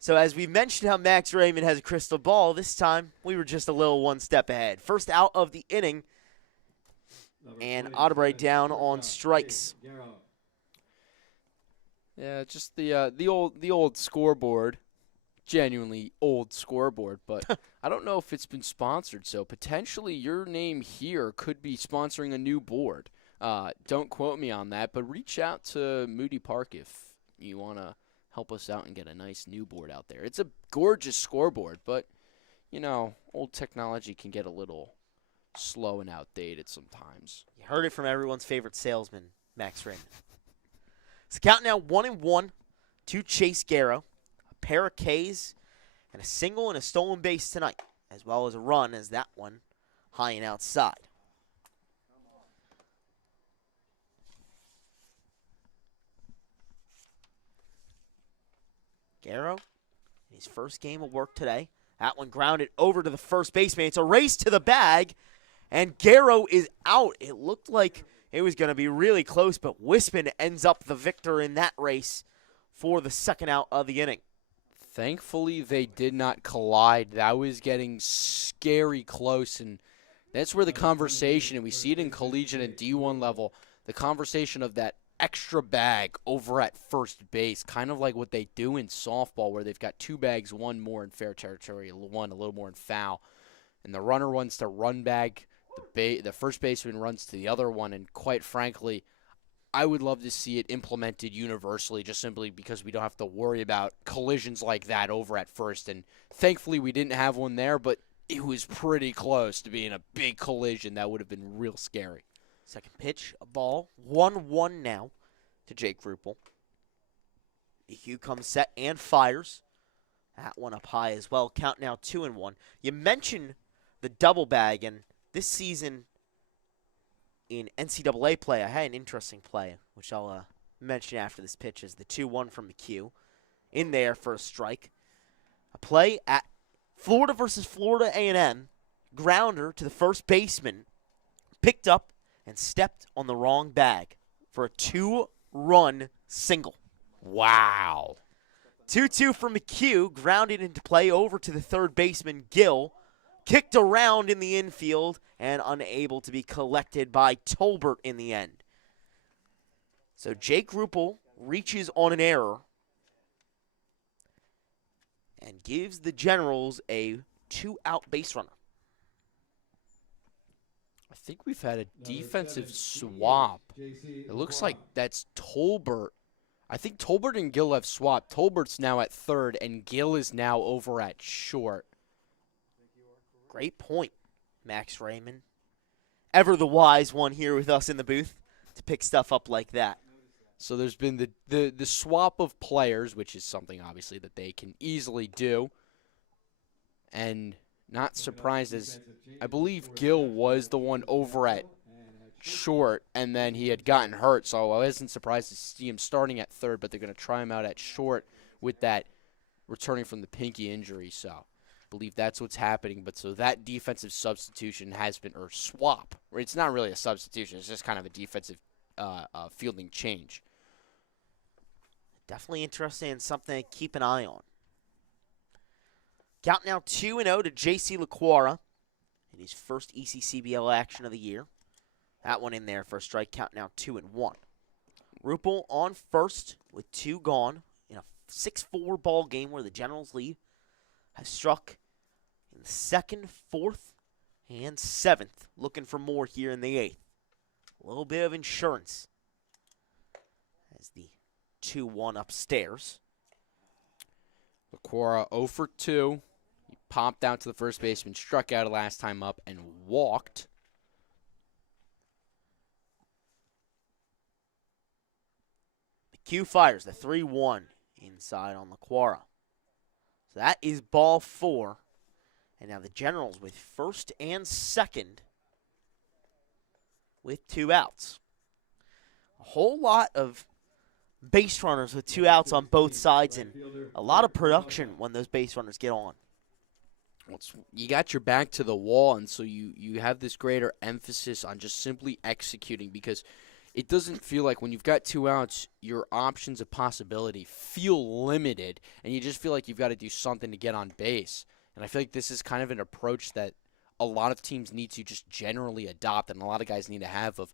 So as we mentioned how Max Raymond has a crystal ball, this time we were just a little one step ahead. First out of the inning, And Otterbury down on strikes. Yeah, just the old scoreboard, genuinely old scoreboard. But I don't know if it's been sponsored, so potentially your name here could be sponsoring a new board. Don't quote me on that, but reach out to Moody Park if you want to help us out and get a nice new board out there. It's a gorgeous scoreboard, but you know, old technology can get a little slow and outdated sometimes. You heard it from everyone's favorite salesman, Max Raymond. So count now 1-1 to Chase Garrow, a pair of Ks, and a single and a stolen base tonight, as well as a run as that one high and outside. Garrow, in his first game of work today, that one grounded over to the first baseman. It's a race to the bag, and Garrow is out. It looked like it was going to be really close, but Wispin ends up the victor in that race for the second out of the inning. Thankfully, they did not collide. That was getting scary close, and that's where the conversation, and we see it in collegiate and D1 level, the conversation of that extra bag over at first base, kind of like what they do in softball, where they've got two bags, one more in fair territory, one a little more in foul, and the runner wants to run bag, the first baseman runs to the other one, and quite frankly, I would love to see it implemented universally, just simply because we don't have to worry about collisions like that over at first, and thankfully we didn't have one there, but it was pretty close to being a big collision. That would have been real scary. Second pitch, a ball, 1-1 now to Jake Rupel. The cue comes set and fires. That one up high as well. Count now 2-1. You mentioned the double bag, and this season in NCAA play, I had an interesting play, which I'll mention after this pitch, is the 2-1 from the cue. In there for a strike. A play at Florida versus Florida A&M. Grounder to the first baseman. Picked up and stepped on the wrong bag for a 2-run single. Wow. 2-2 from McHugh, grounded into play over to the third baseman, Gill. Kicked around in the infield and unable to be collected by Tolbert in the end. So Jake Rupel reaches on an error and gives the Generals a 2-out base runner. I think we've had a defensive swap. It looks like that's Tolbert. I think Tolbert and Gill have swapped. Tolbert's now at third, and Gill is now over at short. Great point, Max Raymond. Ever the wise one here with us in the booth to pick stuff up like that. So there's been the swap of players, which is something obviously that they can easily do. And not surprised, as I believe Gill was the one over at short, and then he had gotten hurt, so I wasn't surprised to see him starting at third, but they're going to try him out at short with that returning from the pinky injury, so I believe that's what's happening. But so that defensive substitution has been, or swap, or it's not really a substitution, it's just kind of a defensive fielding change. Definitely interesting and something to keep an eye on. Count now 2-0 to J.C. LaQuara in his first ECCBL action of the year. That one in there for a strike. Count now 2-1. Rupel on first with 2 gone in a 6-4 ball game where the Generals lead has struck in the 2nd, 4th, and 7th. Looking for more here in the 8th. A little bit of insurance as the 2-1 upstairs. LaQuara 0 for 2. He popped out to the first baseman, struck out last time up, and walked. McHugh fires the 3-1 inside on LaQuara. So that is ball 4. And now the Generals with first and second with 2 outs. A whole lot of base runners with 2 outs on both sides, and a lot of production when those base runners get on. You got your back to the wall, and so you have this greater emphasis on just simply executing, because it doesn't feel like when you've got 2 outs, your options of possibility feel limited, and you just feel like you've got to do something to get on base. And I feel like this is kind of an approach that a lot of teams need to just generally adopt, and a lot of guys need to have of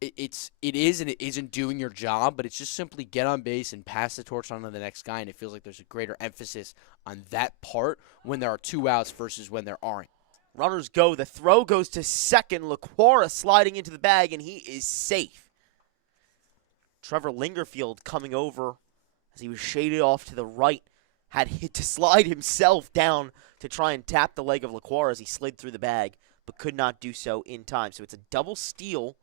it is and it isn't doing your job, but it's just simply get on base and pass the torch on to the next guy, and it feels like there's a greater emphasis on that part when there are 2 outs versus when there aren't. Runners go. The throw goes to second. LaQuara sliding into the bag, and he is safe. Trevor Lingerfield coming over as he was shaded off to the right, had hit to slide himself down to try and tap the leg of LaQuara as he slid through the bag, but could not do so in time. So it's a double steal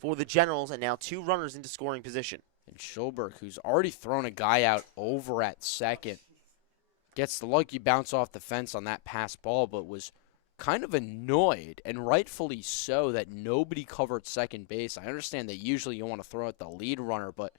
for the Generals, and now 2 runners into scoring position. And Schulberg, who's already thrown a guy out over at second, gets the lucky bounce off the fence on that pass ball, but was kind of annoyed, and rightfully so, that nobody covered second base. I understand that usually you want to throw at the lead runner, but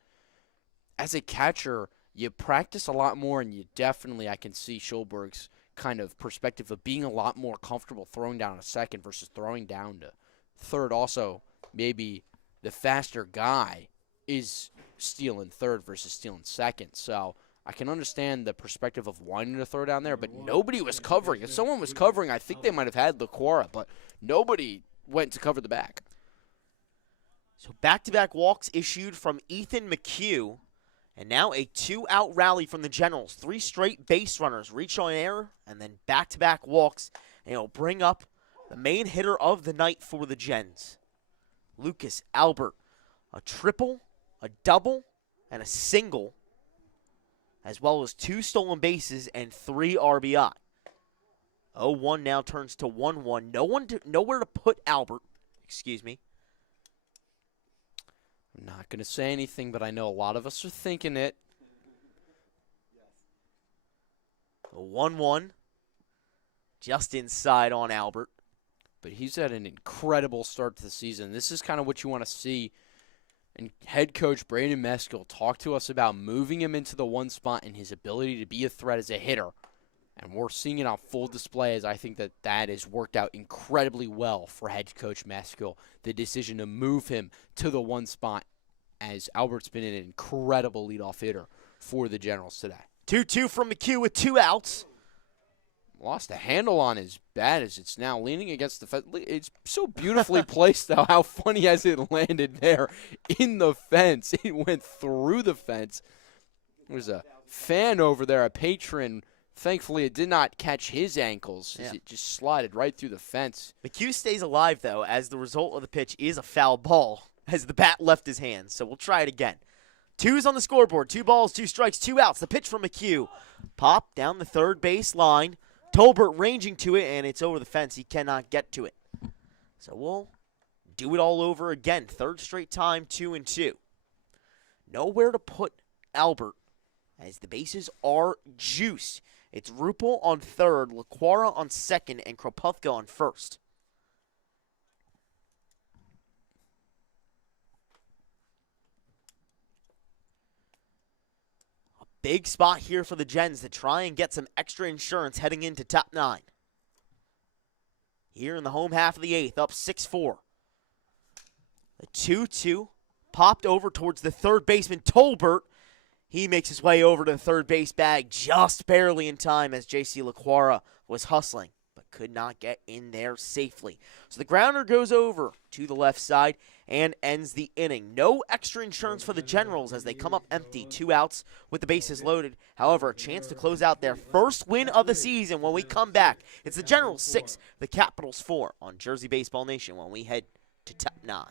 as a catcher, you practice a lot more, and you definitely, I can see Schulberg's kind of perspective of being a lot more comfortable throwing down a second versus throwing down to third. Also, maybe the faster guy is stealing third versus stealing second. So I can understand the perspective of wanting to throw down there, but nobody was covering. If someone was covering, I think they might have had LaQuara, but nobody went to cover the back. So back-to-back walks issued from Ethan McHugh, and now a 2-out rally from the Generals. 3 straight base runners reach on air, and then back-to-back walks, and it'll bring up the main hitter of the night for the Gens. Lucas Albert, a triple, a double, and a single, as well as 2 stolen bases and 3 RBI. 0-1 now turns to 1-1. Nowhere to put Albert. Excuse me. I'm not going to say anything, but I know a lot of us are thinking it. A 1-1. Just inside on Albert. But he's had an incredible start to the season. This is kind of what you want to see. And head coach Braden Meskill talked to us about moving him into the 1 spot and his ability to be a threat as a hitter. And we're seeing it on full display, as I think that has worked out incredibly well for head coach Meskill. The decision to move him to the 1 spot, as Albert's been an incredible leadoff hitter for the Generals today. 2-2 from McHugh with 2 outs. Lost a handle on his bat as it's now leaning against the fence. It's so beautifully placed, though. How funny has it landed there in the fence? It went through the fence. There's a fan over there, a patron. Thankfully, it did not catch his ankles as it just slided right through the fence. McHugh stays alive, though, as the result of the pitch is a foul ball as the bat left his hands. So we'll try it again. 2's on the scoreboard. 2 balls, 2 strikes, 2 outs. The pitch from McHugh. Pop down the third base line. Tolbert ranging to it, and it's over the fence. He cannot get to it. So we'll do it all over again. 3rd straight time, 2-2. Nowhere to put Albert as the bases are juiced. It's Rupel on 3rd, LaQuara on 2nd, and Kropotko on 1st. Big spot here for the Gens to try and get some extra insurance heading into top 9. Here in the home half of the 8th, up 6-4. The 2-2 popped over towards the third baseman, Tolbert. He makes his way over to the third base bag just barely in time as J.C. LaQuara was hustling, but could not get in there safely. So the grounder goes over to the left side and ends the inning. No extra insurance for the Generals as they come up empty. 2 outs with the bases loaded. However, a chance to close out their first win of the season when we come back. It's the Generals 6, the Capitals 4 on Jersey Baseball Nation when we head to top 9.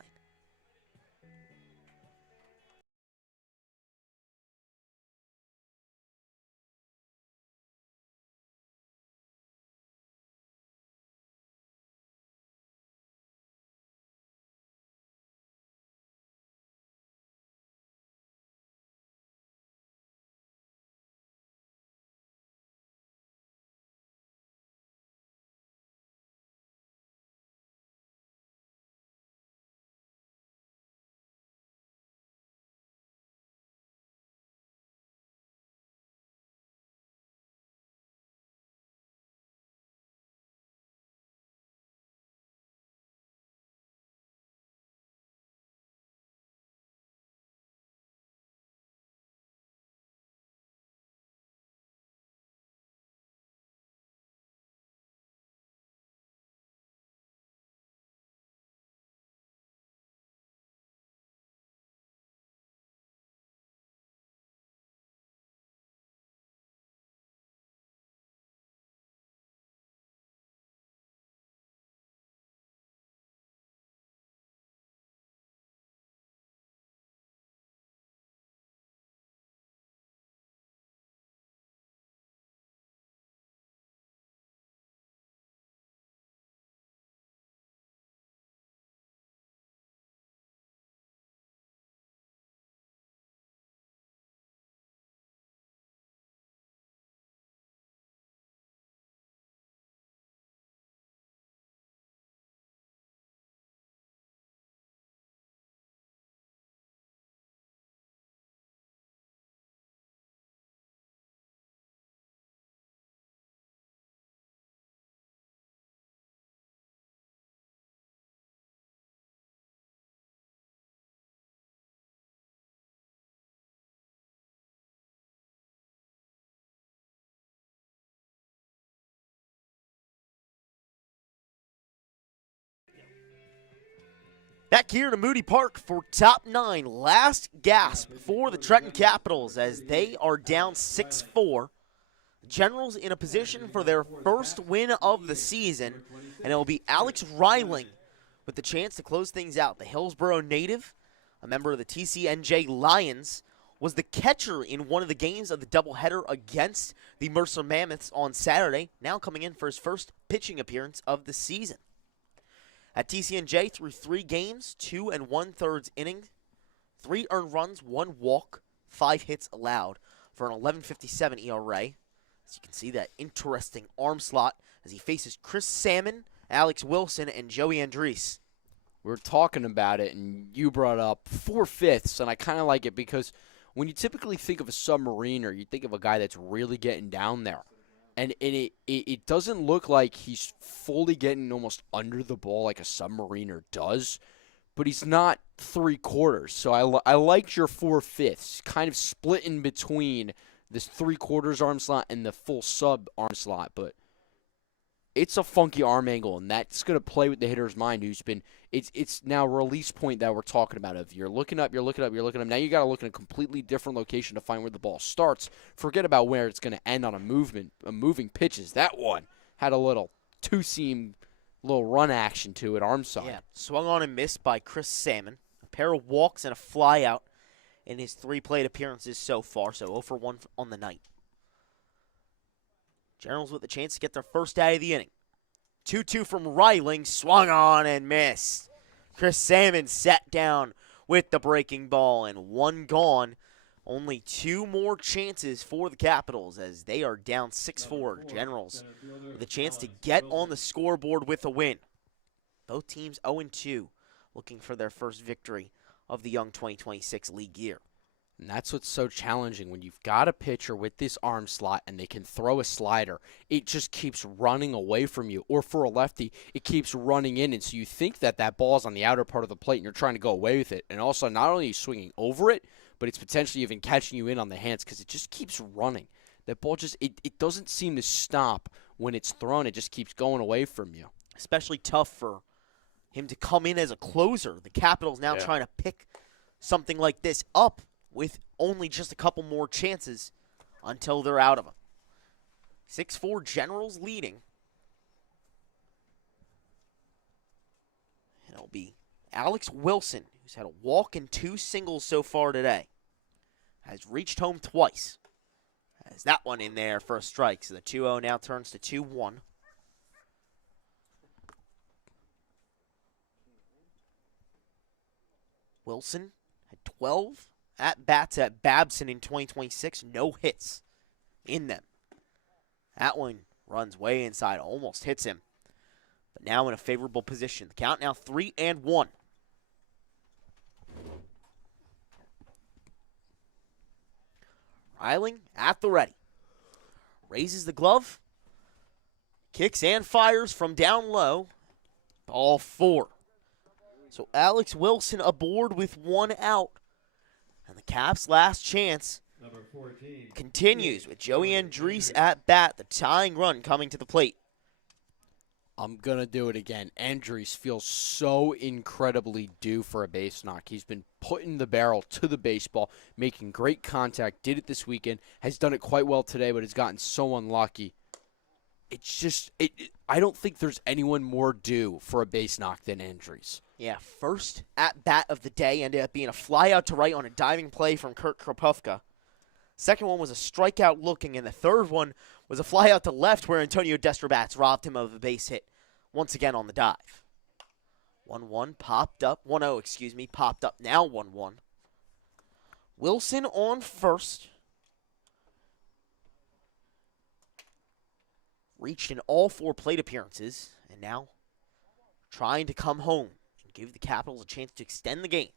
Back here to Moody Park for top 9. Last gasp for the Trenton Capitals as they are down 6-4. Generals in a position for their first win of the season, and it will be Alex Reiling with the chance to close things out. The Hillsborough native, a member of the TCNJ Lions, was the catcher in one of the games of the doubleheader against the Mercer Mammoths on Saturday, now coming in for his first pitching appearance of the season. At TCNJ, through 3 games, 2 1/3 innings, 3 earned runs, 1 walk, 5 hits allowed for an 11.57 ERA. As you can see, that interesting arm slot as he faces Chris Salmon, Alex Wilson, and Joey Andres. We were talking about it, and you brought up 4/5, and I kind of like it because when you typically think of a submariner, you think of a guy that's really getting down there. And it doesn't look like he's fully getting almost under the ball like a submariner does, but he's not 3/4. So I liked your 4/5, kind of split in between this 3/4 arm slot and the full sub arm slot. But it's a funky arm angle, and that's going to play with the hitter's mind who's been it's now release point that we're talking about. Of you're looking up. Now you got to look in a completely different location to find where the ball starts. Forget about where it's going to end on a moving pitches. That one had a little two-seam, little run action to it, arm side. Yeah, swung on and missed by Chris Salmon. A pair of walks and a flyout in his 3 plate appearances so far, so 0 for 1 on the night. Generals with the chance to get their first out of the inning. 2-2 from Reiling, swung on and missed. Chris Salmon sat down with the breaking ball, and 1 gone. Only 2 more chances for the Capitals as they are down 6-4. Generals with a chance to get on the scoreboard with a win. Both teams 0-2, looking for their first victory of the young 2026 league year. And that's what's so challenging when you've got a pitcher with this arm slot and they can throw a slider. It just keeps running away from you. Or for a lefty, it keeps running in. And so you think that ball's on the outer part of the plate and you're trying to go away with it. And also, not only are you swinging over it, but it's potentially even catching you in on the hands because it just keeps running. That ball just, it doesn't seem to stop when it's thrown. It just keeps going away from you. Especially tough for him to come in as a closer. The Capitals now trying to pick something like this up with only just a couple more chances until they're out of them. 6-4 Generals leading. And it'll be Alex Wilson, who's had a walk and 2 singles so far today, has reached home twice. Has that one in there for a strike, so the 2-0 now turns to 2-1. Wilson had 12 at-bats at Babson in 2026. No hits in them. That one runs way inside, almost hits him. But now in a favorable position. The count now 3-1. Reiling at the ready. Raises the glove. Kicks and fires from down low. Ball 4. So Alex Wilson aboard with 1 out. And the Caps' last chance Number 14. continues with Joey Andres at bat, the tying run coming to the plate. I'm going to do it again. Andres feels so incredibly due for a base knock. He's been putting the barrel to the baseball, making great contact, did it this weekend, has done it quite well today, but has gotten so unlucky. It's just, I don't think there's anyone more due for a base knock than Andres. Yeah, first at-bat of the day ended up being a fly-out to right on a diving play from Kurt Kropofka. Second one was a strikeout looking, and the third one was a fly-out to left where Antonio Destrabats robbed him of a base hit once again on the dive. 1-1 popped up. 1-0, excuse me, popped up. Now 1-1. Wilson on first. Reached in all 4 plate appearances, and now trying to come home and give the Capitals a chance to extend the game.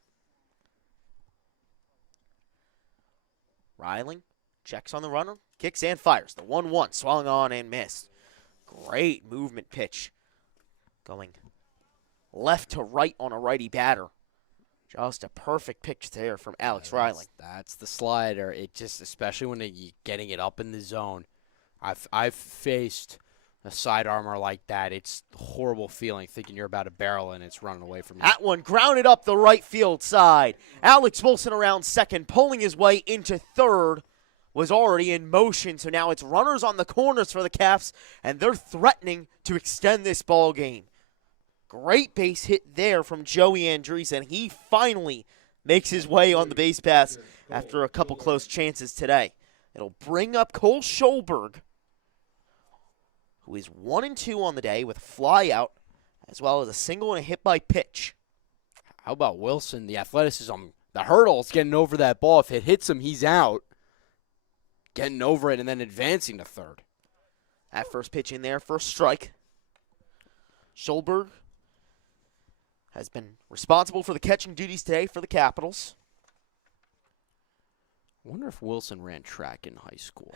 Reiling checks on the runner, kicks and fires. The 1-1 swung on and missed. Great movement pitch. Going left to right on a righty batter. Just a perfect pitch there from Alex Reiling. That's the slider. It just, especially when you're getting it up in the zone. I've faced a side armor like that. It's a horrible feeling thinking you're about to barrel and it's running away from you. That one grounded up the right field side. Alex Wilson around second, pulling his way into third, was already in motion. So now it's runners on the corners for the Caps, and they're threatening to extend this ball game. Great base hit there from Joey Andreessen. He finally makes his way on the base pass after a couple close chances today. It'll bring up Cole Schulberg, who is 1-2 on the day with a fly out, as well as a single and a hit by pitch. How about Wilson? The athleticism, the hurdles, getting over that ball. If it hits him, he's out. Getting over it and then advancing to third. That first pitch in there, first strike. Schulberg has been responsible for the catching duties today for the Capitals. I wonder if Wilson ran track in high school.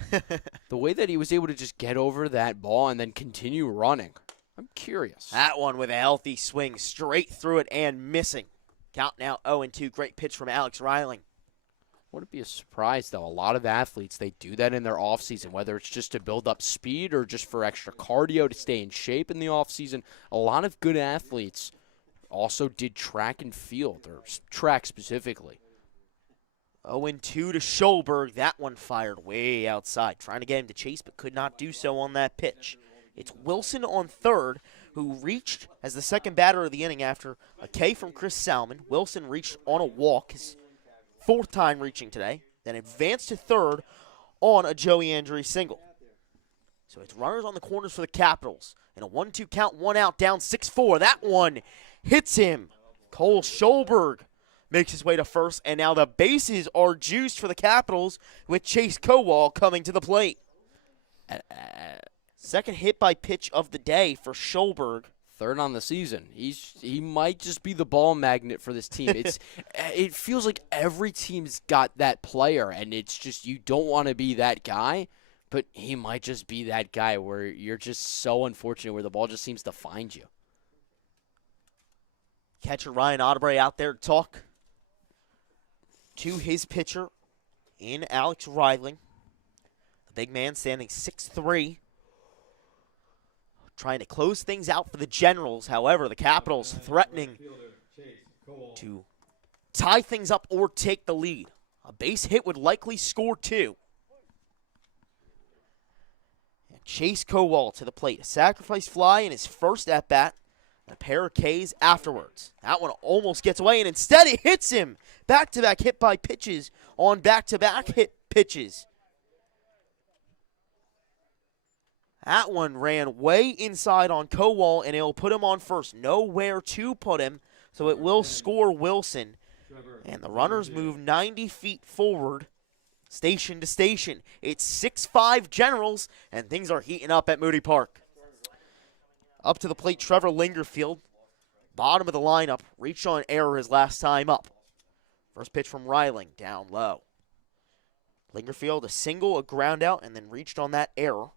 The way that he was able to just get over that ball and then continue running. I'm curious. That one with a healthy swing, straight through it and missing. Count now 0-2. Great pitch from Alex Reiling. Wouldn't be a surprise, though. A lot of athletes, they do that in their offseason, whether it's just to build up speed or just for extra cardio to stay in shape in the offseason. A lot of good athletes also did track and field, or track specifically. 0-2 to Schulberg. That one fired way outside. Trying to get him to chase, but could not do so on that pitch. It's Wilson on third, who reached as the second batter of the inning after a K from Chris Salmon. Wilson reached on a walk, his fourth time reaching today, then advanced to third on a Joey Andrews single. So it's runners on the corners for the Capitals. And a 1-2 count, one out, down 6-4. That one hits him. Cole Schulberg makes his way to first, and now the bases are juiced for the Capitals with Chase Kowal coming to the plate. Second hit by pitch of the day for Schulberg. Third on the season. He might just be the ball magnet for this team. It feels like every team's got that player, and it's just you don't want to be that guy, but he might just be that guy where you're just so unfortunate where the ball just seems to find you. Catcher Ryan Otterbury out there to talk to his pitcher in Alex Reiling. The big man standing 6'3", trying to close things out for the Generals. However, the Capitals threatening to tie things up or take the lead. A base hit would likely score two. And Chase Kowal to the plate. A sacrifice fly in his first at-bat. A pair of Ks afterwards. That one almost gets away, and instead it hits him. Back-to-back hit by pitches on back-to-back hit pitches. That one ran way inside on Kowal, and it'll put him on first. Nowhere to put him, so it will score Wilson. And the runners move 90 feet forward, station to station. It's 6-5 Generals, and things are heating up at Moody Park. Up to the plate, Trevor Lingerfield, bottom of the lineup, reached on error his last time up. First pitch from Reiling, down low. Lingerfield, a single, a ground out, and then reached on that error.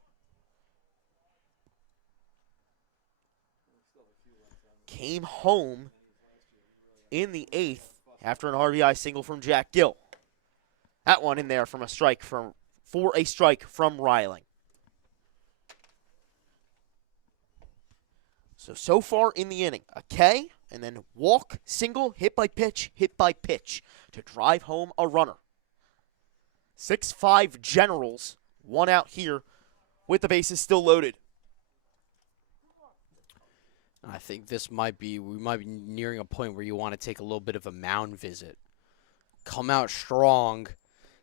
Came home in the eighth after an RBI single from Jack Gill. That one in there for a strike from Reiling. So far in the inning, a K, and then walk, single, hit by pitch to drive home a runner. 6-5 Generals, one out here with the bases still loaded. I think we might be nearing a point where you want to take a little bit of a mound visit. Come out strong,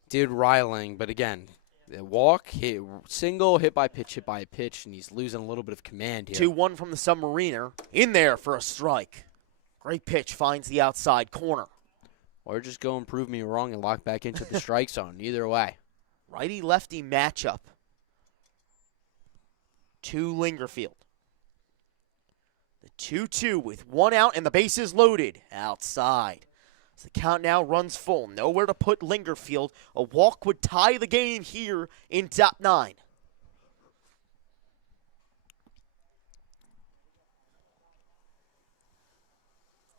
did Reiling, but again, walk, hit single, hit by pitch, and he's losing a little bit of command here. 2-1 from the Submariner, in there for a strike. Great pitch, finds the outside corner. Or just go and prove me wrong and lock back into the strike zone, either way. Righty-lefty matchup to Lingerfield. The 2-2 with one out and the bases loaded outside. As the count now runs full. Nowhere to put Lingerfield. A walk would tie the game here in top 9.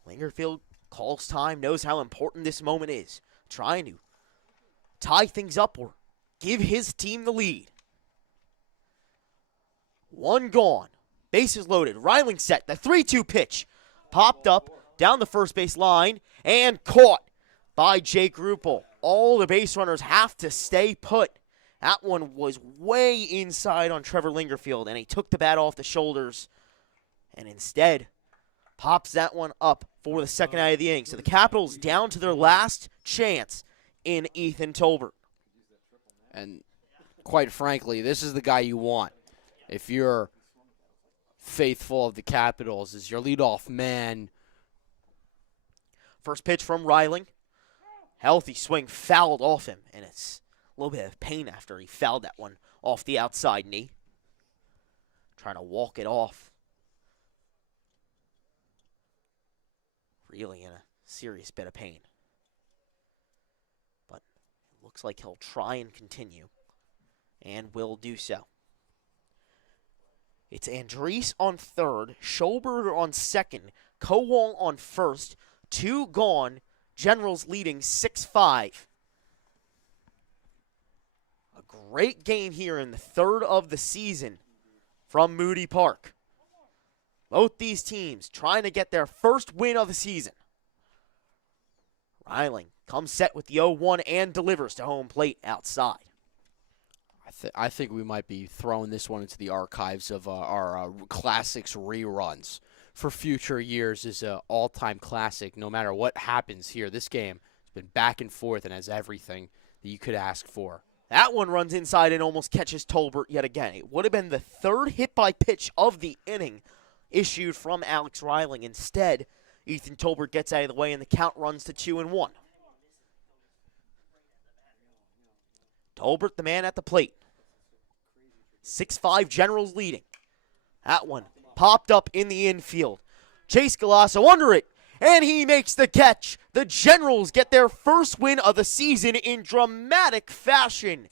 Lingerfield calls time, knows how important this moment is. Trying to tie things up or give his team the lead. One gone. Bases loaded. Reiling set. The 3-2 pitch. Popped up down the first base line and caught by Jake Ruppel. All the base runners have to stay put. That one was way inside on Trevor Lingerfield, and he took the bat off the shoulders and instead pops that one up for the second out of the inning. So the Capitals down to their last chance in Ethan Tolbert. And quite frankly, this is the guy you want if you're faithful of the Capitals, is your leadoff man. First pitch from Reiling. Healthy swing fouled off him, and it's a little bit of pain after he fouled that one off the outside knee. Trying to walk it off. Really in a serious bit of pain. But it looks like he'll try and continue, and will do so. It's Andriese on third, Schulberger on second, Kowal on first, 2 gone, Generals leading 6-5. A great game here in the third of the season from Moody Park. Both these teams trying to get their first win of the season. Reiling comes set with the 0-1 and delivers to home plate outside. I think we might be throwing this one into the archives of our classics reruns for future years. Is an all-time classic. No matter what happens here, this game has been back and forth and has everything that you could ask for. That one runs inside and almost catches Tolbert yet again. It would have been the third hit by pitch of the inning issued from Alex Reiling. Instead, Ethan Tolbert gets out of the way and the count runs to 2-1. Tolbert, the man at the plate. 6-5 Generals leading. That one popped up in the infield. Chase Galasso under it, and he makes the catch. The Generals get their first win of the season in dramatic fashion.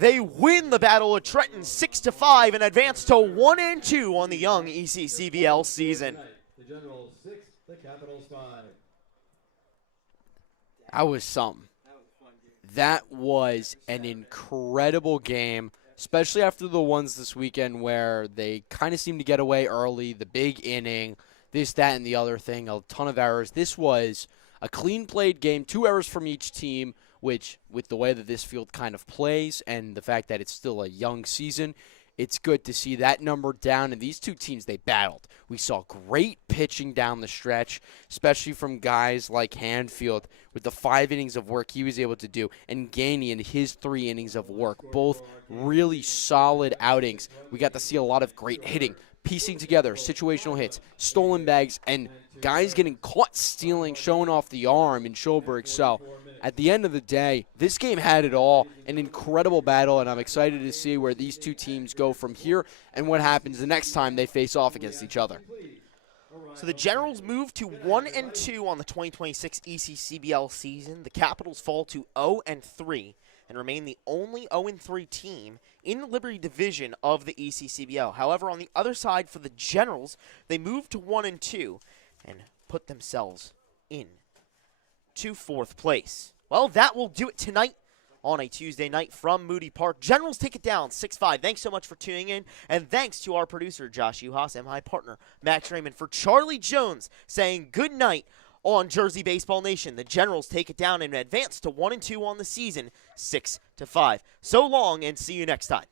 They win the Battle of Trenton 6-5 and advance to 1-2 on the young ECCBL season. The Generals 6, the Capitals 5. That was something. That was an incredible game, especially after the ones this weekend where they kind of seemed to get away early, the big inning, this, that, and the other thing, a ton of errors. This was a clean played game, 2 errors from each team, which with the way that this field kind of plays and the fact that it's still a young season, it's good to see that number down. And these two teams, they battled. We saw great pitching down the stretch, especially from guys like Hanfield with the 5 innings of work he was able to do, and Gainey in his 3 innings of work. Both really solid outings. We got to see a lot of great hitting, piecing together situational hits, stolen bags, and guys getting caught stealing, showing off the arm in Schulberg. So at the end of the day, this game had it all, an incredible battle, and I'm excited to see where these two teams go from here and what happens the next time they face off against each other. So the Generals move to 1-2 on the 2026 ECCBL season. The Capitals fall to 0-3 and remain the only 0-3 team in the Liberty Division of the ECCBL. However, on the other side for the Generals, they move to 1-2 and put themselves in to 4th place. Well, that will do it tonight on a Tuesday night from Moody Park. Generals take it down 6-5. Thanks so much for tuning in, and thanks to our producer, Josh Yuhas, and my partner, Max Raymond. For Charlie Jones saying good night on Jersey Baseball Nation. The Generals take it down and advance to 1-2 on the season, 6-5. So long, and see you next time.